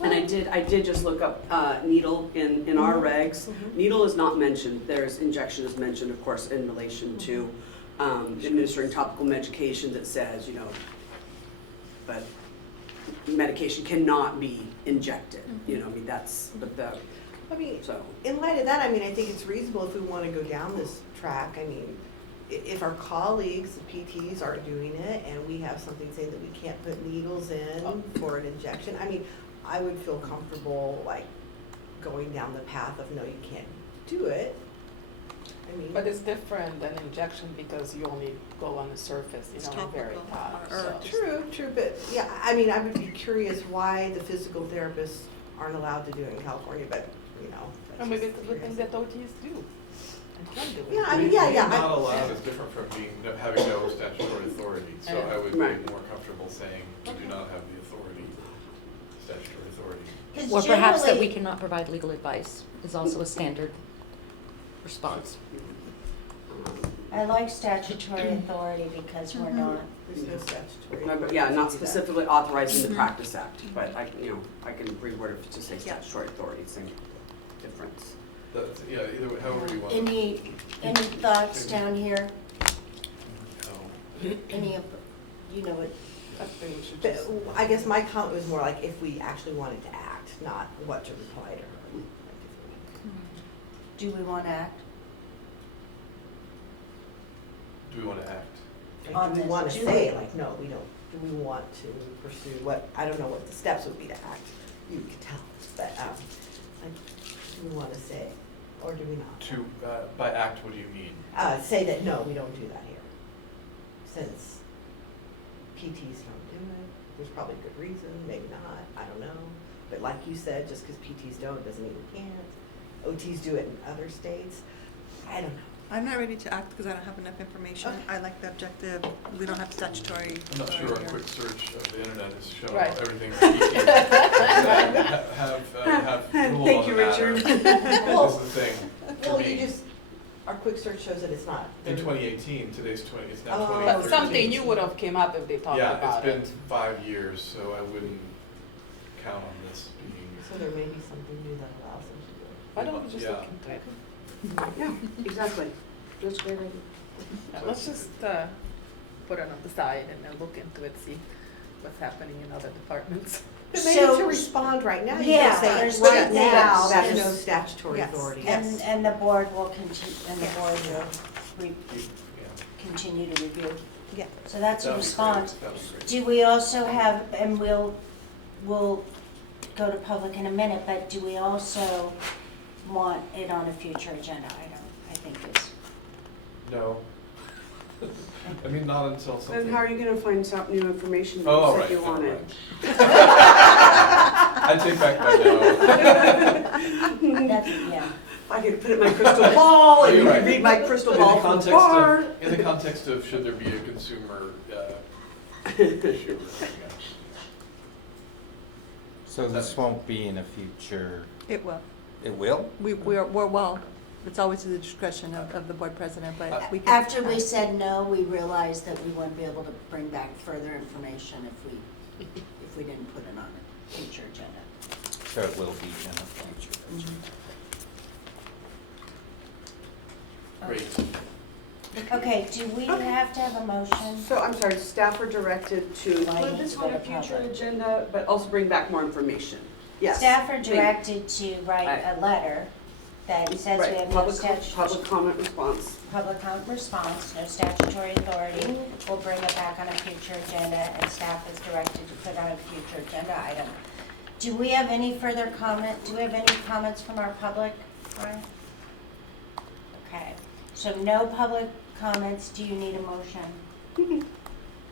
And I did just look up needle in our regs. Mhm. Needle is not mentioned. There's injection is mentioned, of course, in relation to administering topical medication that says, you know, but medication cannot be injected. You know, I mean, that's, but the, I mean, so. in light of that, I mean, I think it's reasonable if we want to go down this track. I mean, if our colleagues, the PTs, aren't doing it, and we have something saying that we can't put needles in for an injection, I mean, I would feel comfortable, like, going down the path of, no, you can't do it. I mean. But it's different than injection because you only go on the surface, you It's know, very topical top. or So. True, but yeah, I mean, I would be curious why the physical therapists aren't allowed to do it in California, but, you know. that's And maybe just it's a good thing curious. that OTs do and can do it. Yeah, I mean, yeah. Being I- not allowed is different from having no statutory authority, so I would be Right. more comfortable saying you do not have the authority, statutory authority. 'Cause Or perhaps that we generally- cannot provide legal advice is also a standard response. I like statutory authority because we're not. There's no statutory. No, but yeah, not authority to do that. specifically authorizing the Practice Act, but I, you know, I can reword it to say Yeah. statutory authority, same difference. That's, yeah, either way, however you want. Any thoughts down here? No. Any of, you know what? I think we should But just. I guess my comment was more like if we actually wanted to act, not what to reply to her. Do we want to act? Do we want to act? Like, On do we this, want to do say, we? like, no, we don't, do we want to pursue what, I don't know what the steps would be to act, you could tell, but, like, do we want to say, or do we not? To, by act, what do you mean? Say that, no, we don't do that here, since PTs don't do it, there's probably a good reason, maybe not, I don't know, but like you said, just because PTs don't, doesn't mean we can't. OTs do it in other states, I don't know. I'm not ready to act because I don't have enough information. Okay. I like the objective, we don't have statutory. I'm not sure a authority quick here. search of the internet has shown Right. everything that have rule Thank on you, the matter. Richard. This is the thing, for Well, you me, just, our quick search shows that it's not. in 2018, today's it's now Oh. 2013. But something new would have came up if they talked Yeah, about it. it's been 5 years, so I wouldn't count on this being. So there may be something new that allows them to do it. Why don't we just Yeah. look into it? Yeah, exactly. That's a great idea. Yeah, let's just put it on the side and then look into it, see what's happening in other departments. But maybe So- to respond right now, you Yeah, can say, there's right two now, things. there's no There's- statutory Yes. authority. And the board will board will Yeah. continue to review. Yeah. So that's a That'd be response. great. That'd be great. Do we also have, and we'll go to public in a minute, but do we also want it on a future agenda item? I think is. No. I mean, not until something. Then how are you gonna find out new information that Oh, you right, said you never wanted? mind. I take back my no. That's, yeah. I could put it in my crystal ball and You're you right. could read my crystal In the ball from context afar. in the context of should there be a consumer issue? Yeah. So this won't be in a future, It will. it will? We're well, it's always at the discretion of the board president, but we can. After we said no, we realized that we wouldn't be able to bring back further information if we didn't put it on a future agenda. So it will be in a future agenda. Great. Okay, do we have to have a motion? So I'm sorry, staff are directed to Why include need this to on go a to future public? agenda, but also bring back more information. Yes. Staff are Thank you. directed to write a letter that says we Right, have no public statutory, comment response. public comment response, no statutory authority. We'll bring it back on a future agenda, and staff is directed to put on a future agenda item. Do we have any further comment? Do we have any comments from our public, Brian? Okay, so no public comments. Do you need a motion?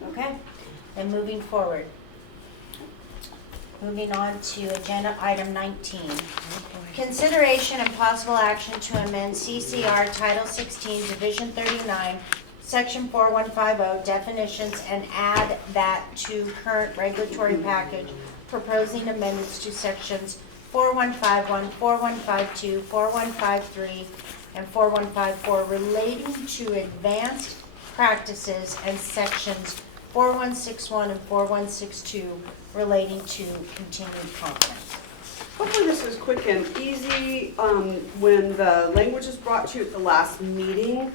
Okay, then moving forward. moving on to agenda item 19. Consideration and possible action to amend CCR Title 16, Division 39, Section 4150 definitions and add that to current regulatory package, proposing amendments to sections 4151, 4152, 4153, and 4154 relating to advanced practices, and sections 4161 and 4162 relating to continued conference. Hopefully this was quick and easy. When the language was brought to you at the last meeting,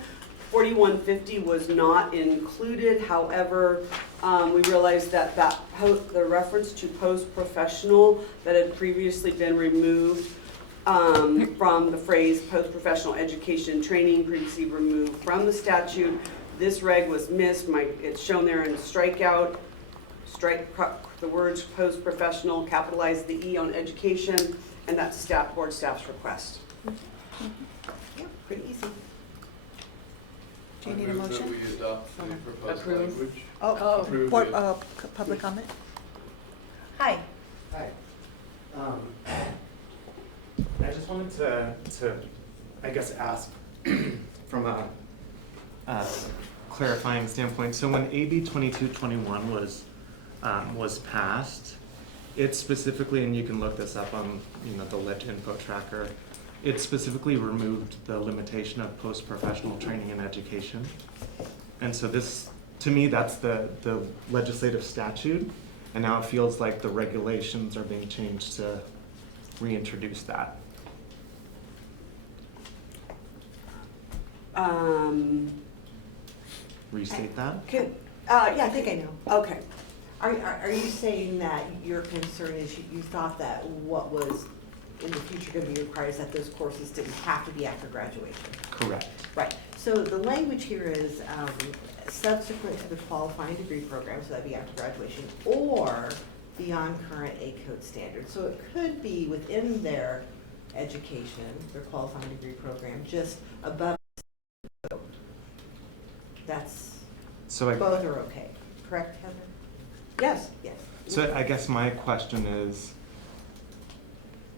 4150 was not included. However, we realized that the reference to post-professional that had previously been removed from the phrase post-professional education training, previously removed from the statute. This reg was missed. It's shown there in strikeout. Strike the words post-professional, capitalize the E on education, and that's board staff's request. Yeah, pretty easy. Do you need a I move that motion? we adopt the proposed Approve. language. Oh, Approve board, it. public comment? Hi. Hi. I just wanted to I guess, ask from a clarifying standpoint. So when AB 2221 was passed, it specifically, and you can look this up on the Lit Info Tracker, it specifically removed the limitation of post-professional training and education. And so this, to me, that's the legislative statute, and now it feels like the regulations are being changed to reintroduce that. Restate that? Yeah, I think I know. Okay. Are you saying that your concern is you thought that what was in the future going to be required is that those courses didn't have to be after graduation? Correct. Right. So the language here is subsequent to the qualifying degree program, so that'd be after graduation, or beyond current ACODE standards. So it could be within their education, their qualifying degree program, just above. That's, So both are okay, correct, Heather? Yes. Yes. So I guess my question is,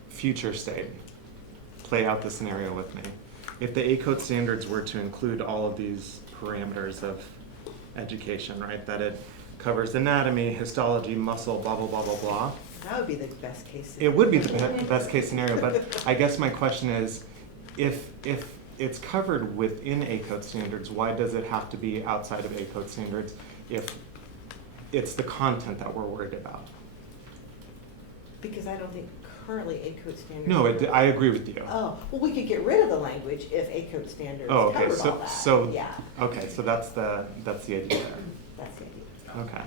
future state, play out the scenario with me. If the ACODE standards were to include all of these parameters of education, right, that it covers anatomy, histology, muscle, blah, blah, blah, blah, blah. That would be the best case. It would be the best case scenario, but I guess my question is, if it's covered within ACODE standards, why does it have to be outside of ACODE standards if it's the content that we're worried about? Because I don't think currently ACODE standards. No, I agree with you. Oh, well, we could get rid of the language if ACODE standards Oh, okay, covered all that. so, Yeah, okay, so that's the idea there. that's the idea. Okay.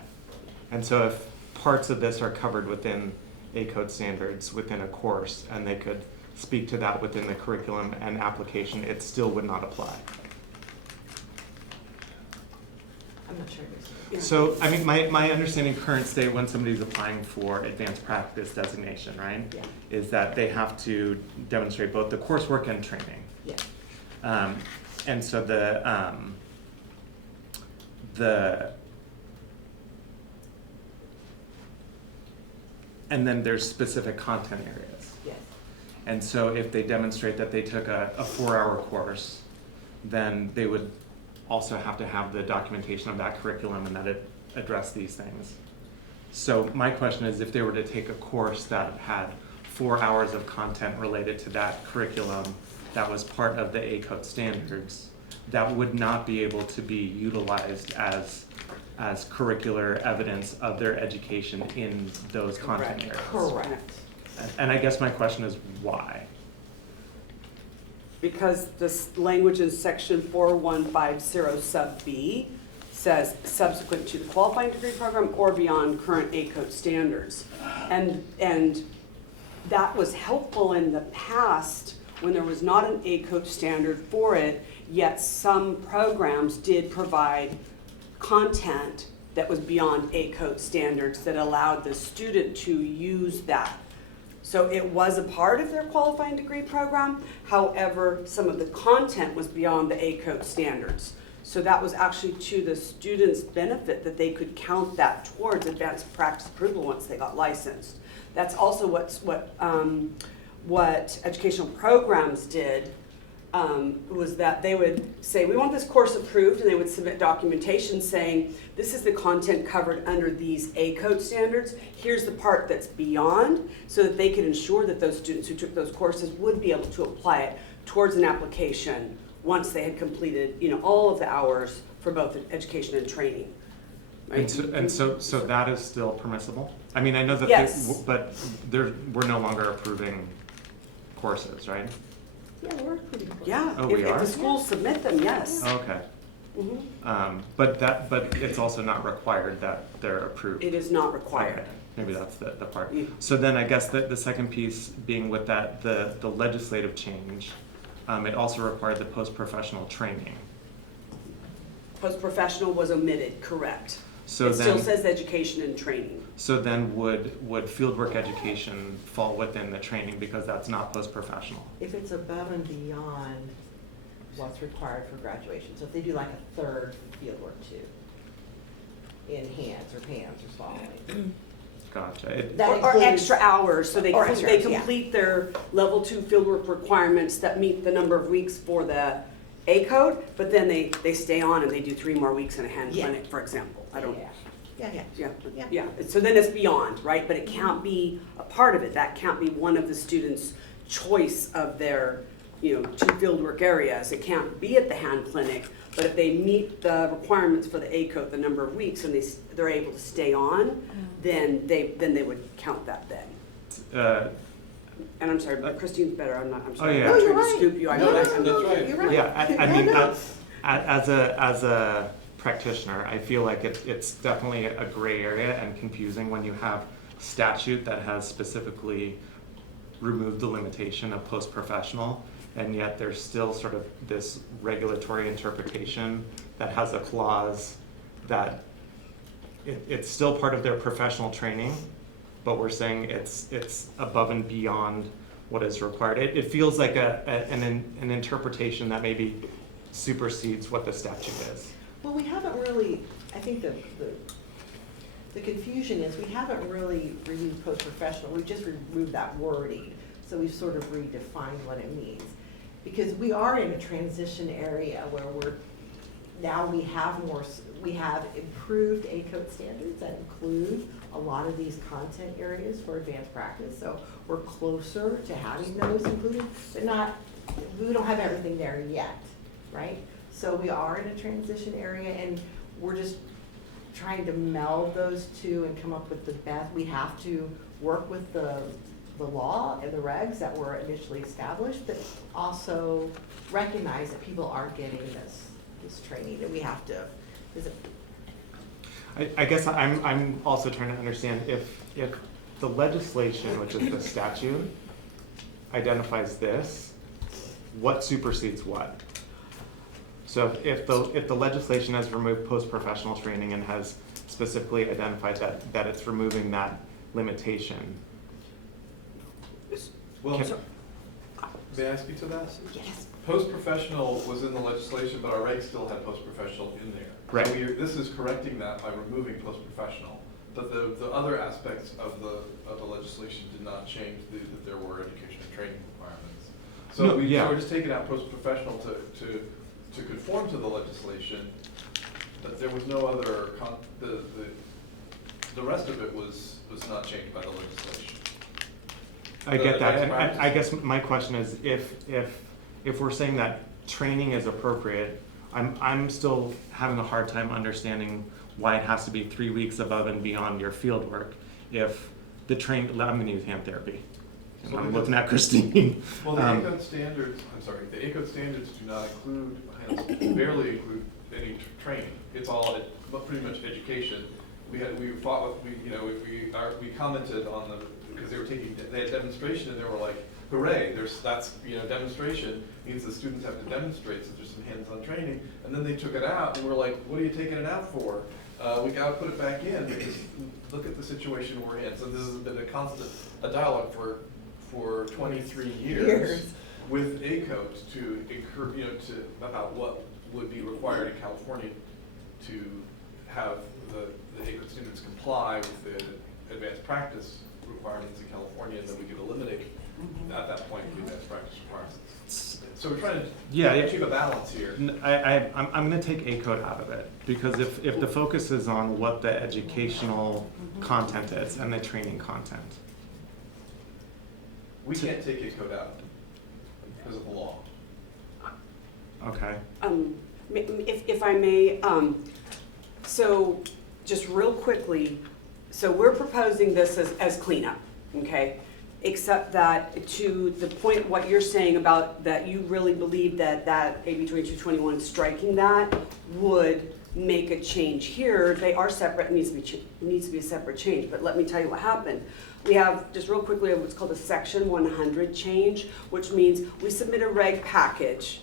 And so if parts of this are covered within ACODE standards within a course, and they could speak to that within the curriculum and application, it still would not apply. I'm not sure. So, I mean, my understanding current state when somebody's applying for advanced practice designation, right? Yeah. Is that they have to demonstrate both the coursework and training. Yeah. And so and then there's specific content areas. Yes. And so if they demonstrate that they took a 4-hour course, then they would also have to have the documentation of that curriculum and that it addressed these things. So my question is, if they were to take a course that had 4 hours of content related to that curriculum that was part of the ACODE standards, that would not be able to be utilized as curricular evidence of their education in those content areas. Correct. And I guess my question is why? Because this language in section 4150 sub B says subsequent to the qualifying degree program or beyond current ACODE standards. And that was helpful in the past when there was not an ACODE standard for it, yet some programs did provide content that was beyond ACODE standards that allowed the student to use that. So it was a part of their qualifying degree program, however, some of the content was beyond the ACODE standards. So that was actually to the students' benefit that they could count that towards advanced practice approval once they got licensed. That's also what educational programs did, was that they would say, we want this course approved, and they would submit documentation saying, this is the content covered under these A code standards, here's the part that's beyond, so that they could ensure that those students who took those courses would be able to apply it towards an application once they had completed, all of the hours for both education and training. Right? And so that is still permissible? I mean, I know that, Yes. but we're no longer approving courses, right? Yeah, we're approving. Yeah, Oh, if we the are? schools submit them, yes. Okay. Mhm. But it's also not required that they're approved. It is not required. Okay, maybe that's the part. Yeah. So then I guess the second piece being with that, the legislative change, it also required the post-professional training. Post-professional was omitted, correct. So It still then, says education and training. so then would fieldwork education fall within the training because that's not post-professional? If it's above and beyond what's required for graduation, so if they do like a third fieldwork too, in hands or pans or swallowing. Gotcha. It- That Or includes- extra hours, so they Or extra hours, yeah. complete their level 2 fieldwork requirements that meet the number of weeks for the A code, but then they stay on and they do 3 more weeks in a hand Yeah. clinic, for example. I don't, Yeah. yeah, so then it's beyond, right? But it can't be a part of it, that can't be one of the students' choice of their, 2 fieldwork areas. It can't be at the hand clinic, but if they meet the requirements for the A code, the number of weeks, and they're able to stay on, then they would count that then. And I'm sorry, but Christine's better, I'm sorry, yeah. I'm No, you're trying to right. scoop you, I No, know no, that. no, That's right. You're right. Yeah, I mean, No. as a practitioner, I feel like it's definitely a gray area and confusing when you have statute that has specifically removed the limitation of post-professional, and yet there's still sort of this regulatory interpretation that has a clause that it's still part of their professional training, but we're saying it's above and beyond what is required. It feels like an interpretation that maybe supersedes what the statute is. Well, we haven't really, I think the confusion is we haven't really removed post-professional, we've just removed that wording. So we've sort of redefined what it means. Because we are in a transition area where we have improved A code standards that include a lot of these content areas for advanced practice. So we're closer to having those included, but we don't have everything there yet, right? So we are in a transition area and we're just trying to meld those two and come up with the best. We have to work with the law and the regs that were initially established, but also recognize that people aren't getting this training, that we have to, I guess I'm also trying to understand if the legislation, which is the statute, identifies this, what supersedes what? So if the legislation has removed post-professional training and has specifically identified that it's removing that limitation. Well, Can- may I speak to that? yes. Post-professional was in the legislation, but our regs still had post-professional in there. Right. So this is correcting that by removing post-professional. But the other aspects of the legislation did not change, that there were education and training requirements. So No, yeah. so we're just taking out post-professional to conform to the legislation, but there was no other, the rest of it was not changed by the legislation. I get that, and practice. I guess my question is if we're saying that training is appropriate, I'm still having a hard time understanding why it has to be 3 weeks above and beyond your field work if I'm gonna use hand therapy. And So I'm because- looking at Christine. Well, the ACOD standards, the ACOD standards do not barely include any training. It's all pretty much education. We commented on because they had demonstration and they were like, hooray, demonstration means the students have to demonstrate, so there's some hands-on training. And then they took it out and we're like, what are you taking it out for? We gotta put it back in because look at the situation we're in. So this has been a dialogue for 23 years with ACOs to encourage, about what would be required in California to have the ACOT students comply with the advanced practice requirements in California, and then we could eliminate at that point the advanced practice requirements. So we're trying to achieve a balance here. I'm going to take ACOD out of it, because if the focus is on what the educational content is and the training content. We can't take ACOT out because of the law. Okay. If I may, so just real quickly, so we're proposing this as cleanup, okay? Except that to the point what you're saying about that you really believe that AB 2221 striking that would make a change here. They are separate, it needs to be a separate change, but let me tell you what happened. We have, just real quickly, what's called a section 100 change, which means we submit a reg package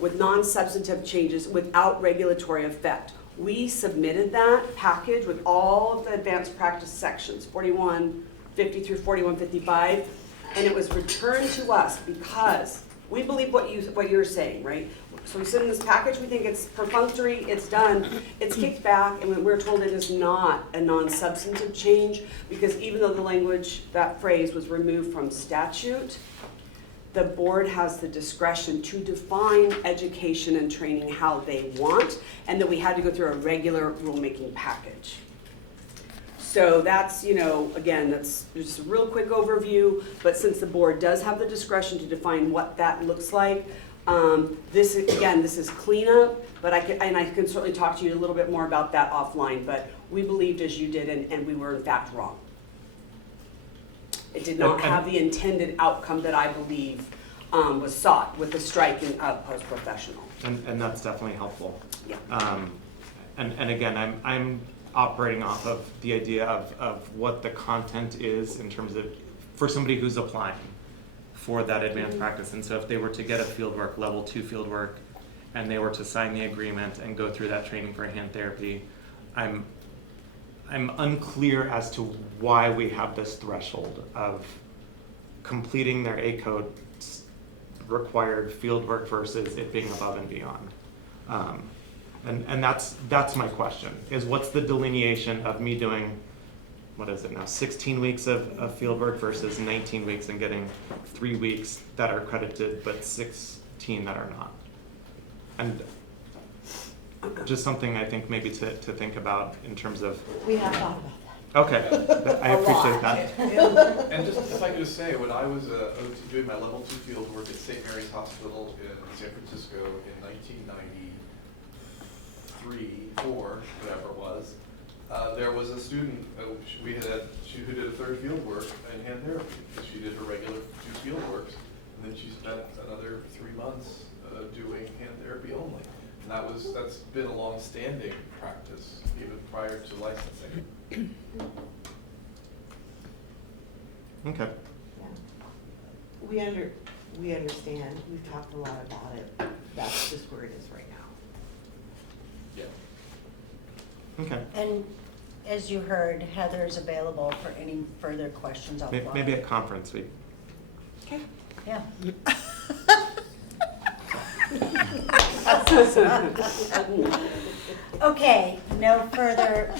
with non-substantive changes without regulatory effect. We submitted that package with all of the advanced practice sections, 4150 through 4155, and it was returned to us because we believe what you're saying, right? So we send in this package, we think it's perfunctory, it's done, it's kicked back, and we're told it is not a non-substantive change, because even though the language, that phrase was removed from statute, the board has the discretion to define education and training how they want, and that we had to go through a regular rulemaking package. So that's, again, that's just a real quick overview, but since the board does have the discretion to define what that looks like, this is cleanup, but I can certainly talk to you a little bit more about that offline, but we believed as you did, and we were in fact wrong. It did not have the intended outcome that I believe was sought with the striking of post-professional. And that's definitely helpful. Yeah. And again, I'm operating off of the idea of what the content is in terms of, for somebody who's applying for that advanced practice. And so if they were to get a fieldwork, level 2 fieldwork, and they were to sign the agreement and go through that training for hand therapy, I'm unclear as to why we have this threshold of completing their ACOD required fieldwork versus it being above and beyond. And that's my question, is what's the delineation of me doing, what is it now, 16 weeks of fieldwork versus 19 weeks and getting 3 weeks that are credited but 16 that are not? And just something I think maybe to think about in terms of. We have thought about that. Okay, I appreciate that. And just, if I could just say, when I was doing my level 2 field work at St. Mary's Hospital in San Francisco in 1993, 4, whatever it was, there was a student who did a third field work in hand therapy. She did her regular 2 field works, and then she spent another 3 months doing hand therapy only. And that's been a long-standing practice, even prior to licensing. Okay. Yeah. We understand, we've talked a lot about it, that's just where it is right now. Yeah. Okay. And as you heard, Heather is available for any further questions offline. Maybe at conference week. Okay, yeah. Okay, no further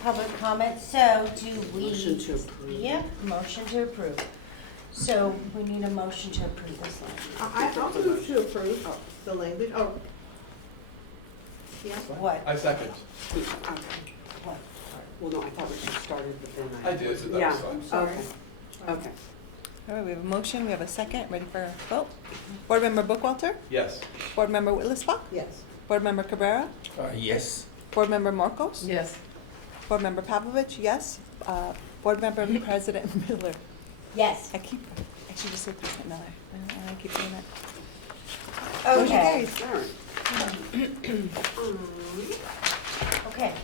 public comments, so do we? Motion to approve. Yep, motion to approve. So we need a motion to approve this language. I'll move to approve the language, yeah. What? I second. What? Well, no, I thought we just started, but then I did, so Yeah, that's fine. Sorry. okay. All right, we have a motion, we have a second, ready for a vote? Board Member Bookwalter? Yes. Board Member Whittlesbach? Yes. Board Member Cabrera? Yes. Board Member Marcos? Yes. Board Member Pavlovich, yes. Board Member President Miller? Yes. I should just say President Miller. I keep doing that. Motion Okay, carries. All right. okay.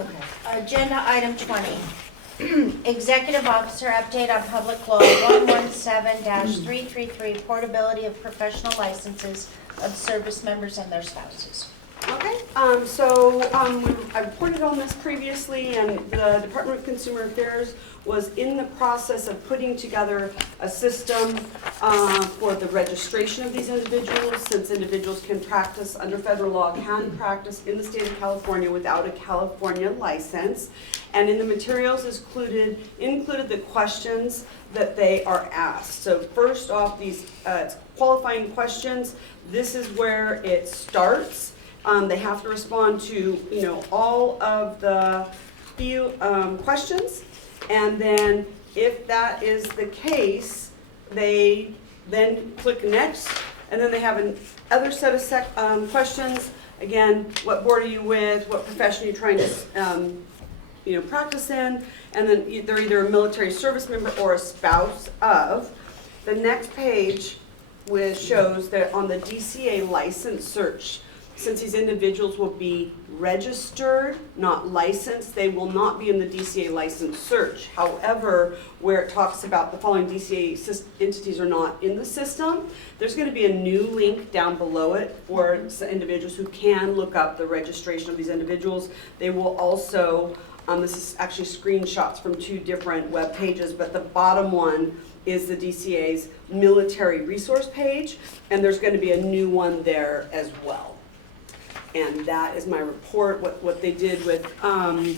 Okay. Agenda item 20. Executive Officer update on Public Law 117-333, portability of professional licenses of service members and their spouses. Okay, I reported on this previously, and the Department of Consumer Affairs was in the process of putting together a system for the registration of these individuals, since individuals can practice, under federal law, can practice in the state of California without a California license. And in the materials is included the questions that they are asked. So first off, these qualifying questions, this is where it starts. They have to respond to, all of the few questions. And then if that is the case, they then click next. And then they have another set of questions. Again, what board are you with? What profession are you trying to practice in? And then they're either a military service member or a spouse of. The next page shows that on the DCA license search, since these individuals will be registered, not licensed, they will not be in the DCA license search. However, where it talks about the following DCA entities are not in the system, there's going to be a new link down below it for individuals who can look up the registration of these individuals. They will also, this is actually screenshots from 2 different web pages, but the bottom one is the DCA's military resource page, and there's going to be a new one there as well. And that is my report, what they did with the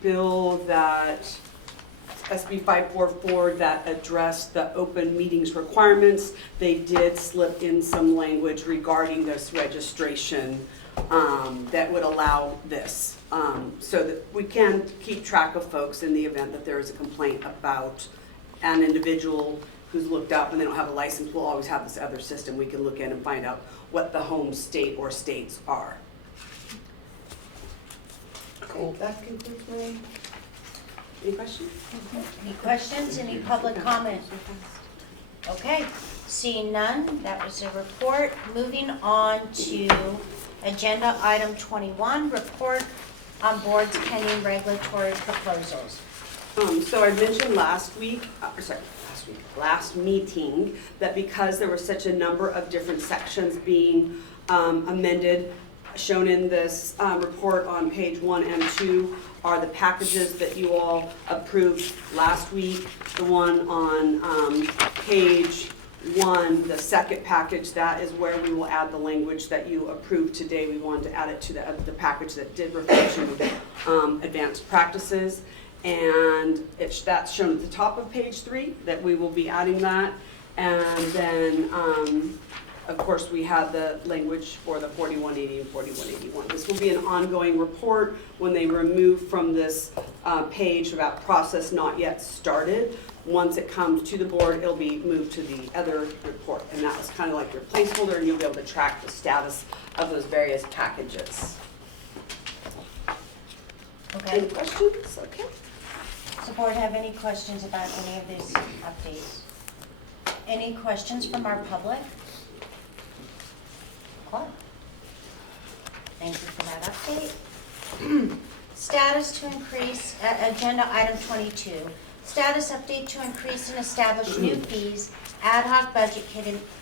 bill that, SB 544, that addressed the open meetings requirements. They did slip in some language regarding this registration that would allow this, so that we can keep track of folks in the event that there is a complaint about an individual who's looked up and they don't have a license. We'll always have this other system we can look in and find out what the home state or states are. Cool. That concludes my, any questions? Any questions, any public comment? Okay, seeing none, that was a report. Moving on to agenda item 21, report on boards pending regulatory proposals. So I mentioned last meeting, that because there were such a number of different sections being amended, shown in this report on page 1 and 2 are the packages that you all approved last week. The one on page 1, the second package, that is where we will add the language that you approved today. We wanted to add it to the package that did refer to advanced practices. And that's shown at the top of page 3, that we will be adding that. And then, of course, we have the language for the 4180 and 4181. This will be an ongoing report. When they remove from this page about process not yet started, once it comes to the board, it'll be moved to the other report. And that was kind of like your placeholder, and you'll be able to track the status of those various packages. Okay. Any questions? Okay. Does the board have any questions about any of these updates? Any questions from our public? Cool. Thank you for that update. Status to increase, agenda item 22. Status update to increase and establish new fees, ad hoc budget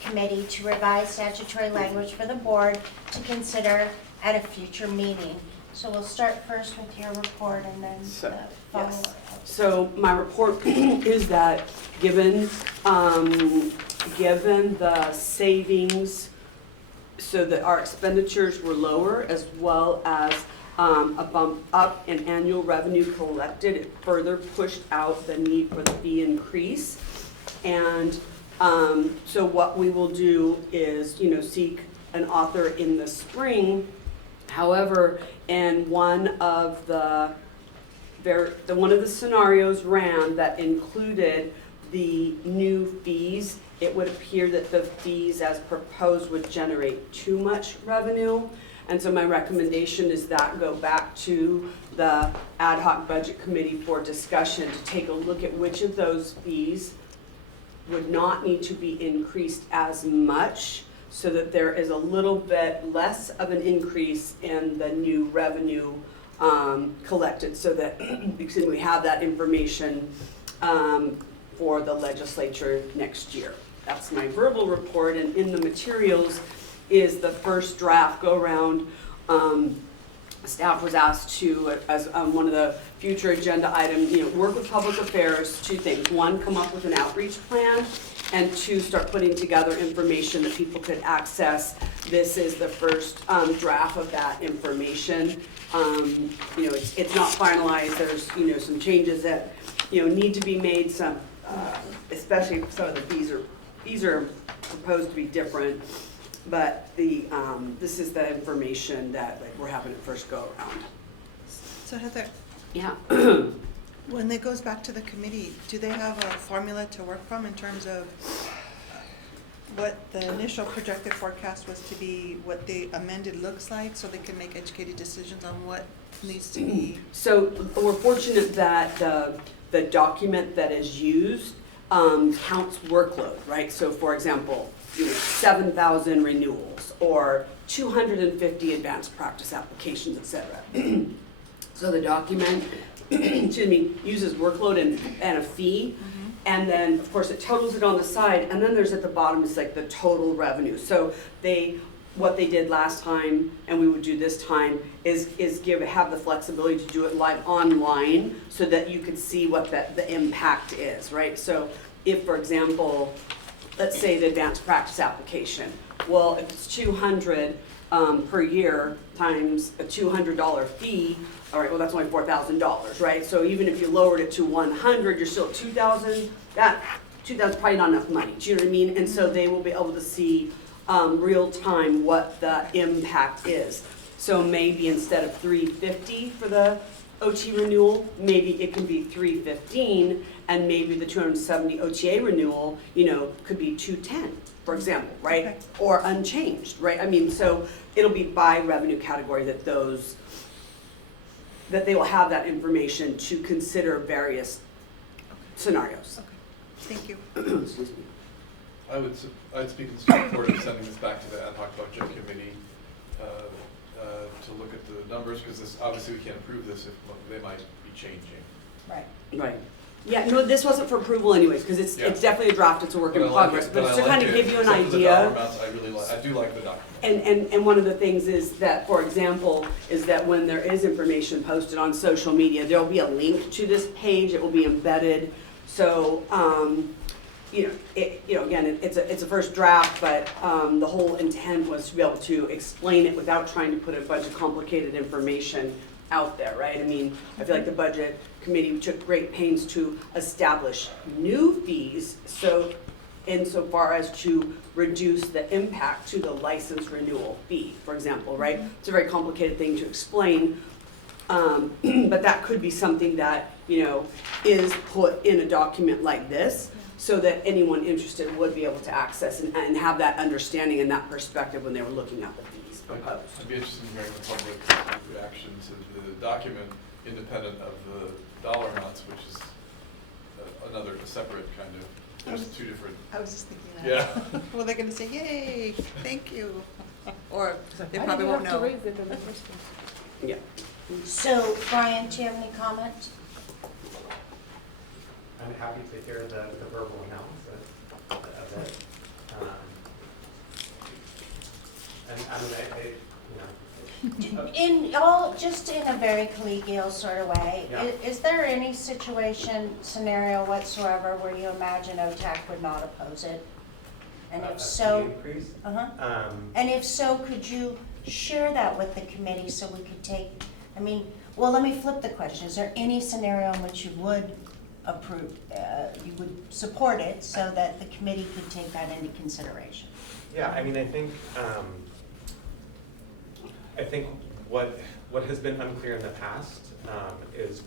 committee to revise statutory language for the board to consider at a future meeting. So we'll start first with your report and then the follow-up. Yes. So my report is that given the savings, so that our expenditures were lower, as well as a bump up in annual revenue collected, it further pushed out the need for the fee increase. And so what we will do is, seek an author in the spring. However, in one of the scenarios ran that included the new fees, it would appear that the fees as proposed would generate too much revenue. And so my recommendation is that go back to the ad hoc budget committee for discussion to take a look at which of those fees would not need to be increased as much, so that there is a little bit less of an increase in the new revenue collected, so that we have that information for the legislature next year. that's my verbal report, and in the materials is the first draft go-around. Staff was asked to, as one of the future agenda items, work with public affairs, two things. One, come up with an outreach plan, and two, start putting together information that people could access. This is the first draft of that information. It's not finalized. There's some changes that need to be made. Some, especially some of the fees are proposed to be different. But this is the information that we're having it first go around. So Heather, Yeah. when it goes back to the committee, do they have a formula to work from in terms of what the initial projected forecast was to be, what the amended looks like, so they can make educated decisions on what needs to be? So we're fortunate that the document that is used counts workload, right? So for example, 7,000 renewals or 250 advanced practice applications, et cetera. So the document, uses workload and a fee. And then, of course, it totals it on the side, and then there's at the bottom is like the total revenue. So what they did last time, and we would do this time, is have the flexibility to do it live online, so that you could see what the impact is, right? So, if, for example, let's say the advanced practice application, well, if it's 200 per year times a $200 fee, all right, well, that's only $4,000, right? So even if you lowered it to 100, you're still at 2,000. That 2,000 is probably not enough money. Do you know what I mean? And so they will be able to see real time what the impact is. So maybe instead of $350 for the OT renewal, maybe it can be $315, and maybe the 270 OTA renewal, could be $210, for example, right? Okay. Or unchanged, right? I mean, so it'll be by revenue category that they will have that information to consider various scenarios. Okay, thank you. Excuse me. I'd speak in support of sending this back to the ad hoc budget committee to look at the numbers, because this, obviously we can't approve this if they might be changing. Right. Right. Yeah, no, this wasn't for approval anyways, because it's Yeah. Definitely a draft, it's a work in progress, but it's to kind of give you an Except for the dollar idea. amounts, I do like the document. And one of the things is that, for example, is that when there is information posted on social media, there'll be a link to this page, it will be embedded. So, again, it's a first draft, but the whole intent was to be able to explain it without trying to put a bunch of complicated information out there, right? I mean, I feel like the budget committee took great pains to establish new fees, so insofar as to reduce the impact to the license renewal fee, for example, right? It's a very complicated thing to explain, but that could be something that, is put in a document like this, so that anyone interested would be able to access and have that understanding and that perspective when they were looking at the fees proposed. I'd be interested in hearing the public reaction to the document, independent of the dollar amounts, which is a separate kind of, there's two different. I was just thinking that. Yeah. Well, they're gonna say, yay, thank you. Or they probably won't know. Yeah. So, Brian, do you have any comments? I'm happy to hear the verbal analysis of it. Just in a very collegial sort of way, Yeah. is there any scenario whatsoever where you imagine OTAC would not oppose it? And if so, Increase? uh-huh. And if so, could you share that with the committee so we could well, let me flip the question. Is there any scenario in which you would approve, you would support it so that the committee could take that into consideration? Yeah, I mean, I think what has been unclear in the past is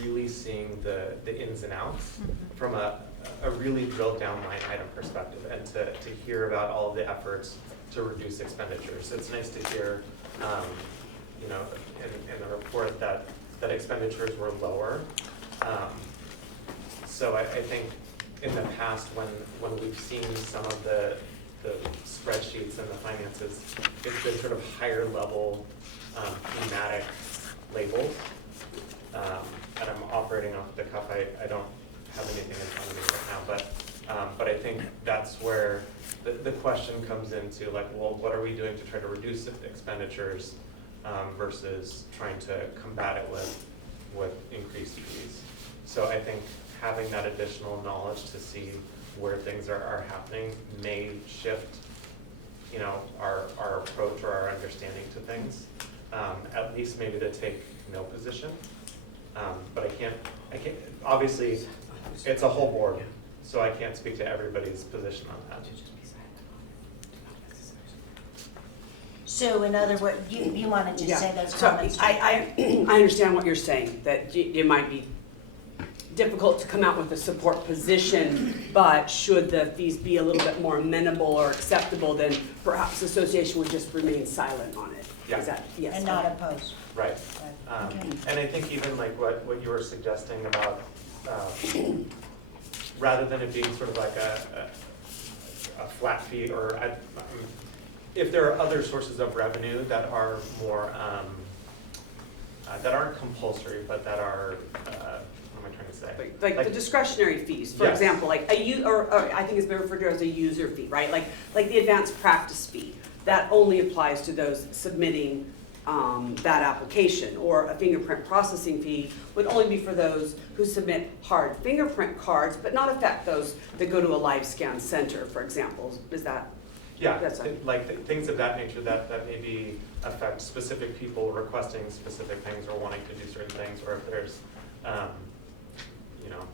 really seeing the ins and outs from a really drilled down line item perspective, and to hear about all of the efforts to reduce expenditures. It's nice to hear, in the report that expenditures were lower. So I think in the past, when we've seen some of the spreadsheets and the finances, it's been sort of higher level thematic labels. And I'm operating off the cuff. I don't have anything in front of me right now, but I think that's where question comes into like, well, what are we doing to try to reduce expenditures versus trying to combat it with increased fees? So I think having that additional knowledge to see where things are happening may shift, you know, our approach or our understanding to things. At least maybe to take no position. But I can't, obviously, it's a whole board, so I can't speak to everybody's position on that. So in other words, you wanted to say those So comments? I understand what you're saying, that it might be difficult to come out with a support position, but should the fees be a little bit more amenable or acceptable, then perhaps the association would just remain silent on it. Yeah. Is that, yes? And not opposed? Right. Okay. And I think even like what you were suggesting about, rather than it being sort of like a flat fee, or if there are other sources of revenue that are more, that aren't compulsory, but that are, what am I trying to say? Like the discretionary fees, for Yes. example, like or I think it's been referred to as a user fee, right? Like the advanced practice fee, that only applies to those submitting that application, or a fingerprint processing fee would only be for those who submit hard fingerprint cards, but not affect those that go to a live scan center, for example. Is that? Yeah, That's things of that nature that maybe affect specific people requesting specific things or wanting to do certain things, or if there's, you know,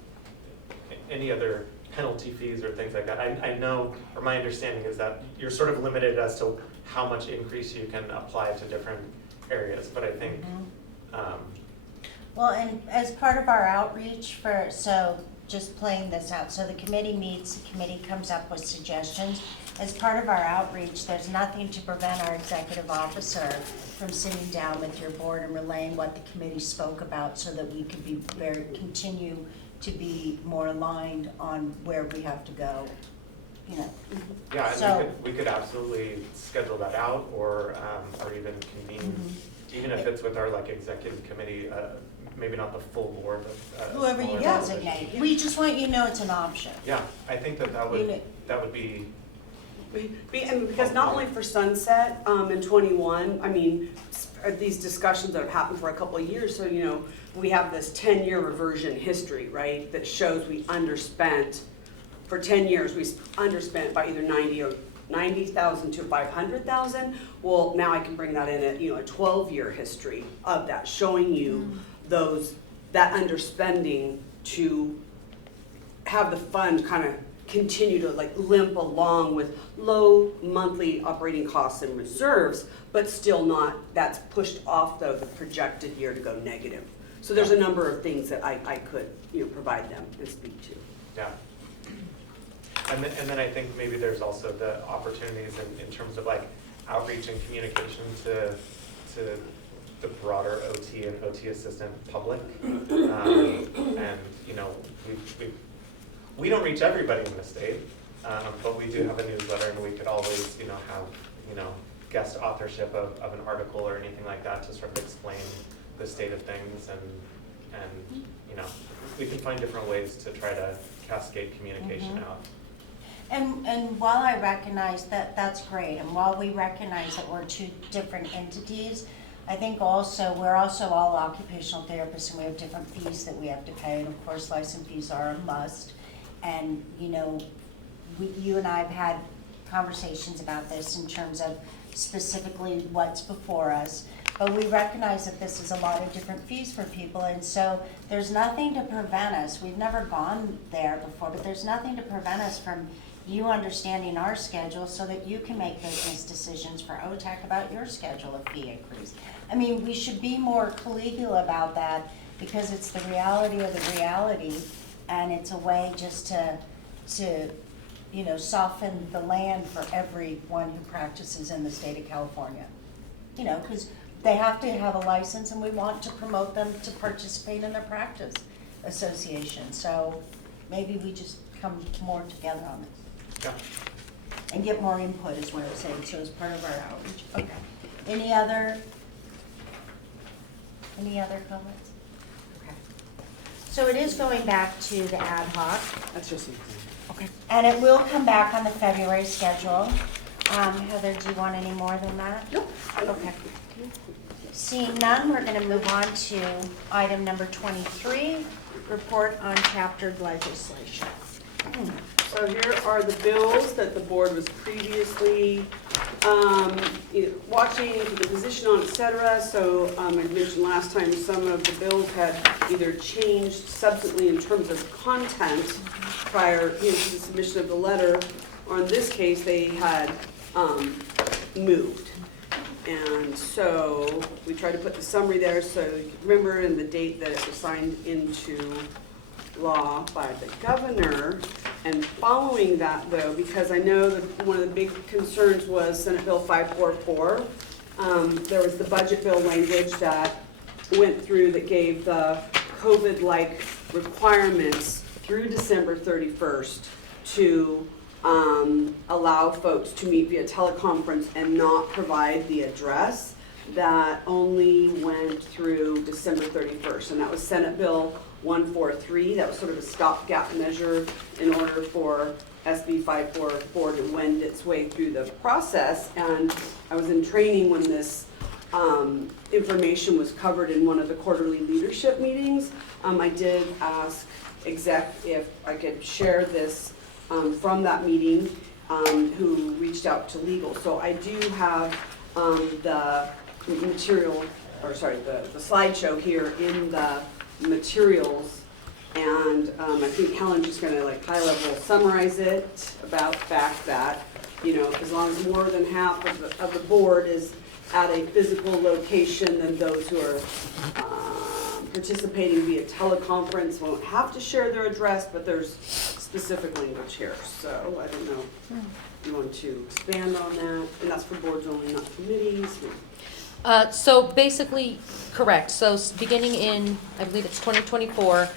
any other penalty fees or things like that. I know, or my understanding is that you're sort of limited as to how much increase you can apply to different areas, but I think, Well, and as part of our outreach so just playing this out, so the committee meets, the committee comes up with suggestions. As part of our outreach, there's nothing to prevent our executive officer from sitting down with your board and relaying what the committee spoke about, so that we could continue to be more aligned on where we have to go, you know. yeah, So- and we could absolutely schedule that out, or even convene, even if it's with our like executive committee, maybe not the full board, but Whoever you smaller designate. We just want you to know it's an option. Yeah, I think that would be, And because not only for Sunset in 21, I mean, these discussions that have happened for a couple of years, so, you know, we have this 10-year reversion history, right, that shows we underspent, for 10 years, we underspent by either 90,000 to 500,000. Well, now I can bring that in at, you know, a 12-year history of that, showing you that underspending to have the fund kind of continue to like limp along with low monthly operating costs and reserves, but still not, that's pushed off the projected year to go negative. So there's a number of things that I could, you know, provide them and speak to. yeah. And then I think maybe there's also the opportunities in terms of like outreach and communication to the broader OT and OT assistant public. And, you know, we don't reach everybody in the state, but we do have a newsletter, and we could always, you know, have, you know, guest authorship of an article or anything like that to sort of explain the state of things, and you know, we can find different ways to try to cascade communication out. And while I recognize that that's great, and while we recognize that we're two different entities, I think also, we're also all occupational therapists, and we have different fees that we have to pay, and of course, license fees are a must. And, you know, you and I have had conversations about this in terms of specifically what's before us. But we recognize that this is a lot of different fees for people, and so there's nothing to prevent us. We've never gone there before, but there's nothing to prevent us from you understanding our schedule so that you can make business decisions for OTAC about your schedule of fee increase. I mean, we should be more collegial about that, because it's the reality of the reality, and it's a way just to you know, soften the land for everyone who practices in the state of California. You know, because they have to have a license, and we want to promote them to participate in their practice association. So maybe we just come more together on this. Yeah. And get more input is what I'm saying, so as part of our outreach. Okay. Any other comments? Okay. So it is going back to the ad hoc. That's just Okay. And it will come back on the February schedule. Heather, do you want any more than that? Nope. Okay. Seeing none, we're going to move on to item number 23, report on chaptered legislation. So here are the bills that the board was previously watching, the position on, et cetera. So I mentioned last time some of the bills had either changed subsequently in terms of content prior to the submission of the letter, or in this case, they had moved. And so we tried to put the summary there so you can remember, and the date that it was signed into law by the governor. And following that though, because I know that one of the big concerns was Senate Bill 544, there was the budget bill language that went through that gave the COVID-like requirements through December 31st to allow folks to meet via teleconference and not provide the address. That only went through December 31st, and that was Senate Bill 143. That was sort of a stopgap measure in order for SB 544 to wend its way through the process. And I was in training when this information was covered in one of the quarterly leadership meetings. I did ask exec if I could share this from that meeting, who reached out to legal. So I do have the material, or sorry, the slideshow here in the materials, and I think Helen's just going to like high level summarize it about the fact that, you know, as long as more than half of the board is at a physical location, then those who are participating via teleconference won't have to share their address, but there's specific language here. So I don't know if you want to expand on that, and that's for boards only, not committees. So basically, correct. So beginning in, I believe it's 2024,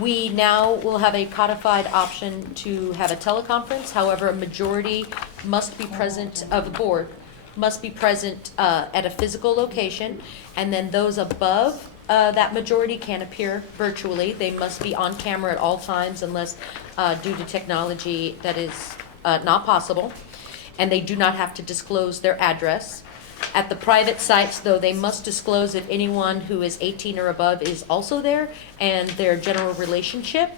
we now will have a codified option to have a teleconference. However, a majority must be present of the board, must be present at a physical location, and then those above that majority can appear virtually. They must be on camera at all times unless due to technology that is not possible, and they do not have to disclose their address. At the private sites, though, they must disclose if anyone who is 18 or above is also there and their general relationship.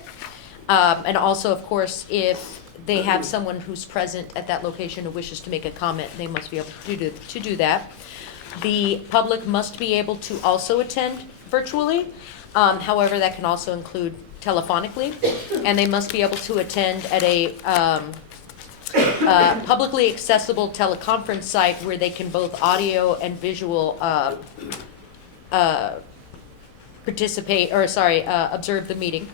And also, of course, if they have someone who's present at that location who wishes to make a comment, they must be able to do that. The public must be able to also attend virtually. However, that can also include telephonically. And they must be able to attend at a publicly accessible teleconference site where they can both audio and visual observe the meeting.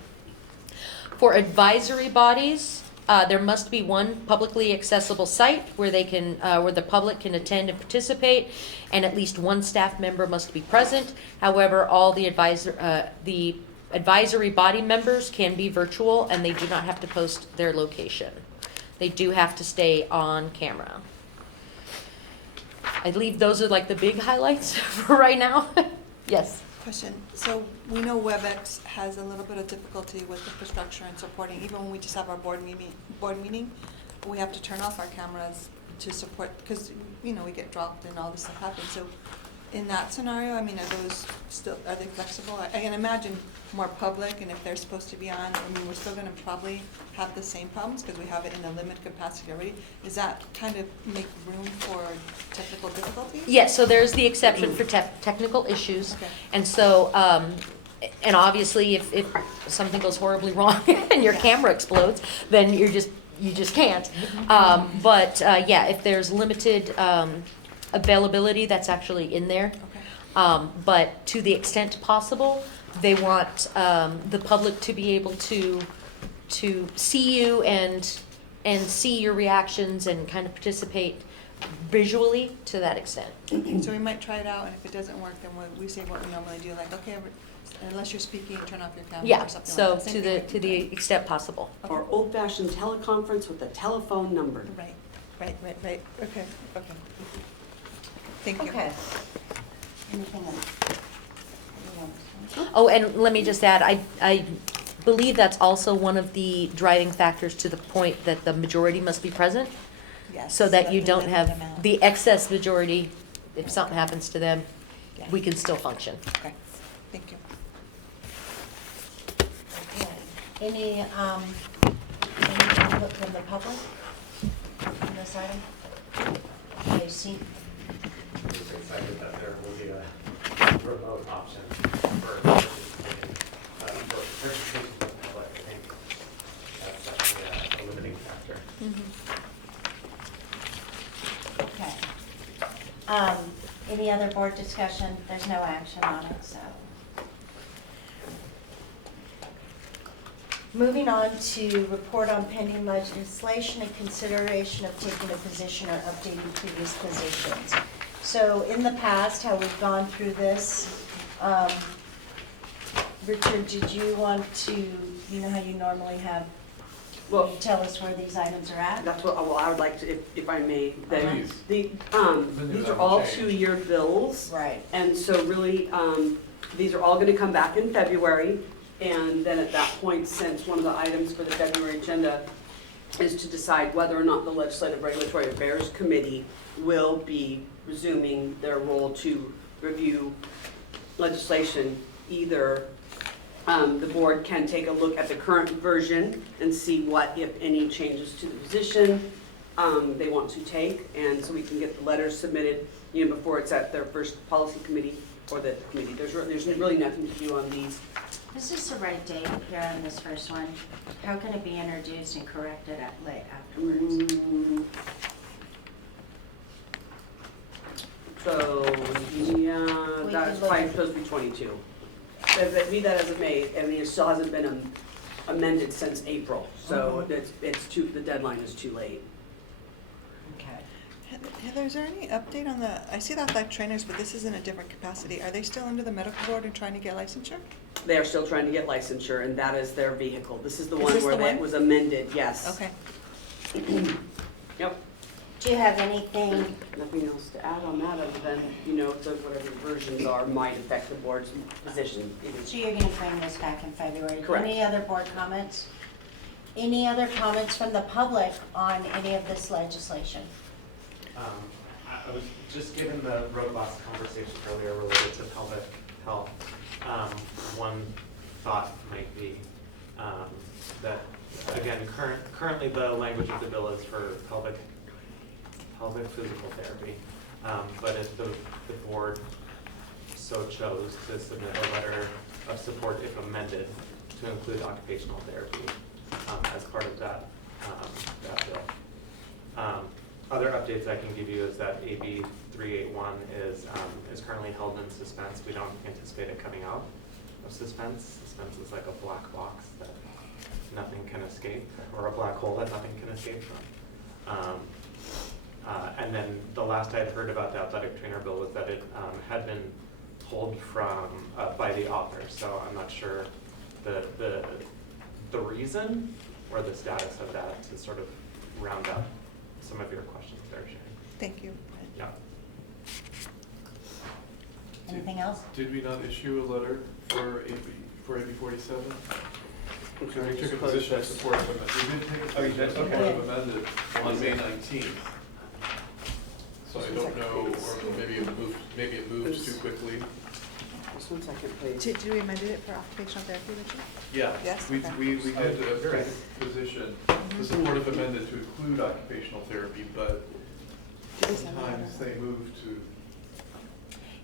For advisory bodies, there must be one publicly accessible site where they can, where the public can attend and participate, and at least one staff member must be present. However, all the advisory body members can be virtual, and they do not have to post their location. They do have to stay on camera. I believe those are like the big highlights for right now. Yes. Question, so we know WebEx has a little bit of difficulty with infrastructure and supporting, even when we just have our board meeting, we have to turn off our cameras to support, because, you know, we get dropped and all this stuff happens. So in that scenario, I mean, are they flexible? I can imagine more public, and if they're supposed to be on, I mean, we're still gonna probably have the same problems because we have it in a limited capacity already. Does that kind of make room for technical difficulties? Yes, so there's the exception for technical issues. Okay. And so, and obviously if something goes horribly wrong and your camera explodes, then you just can't. But yeah, if there's limited availability, that's actually in there. Okay. But to the extent possible, they want the public to be able to see you and see your reactions and kind of participate visually to that extent. So we might try it out, and if it doesn't work, then we say what we normally do, like, okay, unless you're speaking, turn off your camera Yeah, or something so like that. Same thing to the extent possible. Or old-fashioned teleconference with a telephone number. Right. Okay. Thank you. Okay. Anything else? Oh, and let me just add, I believe that's also one of the driving factors to the point that the majority must be present, Yes. so that you the don't limited have amount. the excess majority. If something happens to them, Yeah. we can still function. Okay, thank you. Okay. Any input from the public on this item? Okay, see, I'm just excited that there will be a remote option for participating, for participation from the public. I think that's definitely a limiting factor. okay. Any other board discussion? There's no action on it, so. Moving on to report on pending legislation and consideration of taking a position or updating previous positions. So in the past, how we've gone through this, Richard, did you want to, you know how you normally have, Well, tell us where these items are at? that's what, well, I would like to, if I may, Please. these Then are all change. 2-year bills. Right. And so really, these are all gonna come back in February. And then at that point, since one of the items for the February agenda is to decide whether or not the Legislative Regulatory Affairs Committee will be resuming their role to review legislation, either the board can take a look at the current version and see what, if any, changes to the position they want to take, and so we can get the letters submitted, you know, before it's at their first policy committee or the committee. There's really nothing to do on these. Is this the right date here on this first one? How can it be introduced and corrected at late afterwards? So, yeah, We that's could look probably at- supposed to be 22. But be that as it may, I mean, it still hasn't been amended since April, so the deadline is too late. Okay. Heather, is there any update on the, I see the athletic trainers, but this is in a different capacity. Are they still under the medical board and trying to get licensure? They are still trying to get licensure, and that is their vehicle. This is the Is one this where the that one? was amended, yes. Okay. Yep. Do you have anything, Nothing else to add on that other than, you know, so whatever versions are might affect the board's position. It is- so you're gonna bring this back in February? Correct. Any other board comments? Any other comments from the public on any of this legislation? I was just given the robust conversation earlier related to pelvic health. One thought might be that, again, currently the language of the bill is for pelvic physical therapy. But if the board so chose to submit a letter of support if amended to include occupational therapy as part of that bill. Other updates I can give you is that AB 381 is currently held in suspense. We don't anticipate it coming out of suspense. Suspense is like a black box that nothing can escape, or a black hole that nothing can escape from. And then the last I'd heard about the athletic trainer bill was that it had been pulled from by the author. So I'm not sure the reason or the status of that, to sort of round up some of your questions there, Sharon. Thank you. Yeah. Anything else? Did we not issue a letter for AB 47? So we took a position of support of amendment. We did take a position of support of amended on May 19th. So I don't know, or maybe it moved too quickly. Just 1 second, please. Did we amend it for occupational therapy, Richard? Yeah. Yes, We okay. did take a position, the supportive amended to include occupational therapy, but sometimes they move to,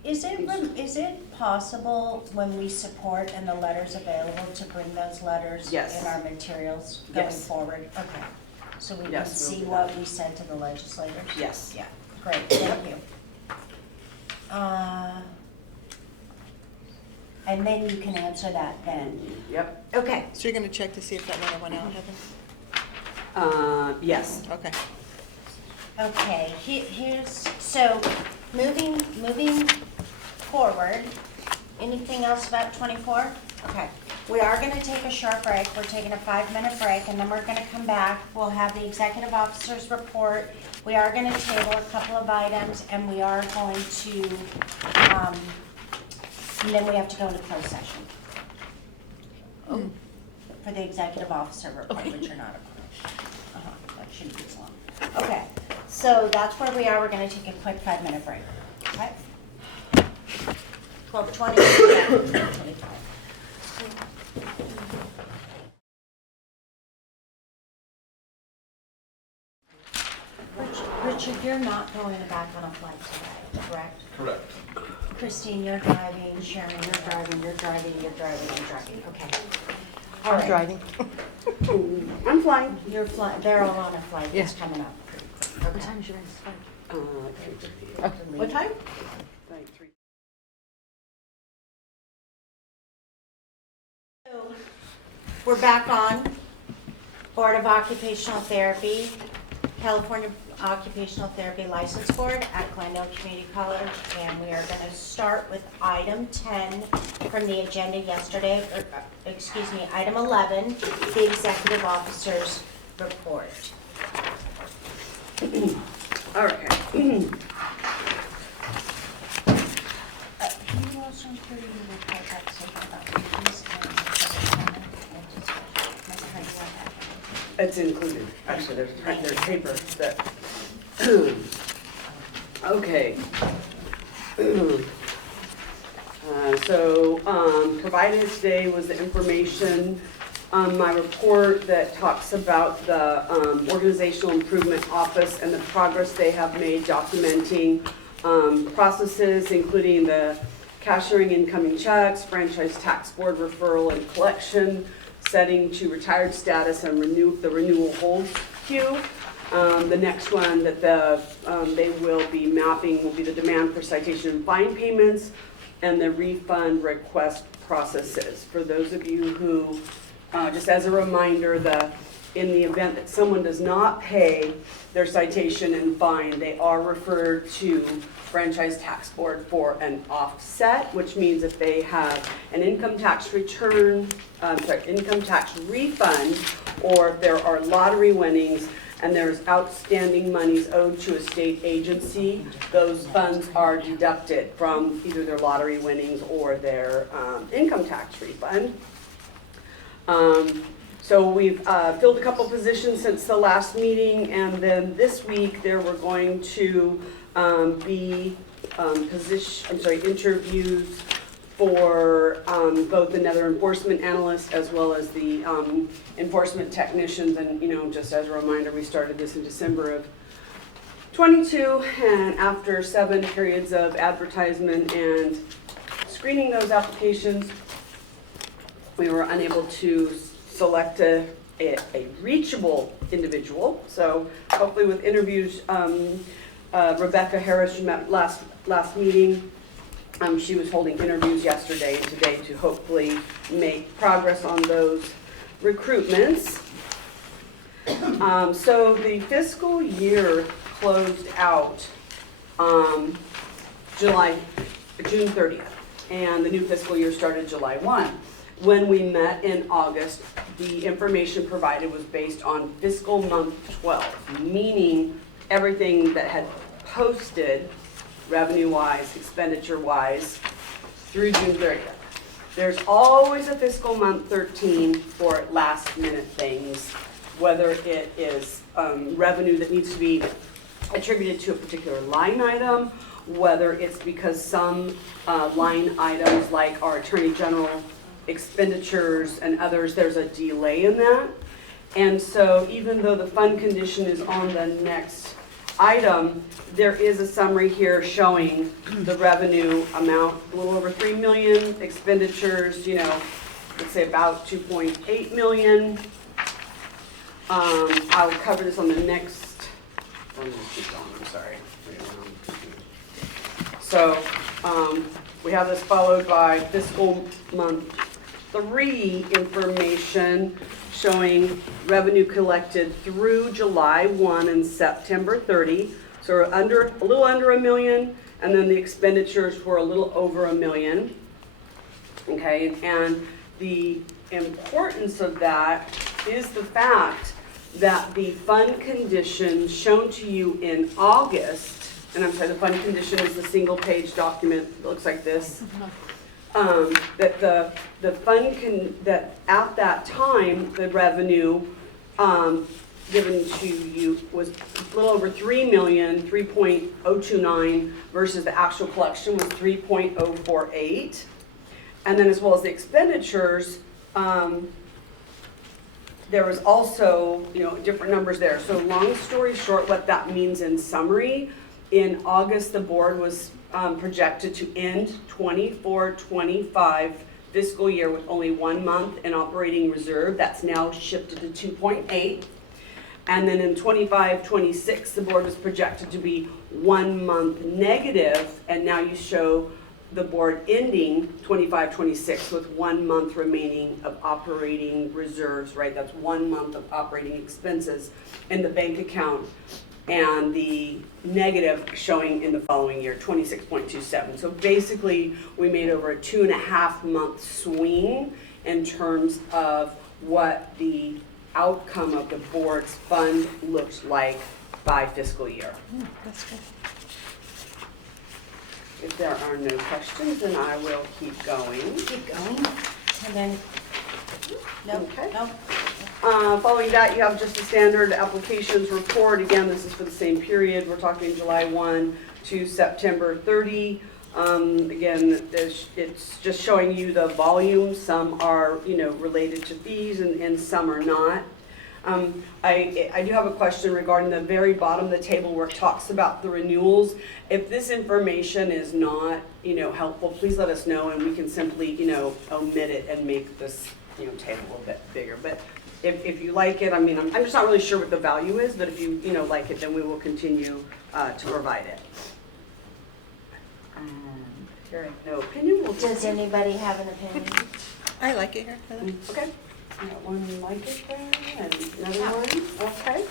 Is it possible when we support and the letter's available to bring those letters Yes. in our materials going Yes. forward? Okay. So we can Yes, we'll see do what that. we sent to the legislators? Yes. Yeah, great, thank you. And then you can answer that then. Yep. Okay. So you're gonna check to see if that letter went out, Heather? Yes. Okay. Okay, here's, so, moving forward, anything else about 24? Okay, we are gonna take a short break, we're taking a 5-minute break, and then we're gonna come back, we'll have the executive officer's report, we are gonna table a couple of items, and we are going to, and then we have to go into closed session. for the executive officer report, which you're not approving. That shouldn't be as long. Okay, so that's where we are. We're gonna take a quick 5-minute break, okay? 12:20, 12:25. Richard, you're not going back on a flight today, correct? Correct. Christine, you're driving, Sharon, you're driving, you're driving, you're driving, you're driving, okay. All I'm right. driving. I'm flying. You're flying, they're all on a flight that's Yeah. coming up. What Okay. time is your guys' flight? 3:50. Okay. What time? Like 3. So, we're back on Board of Occupational Therapy, California Occupational Therapy License Board at Glendale Community College, and we are going to start with item 10 from the agenda yesterday, excuse me, item 11, the executive officer's report. Okay. Can you also include in the report that statement about fees It's included. Actually, there's paper that. Okay. Provided today was the information on my report that talks about the Organizational Improvement Office and the progress they have made documenting processes, including the cashiering incoming checks, franchise tax board referral and collection, setting to retired status and the renewal hold queue. The next one that they will be mapping will be the demand for citation and fine payments and the refund request processes. For those of you who, just as a reminder, in the event that someone does not pay their citation and fine, they are referred to Franchise Tax Board for an offset, which means if they have an income tax return, income tax refund, or if there are lottery winnings and there's outstanding monies owed to a state agency, those funds are deducted from either their lottery winnings or their income tax refund. So we've filled a couple positions since the last meeting, and then this week there were going to be interviews for both another enforcement analyst as well as the enforcement technicians. And just as a reminder, we started this in December of 22, and after 7 periods of advertisement and screening those applications, we were unable to select a reachable individual. So hopefully with interviews, Rebecca Harris, you met last meeting. She was holding interviews yesterday and today to hopefully make progress on those recruitments. So the fiscal year closed out June 30th, and the new fiscal year started July 1. When we met in August, the information provided was based on fiscal month 12, meaning everything that had posted revenue-wise, expenditure-wise, through June 30th. There's always a fiscal month 13 for last-minute things, whether it is revenue that needs to be attributed to a particular line item, whether it's because some line items like our Attorney General expenditures and others, there's a delay in that. And so even though the fund condition is on the next item, there is a summary here showing the revenue amount, a little over 3 million, expenditures, let's say about 2.8 million. I'll cover this on the next, I'm sorry. So we have this followed by fiscal month 3 information showing revenue collected through July 1 and September 30. So we're a little under $1 million, and then the expenditures were a little over $1 million. Okay, and the importance of that is the fact that the fund condition shown to you in August, and I'm sorry, the fund condition is the single page document that looks like this. that the fund that at that time, the revenue, given to you was a little over 3 million, 3.029, versus the actual collection was 3.048. And then as well as the expenditures, there was also, different numbers there. So long story short, what that means in summary, in August, the board was projected to end 24-25 fiscal year with only 1 month in operating reserve. That's now shifted to 2.8. And then in 25-26, the board was projected to be 1 month negative, and now you show the board ending 25-26 with 1 month remaining of operating reserves, right? That's 1 month of operating expenses in the bank account, and the negative showing in the following year, 26.27. So basically, we made over a 2.5 month swing in terms of what the outcome of the board's fund looks like by fiscal year. That's good. If there are no questions, then I will keep going. Keep going. And then, no, Okay. no. Following that, you have just a standard applications report. Again, this is for the same period. We're talking July 1 to September 30. Again, it's just showing you the volume. Some are, related to fees and some are not. I do have a question regarding the very bottom of the table where it talks about the renewals. If this information is not, helpful, please let us know and we can simply, omit it and make this, table a little bit bigger. But if you like it, I'm just not really sure what the value is, but if you, like it, then we will continue to provide it. Hearing no opinion, we'll Does anybody have an opinion? I like it here. Okay. I got one like it there, and another one, okay.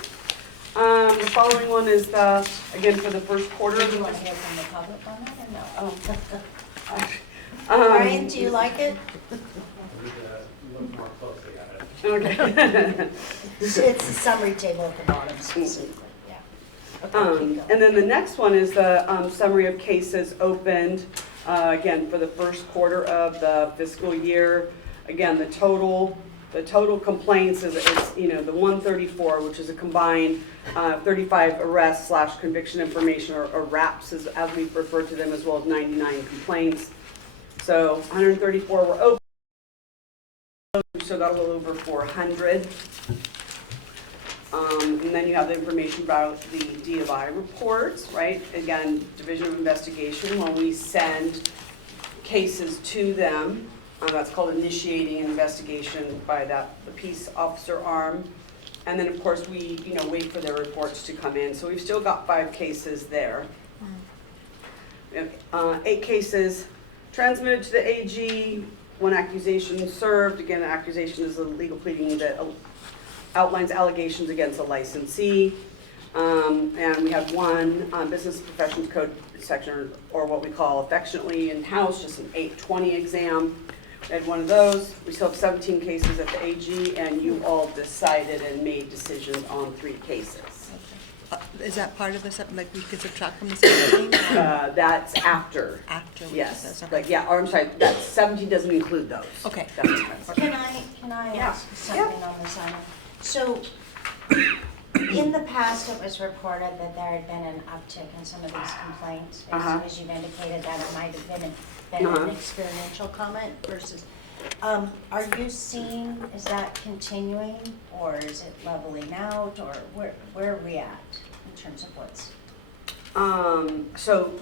The following one is again, for the first quarter. Do you want to hear from the public on that or no? Oh. Brian, do you like it? Look more closely at it. Okay. It's the summary table at the bottom specifically, yeah. Okay, keep going. And then the next one is the summary of cases opened, again, for the first quarter of the fiscal year. Again, the total complaints is the 134, which is a combined 35 arrests / conviction information, or RAPs as we refer to them, as well as 99 complaints. So 134 were open. We still got a little over 400. And then you have the information about the DFI reports, right? Again, Division of Investigation, when we send cases to them, that's called initiating an investigation by the peace officer arm. And then, of course, we wait for their reports to come in. So we've still got 5 cases there. We have 8 cases transmitted to the AG, 1 accusation served. Again, an accusation is a legal pleading that outlines allegations against a licensee. And we have 1 Business Professions Code section, or what we call affectionately in-house, just an 820 exam. We had 1 of those. We still have 17 cases at the AG, and you all decided and made decisions on 3 cases. Is that part of this, like we can subtract from the 17? That's after. After we Yes, did this, okay. but yeah, or I'm sorry, that 17 doesn't include those. Okay. That makes sense. Can I Yeah. ask something on this item? So, in the past, it was reported that there had been an uptick in some of these complaints, as you've indicated that it might have been an experiential comment versus, are you seeing, is that continuing, or is it leveling out, or where are we at in terms of what's? So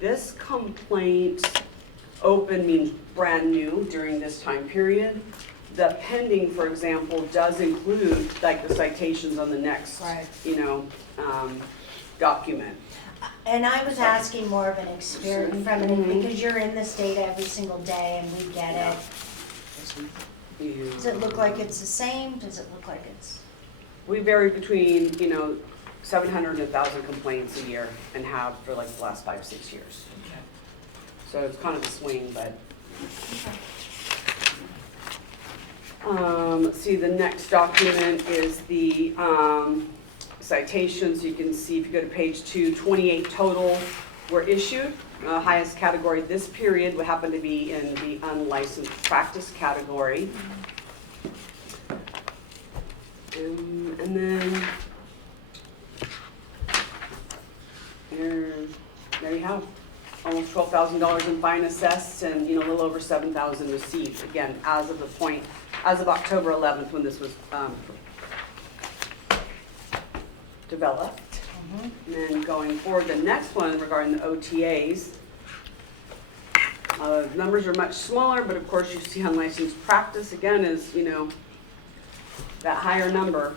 this complaint open means brand new during this time period. The pending, for example, does include like the citations on the next, document. And I was asking more of an experience from it, because you're in this data every single day and we get it. Does it look like it's the same? Does it look like it's? We vary between, 700 and 1,000 complaints a year, and have for like the last 5-6 years. Okay. So it's kind of a swing, but. Let's see, the next document is the citations. You can see if you go to page 2, 28 total were issued. Highest category this period would happen to be in the unlicensed practice category. And then there you have almost $12,000 in fine assessed, and a little over $7,000 received. Again, as of October 11th, when this was developed. And then going forward, the next one regarding the OTAs, numbers are much smaller, but of course you see unlicensed practice again is, that higher number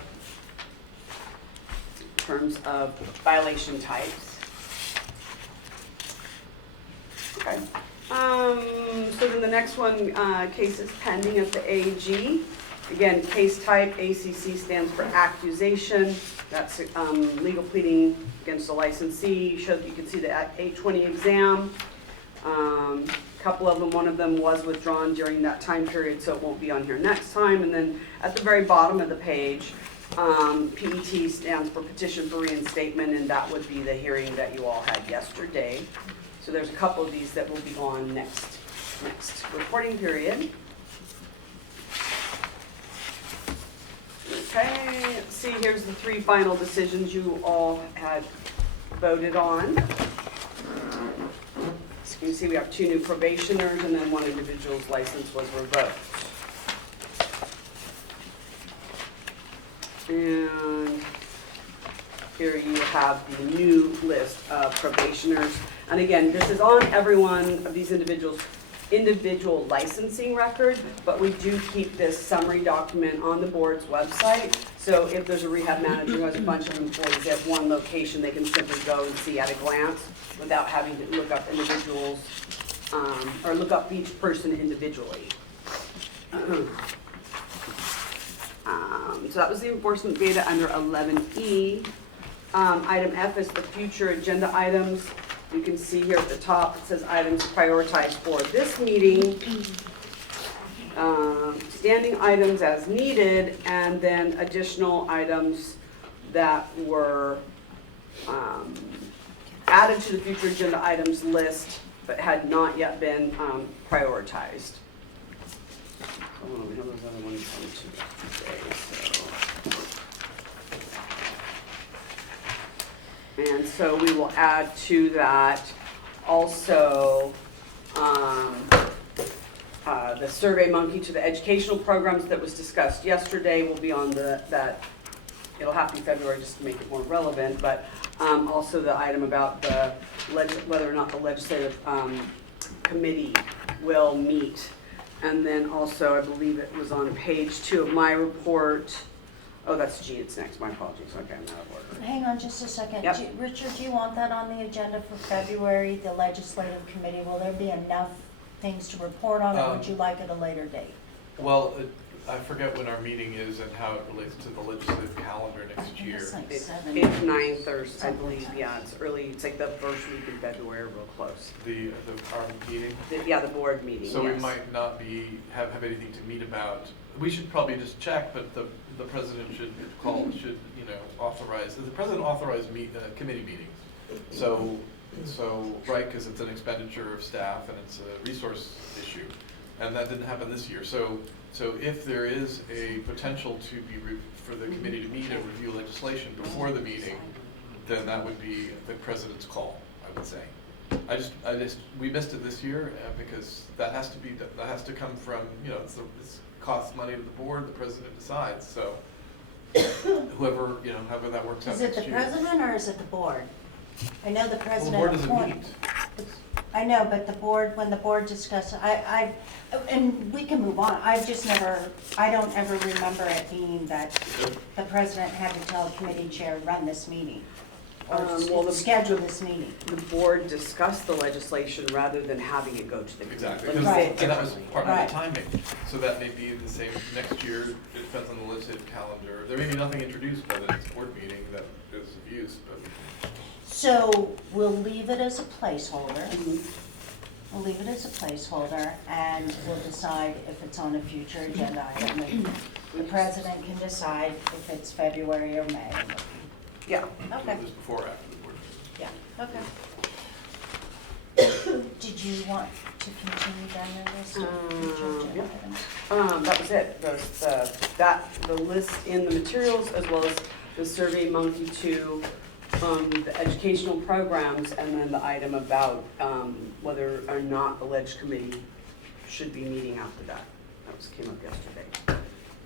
in terms of violation types. Okay. So then the next one, cases pending at the AG. Again, case type, ACC stands for accusation. That's legal pleading against a licensee. You can see the 820 exam. Couple of them, one of them was withdrawn during that time period, so it won't be on here next time. And then at the very bottom of the page, PET stands for petition for reinstatement, and that would be the hearing that you all had yesterday. So there's a couple of these that will be on next reporting period. Okay, let's see, here's the 3 final decisions you all had voted on. So you can see we have 2 new probationers, and then 1 individual's license was revoked. And here you have the new list of probationers. And again, this is on every one of these individuals' individual licensing record, but we do keep this summary document on the board's website. So if there's a rehab manager who has a bunch of employees at one location, they can simply go and see at a glance without having to look up individuals, or look up each person individually. So that was the enforcement data under 11E. Item F is the future agenda items. You can see here at the top, it says items prioritized for this meeting, standing items as needed, and then additional items that were added to the future agenda items list, but had not yet been prioritized. Oh, we have those other ones on today, so. And so we will add to that also the Survey Monkey to the educational programs that was discussed yesterday will be on that, it'll have to be February just to make it more relevant, but also the item about the whether or not the legislative committee will meet. And then also, I believe it was on page 2 of my report. Oh, that's G, it's next, my apologies, okay, I'm out of order. Hang on just a second. Yep. Richard, do you want that on the agenda for February, the legislative committee? Will there be enough things to report on, or would you like at a later date? Well, I forget when our meeting is and how it relates to the legislative calendar next year. It's like It's 7. 5th, 9th, or I believe, yeah, it's early, it's like the first week in February, real close. Our meeting. Yeah, the board meeting, So we yes. might not have anything to meet about. We should probably just check, but the president should authorize, the president authorized committee meetings. So, right, because it's an expenditure of staff and it's a resource issue. And that didn't happen this year. So if there is a potential for the committee to meet and review legislation before the meeting, then that would be the president's call, I would say. We missed it this year because that has to come from, it's costs money to the board, the president decides, so however that works out Is it next the year. president or is it the board? I know the Well, president the board doesn't appoints. meet. I know, but the board, when the board discusses, and we can move on, I don't ever remember it being that the president had to tell a committee chair, run this meeting, or schedule this meeting. The board discussed the legislation rather than having it go to the committee. Exactly, Let me because say it and that was differently. part Right. of the timing. So that may be the same next year. It depends on the legislative calendar. There may be nothing introduced by the next board meeting that is of use, but So we'll leave it as a placeholder. Mhm. We'll leave it as a placeholder, and we'll decide if it's on a future agenda item. The president can decide if it's February or May. Yeah. Okay, just before or after the board meeting. yeah, okay. Did you want to continue down your list of future agenda Yep. items? That was it, the list in the materials, as well as the Survey Monkey 2, the educational programs, and then the item about, whether or not the ledge committee should be meeting after that. That came up yesterday.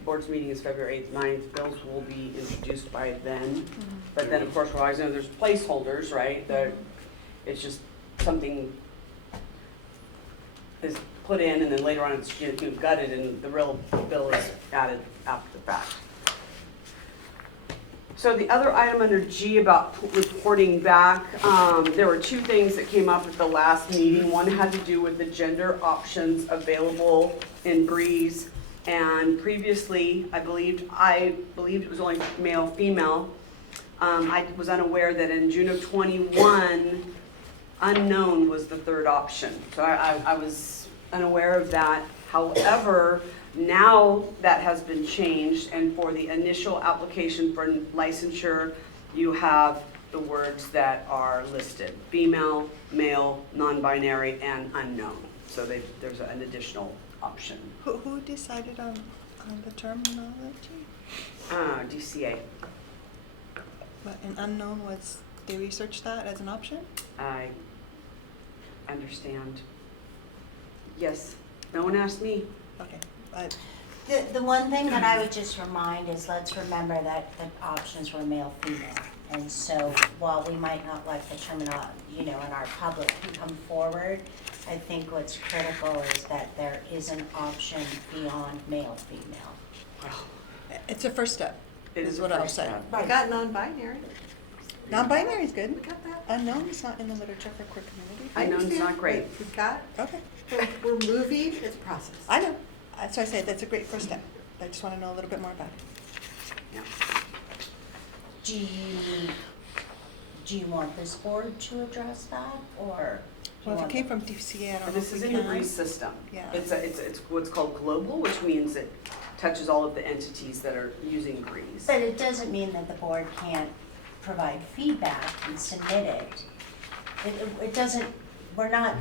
Board's meeting is February 8th, 9th, bills will be introduced by then, but then, of course, we're always know there's placeholders, right? It's just something is put in, and then later on it's gutted, and the real bill is added after the fact. So the other item under G about reporting back, there were two things that came up at the last meeting. One had to do with the gender options available in Breeze, and previously I believed it was only male, female. I was unaware that in June of 21, unknown was the third option. So I was unaware of that. However, now that has been changed, and for the initial application for licensure, you have the words that are listed: female, male, non-binary, and unknown. So there's an additional option. Who decided on the terminology? DCA. But an unknown was, they researched that as an option? I understand. Yes. No one asked me. Okay. The one thing that I would just remind is, let's remember that the options were male, female. And so while we might not like the terminology, in our public who come forward, I think what's critical is that there is an option beyond male, female. It's a first step, It is is what a I'll first say. step. We got non-binary. Non-binary is good. We got that. Unknown is not in the literature for queer community. I Unknown's understand, not great. but we've got, Okay, we're moving, it's a process. I know. That's why I say that's a great first step. I just want to know a little bit more about it. Yeah. Do you want this board to address that, or? do you Well, if it want came from DCA, I don't know This if is we in the can. Breeze system. Yeah. It's what's called global, which means it touches all of the entities that are using Breeze. But it doesn't mean that the board can't provide feedback and submit it. It doesn't, we're not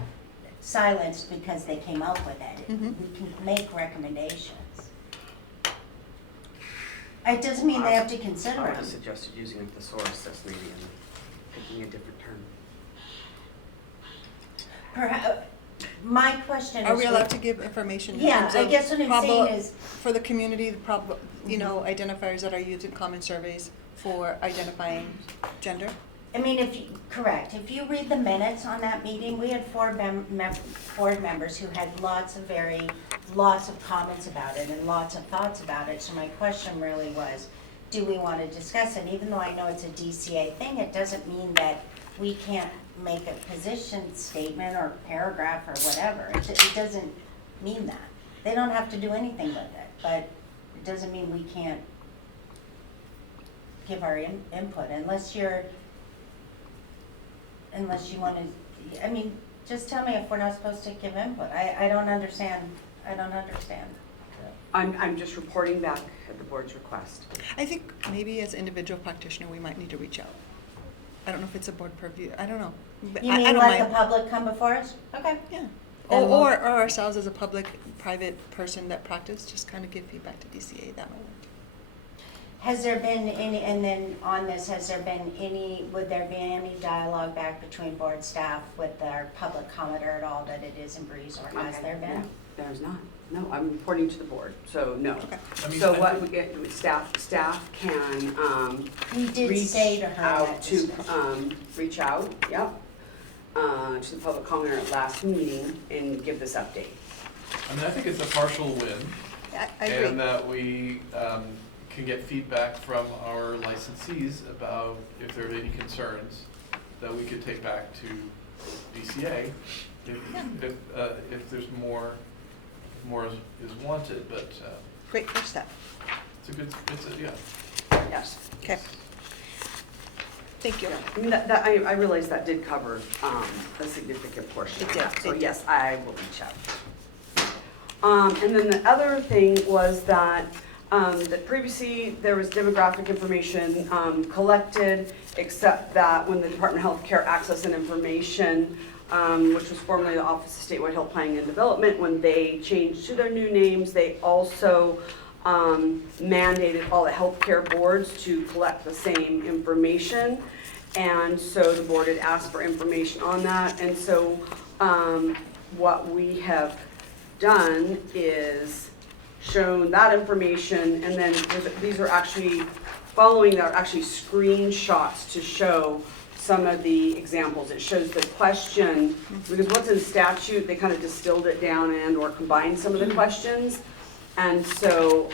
silenced because they came up with it. Mhm. We can make recommendations. It doesn't mean they have to I consider would them. have suggested using a thesaurus as maybe and picking a different term. Perhaps, my question is. Are we allowed to give information in Yeah, terms I of guess what I'm saying is. for the community, the identifiers that are used in common surveys for identifying gender? I mean, correct, if you read the minutes on that meeting, we had four board members who had lots of comments about it and lots of thoughts about it. So my question really was, do we want to discuss it? Even though I know it's a DCA thing, it doesn't mean that we can't make a position statement or paragraph or whatever. It doesn't mean that. They don't have to do anything with it, but it doesn't mean we can't give our input unless you want to, I mean, just tell me if we're not supposed to give input. I don't understand. I'm just reporting back at the board's request. I think maybe as individual practitioner, we might need to reach out. I don't know if it's a board purview, I don't know. But You I mean don't let the mind. public come before us? Okay. Yeah. Then we'll- Or ourselves as a public, private person that practice, just kind of give feedback to DCA, that might work. Has there been any, and then on this, would there be any dialogue back between board staff with our public commenter at all that it is in Breeze, or has Okay, there been? no, there's not. No, I'm reporting to the board, so no. Okay. I mean, So I what think- we get, staff can, We did reach say to her out that to, discussion. reach out, yep, to the public commenter at last meeting and give this update. I mean, I think it's a partial win. I agree. And that we can get feedback from our licensees about if there are any concerns that we could take back to DCA if there's more is wanted, but Great first step. yeah. Yes. Okay. Thank you. I mean, I realize that did cover a significant portion of It did, that, so it did. yes, I will reach out. And then the other thing was that previously there was demographic information collected, except that when the Department of Health Care access and information which was formerly the Office of Statewide Health Planning and Development. When they changed to their new names, they also mandated all the healthcare boards to collect the same information. And so the board had asked for information on that. And so what we have done is shown that information, and then these are actually following that are actually screenshots to show some of the examples. It shows the question, because what's in statute, they kind of distilled it down and or combined some of the questions. And so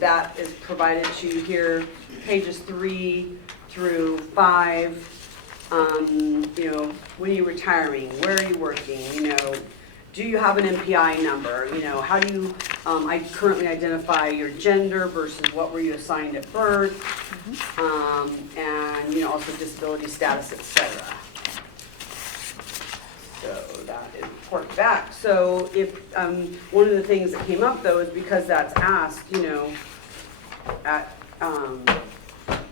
that is provided to you here, pages 3 through 5. You know, when are you retiring? Where are you working? You know, do you have an MPI number? You know, how do you I currently identify your gender versus what were you assigned at birth? And, you know, also disability status, etc. So that is report back. So if one of the things that came up though is because that's asked, you know, at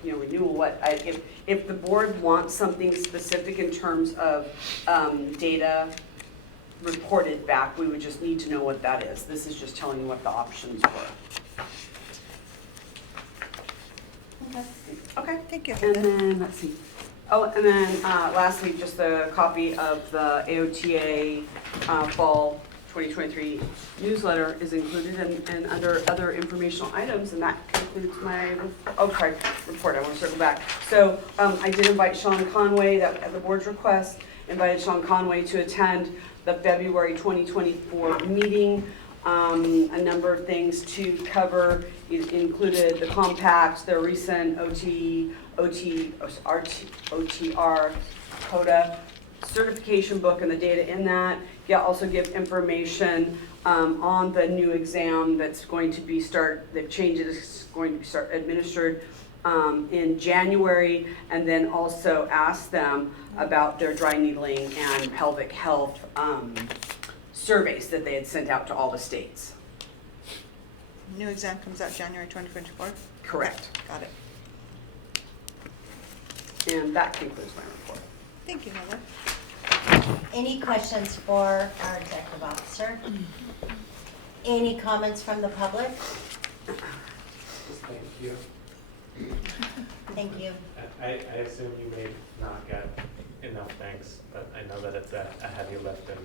renewal, if the board wants something specific in terms of data reported back, we would just need to know what that is. This is just telling you what the options were. Okay. Thank you. And then, let's see. Oh, and then lastly, just a copy of the AOTA Fall 2023 newsletter is included and under other informational items, and that concludes my report. I want to circle back. So I did invite Sean Conway, that at the board's request, invited Sean Conway to attend the February 2024 meeting. A number of things to cover. It included the compacts, their recent OTR CODA certification book and the data in that. Yeah, also give information on the new exam that's going to be they've changed it, it's going to be administered in January, and then also ask them about their dry needling and pelvic health surveys that they had sent out to all the states. New exam comes out January 2024? Correct. Got it. And that concludes my report. Thank you, Heather. Any questions for our executive officer? Any comments from the public? Thank you. Thank you. I assume you may not get enough thanks, but I know that it's a heavy lift, and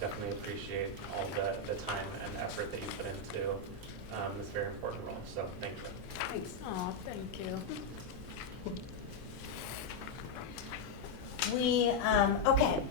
definitely appreciate all the time and effort that you put into this very important role. So thank you. Thanks. Oh, thank you. Okay.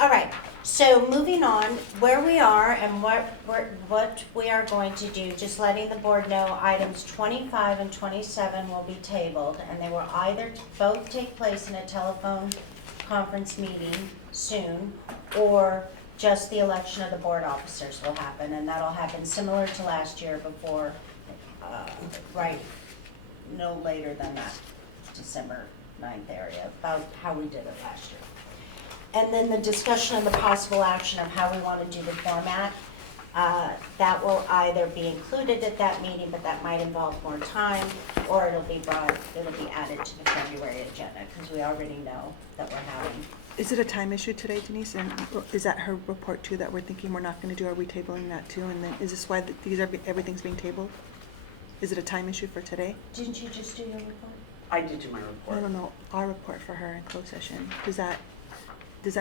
All right, so moving on, where we are and what we are going to do, just letting the board know, items 25 and 27 will be tabled, and they will either both take place in a telephone conference meeting soon, or just the election of the board officers will happen, and that'll happen similar to last year before, no later than that, December 9th area, about how we did it last year. And then the discussion and the possible action of how we want to do the format, that will either be included at that meeting, but that might involve more time, or it'll be added to the February agenda, because we already know that we're having. Is it a time issue today, Denise? And is that her report too that we're thinking we're not going to do? Are we tabling that too? And then is this why everything's being tabled? Is it a time issue for today? Didn't you just do your report? I did do my report. I don't know, our report for her in closed session. Does that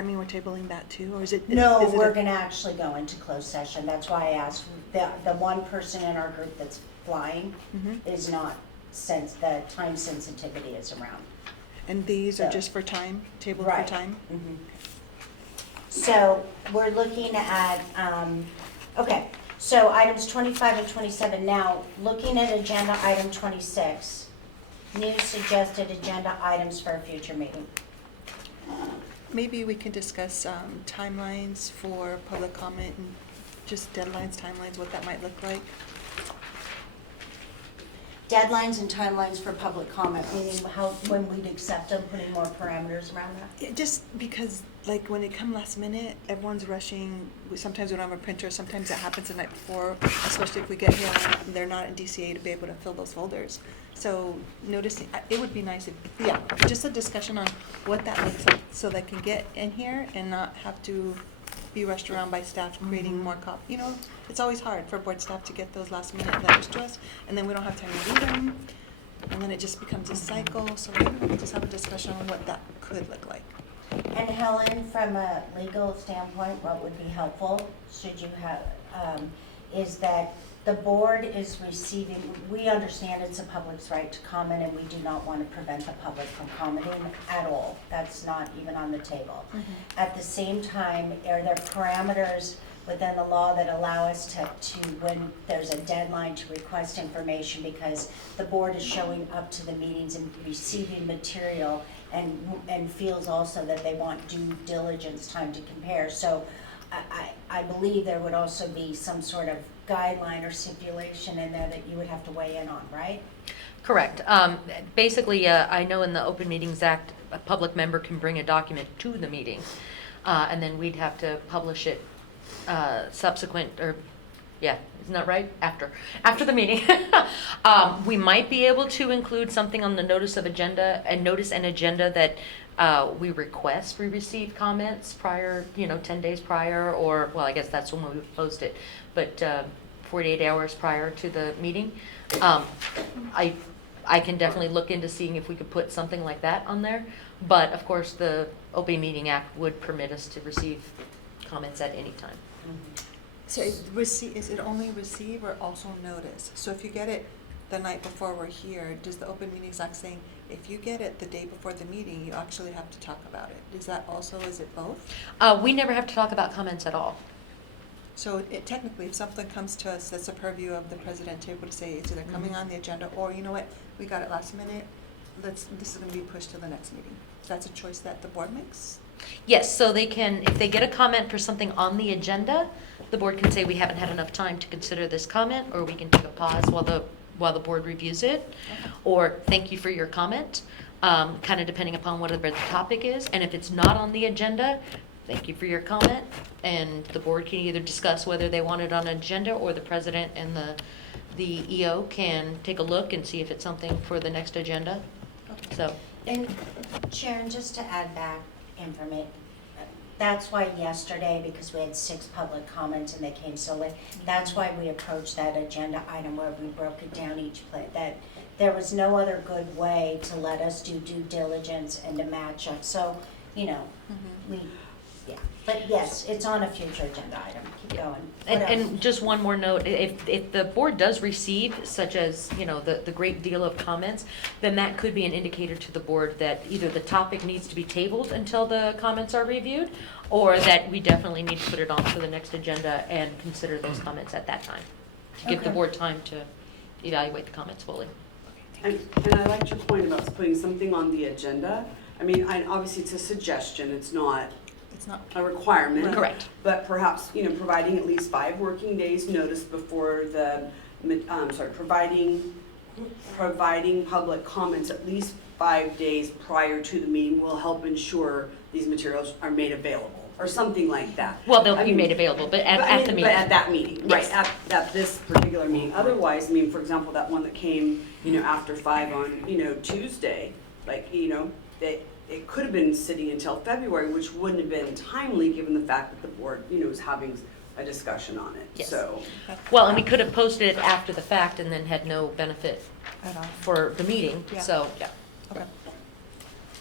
mean we're tabling that too, or is it? No, is it we're gonna actually go into closed session. That's why I asked, the one person in our group that's flying is not, since the time sensitivity is around. And these are So- just for time, tabled Right. for time? Mhm. So we're looking at, okay, so items 25 and 27. Now, looking at agenda item 26, new suggested agenda items for a future meeting. Maybe we can discuss timelines for public comment and just deadlines, timelines, what that might look like. deadlines and timelines for public comment, meaning how, when we'd accept them, putting more parameters around that? Yeah, just because, like, when it come last minute, everyone's rushing. Sometimes we don't have a printer. Sometimes it happens the night before, especially if we get here and they're not in DCA to be able to fill those folders. So noticing, it would be nice if, yeah, just a discussion on what that looks like so they can get in here and not have to be rushed around by staff creating more You know, it's always hard for board staff to get those last minute letters to us, and then we don't have time to read them, and then it just becomes a cycle. So maybe we could just have a discussion on what that could look like. And Helen, from a legal standpoint, what would be helpful, should you have, is that the board is receiving, we understand it's the public's right to comment, and we do not want to prevent the public from commenting at all. That's not even on the table. At the same time, are there parameters within the law that allow us to when there's a deadline to request information, because the board is showing up to the meetings and receiving material and feels also that they want due diligence time to compare. So I believe there would also be some sort of guideline or stipulation in there that you would have to weigh in on, right? Correct. Basically, I know in the Open Meetings Act, a public member can bring a document to the meeting, and then we'd have to publish it subsequent, or, yeah, isn't that right? After the meeting. We might be able to include something on the notice and agenda that we request we receive comments prior, 10 days prior, or, well, I guess that's when we would post it, but 48 hours prior to the meeting. I can definitely look into seeing if we could put something like that on there, but of course the Open Meeting Act would permit us to receive comments at any time. So is it only receive or also notice? So if you get it the night before we're here, does the Open Meetings Act saying if you get it the day before the meeting, you actually have to talk about it? Is it both? We never have to talk about comments at all. So technically, if something comes to us that's a purview of the president to be able to say it's either coming on the agenda or, you know what, we got it last minute, this is going to be pushed to the next meeting. That's a choice that the board makes? Yes, so they can, if they get a comment for something on the agenda, the board can say we haven't had enough time to consider this comment, or we can take a pause while the board reviews it, or thank you for your comment, kind of depending upon whatever the topic is. And if it's not on the agenda, thank you for your comment, and the board can either discuss whether they want it on an agenda, or the president and the EO can take a look and see if it's something for the next agenda. Okay. So. And Sharon, just to add back information, that's why yesterday, because we had 6 public comments and they came so late, that's why we approached that agenda item where we broke it down each place. That there was no other good way to let us do due diligence and to match up. So, yeah. But yes, it's on a future agenda item. Keep going. And just one more note, if the board does receive, such as, the great deal of comments, then that could be an indicator to the board that either the topic needs to be tabled until the comments are reviewed, or that we definitely need to put it on for the next agenda and consider those comments at that time, to give the board time to evaluate the comments fully. And I liked your point about putting something on the agenda. I mean, obviously it's a suggestion, it's not a requirement. Correct. But perhaps, providing at least 5 working days notice before providing public comments at least 5 days prior to the meeting will help ensure these materials are made available, or something like that. Well, they'll be made available, but at the meeting. But at that meeting, Yes. right, at this particular meeting. Otherwise, for example, that one that came, after 5 on, Tuesday, it could have been sitting until February, which wouldn't have been timely given the fact that the board, was having a discussion on it. Yes. So, Well, and we could have posted it after the fact and then had no benefit At all. for the meeting, Yeah. so, yeah. Okay.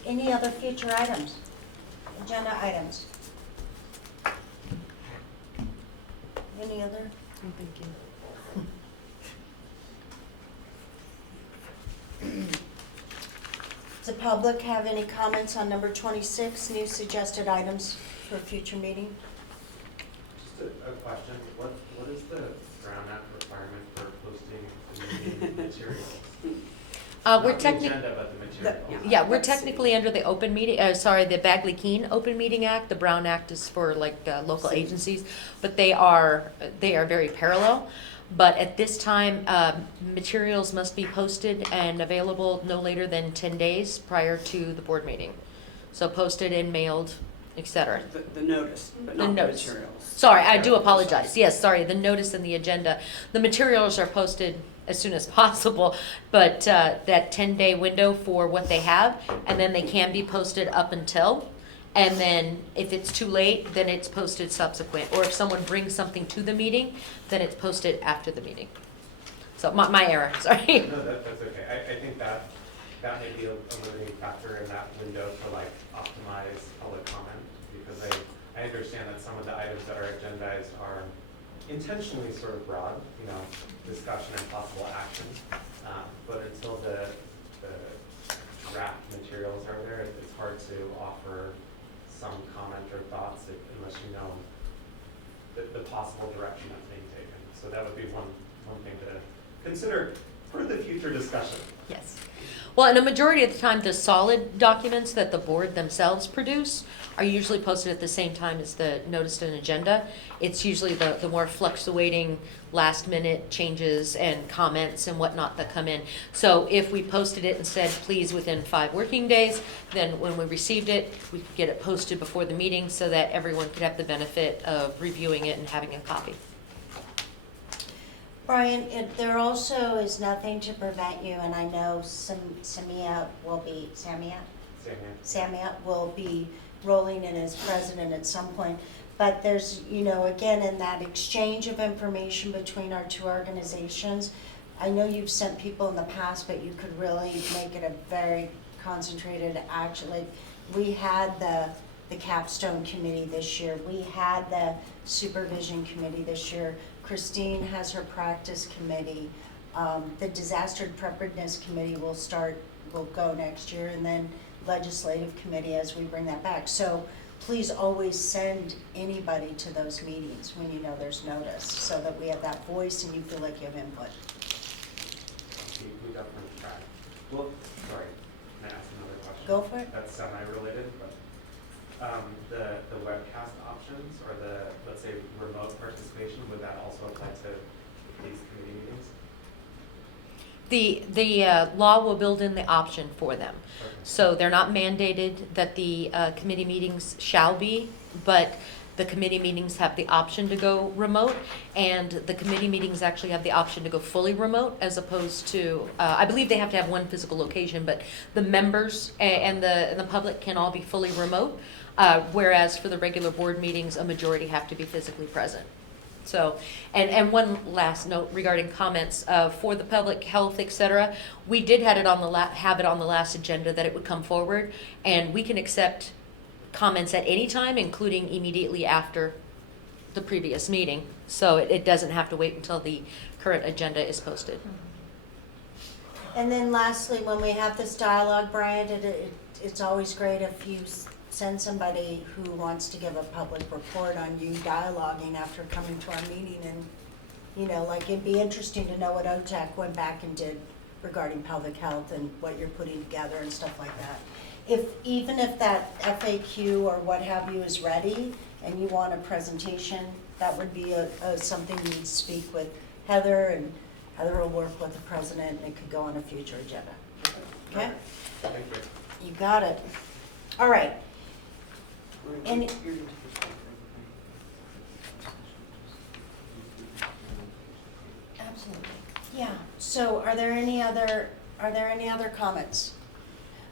Any other future items? Agenda items? Any other? I'm thinking. Does the public have any comments on number 26, new suggested items for a future meeting? Just a question, what is the Brown Act requirement for posting the meeting materials? We're Not the technically, agenda, but the material. yeah, we're technically under the the Bagley-Keene Open Meeting Act. The Brown Act is for local agencies, but they are very parallel. But at this time, materials must be posted and available no later than 10 days prior to the board meeting. So posted and mailed, et cetera. The notice, but The not the notice. materials. Sorry, I do apologize. Yes, sorry, the notice and the agenda. The materials are posted as soon as possible, but that 10-day window for what they have, and then they can be posted up until. And then if it's too late, then it's posted subsequent. Or if someone brings something to the meeting, then it's posted after the meeting. So my error, sorry. No, that's okay. I think that may be a limiting factor in that window for like optimized public comment, because I understand that some of the items that are agendized are intentionally sort of broad, you know, discussion and possible action. But until the draft materials are there, it's hard to offer some comment or thoughts unless you know the possible direction that's being taken. So that would be one thing to consider for the future discussion. Yes. Well, and a majority of the time, the solid documents that the board themselves produce are usually posted at the same time as the notice and agenda. It's usually the more fluctuating last minute changes and comments and whatnot that come in. So if we posted it and said, please, within 5 working days, then when we received it, we could get it posted before the meeting so that everyone could have the benefit of reviewing it and having a copy. Brian, there also is nothing to prevent you, and I know Samia will be rolling in as president at some point. But there's, you know, again, in that exchange of information between our two organizations, I know you've sent people in the past, but you could really make it a very concentrated action. Like, we had the capstone committee this year. We had the supervision committee this year. Christine has her practice committee. The disaster preparedness committee will go next year, and then legislative committee as we bring that back. So please always send anybody to those meetings when you know there's notice, so that we have that voice and you feel like you have input. We definitely try. Well, sorry, can I ask another question? Go for it. That's semi-related, but the webcast options or the, let's say, remote participation, would that also apply to these committee meetings? The law will build in the option for them. Okay. So they're not mandated that the committee meetings shall be, but the committee meetings have the option to go remote, and the committee meetings actually have the option to go fully remote, as opposed to, I believe they have to have one physical location, but the members and the public can all be fully remote, whereas for the regular board meetings, a majority have to be physically present. So, and one last note regarding comments, for the public health, et cetera, we did have it on the last agenda that it would come forward, and we can accept comments at any time, including immediately after the previous meeting. So it doesn't have to wait until the current agenda is posted. And then lastly, when we have this dialogue, Brian, it's always great if you send somebody who wants to give a public report on you dialoguing after coming to our meeting. And, you know, like, it'd be interesting to know what OTAC went back and did regarding pelvic health and what you're putting together and stuff like that. Even if that FAQ or what have you is ready and you want a presentation, that would be something you'd speak with Heather, and Heather will work with the president, and it could go on a future agenda. Okay? Thank you. You got it. All right. Any- Absolutely. Yeah. So are there any other comments?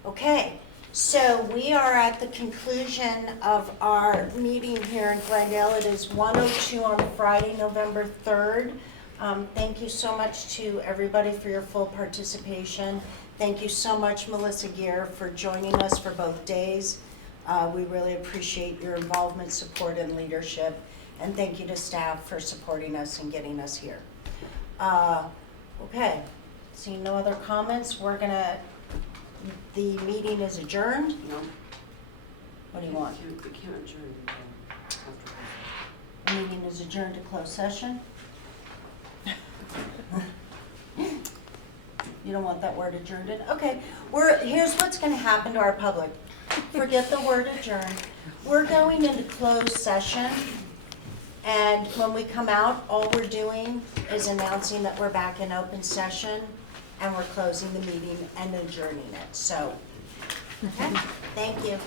Okay. So we are at the conclusion of our meeting here in Glendale. It is 1:02 on Friday, November 3rd. Thank you so much to everybody for your full participation. Thank you so much, Melissa Gear, for joining us for both days. We really appreciate your involvement, support, and leadership. And thank you to staff for supporting us and getting us here. Okay, seeing no other comments, the meeting is adjourned. No. What do you want? You can't adjourn until after. The meeting is adjourned to closed session. You don't want that word adjourned in? Okay, here's what's gonna happen to our public. Forget the word adjourn. We're going into closed session And when we come out, all we're doing is announcing that we're back in open session and we're closing the meeting and adjourning it. So, okay, thank you.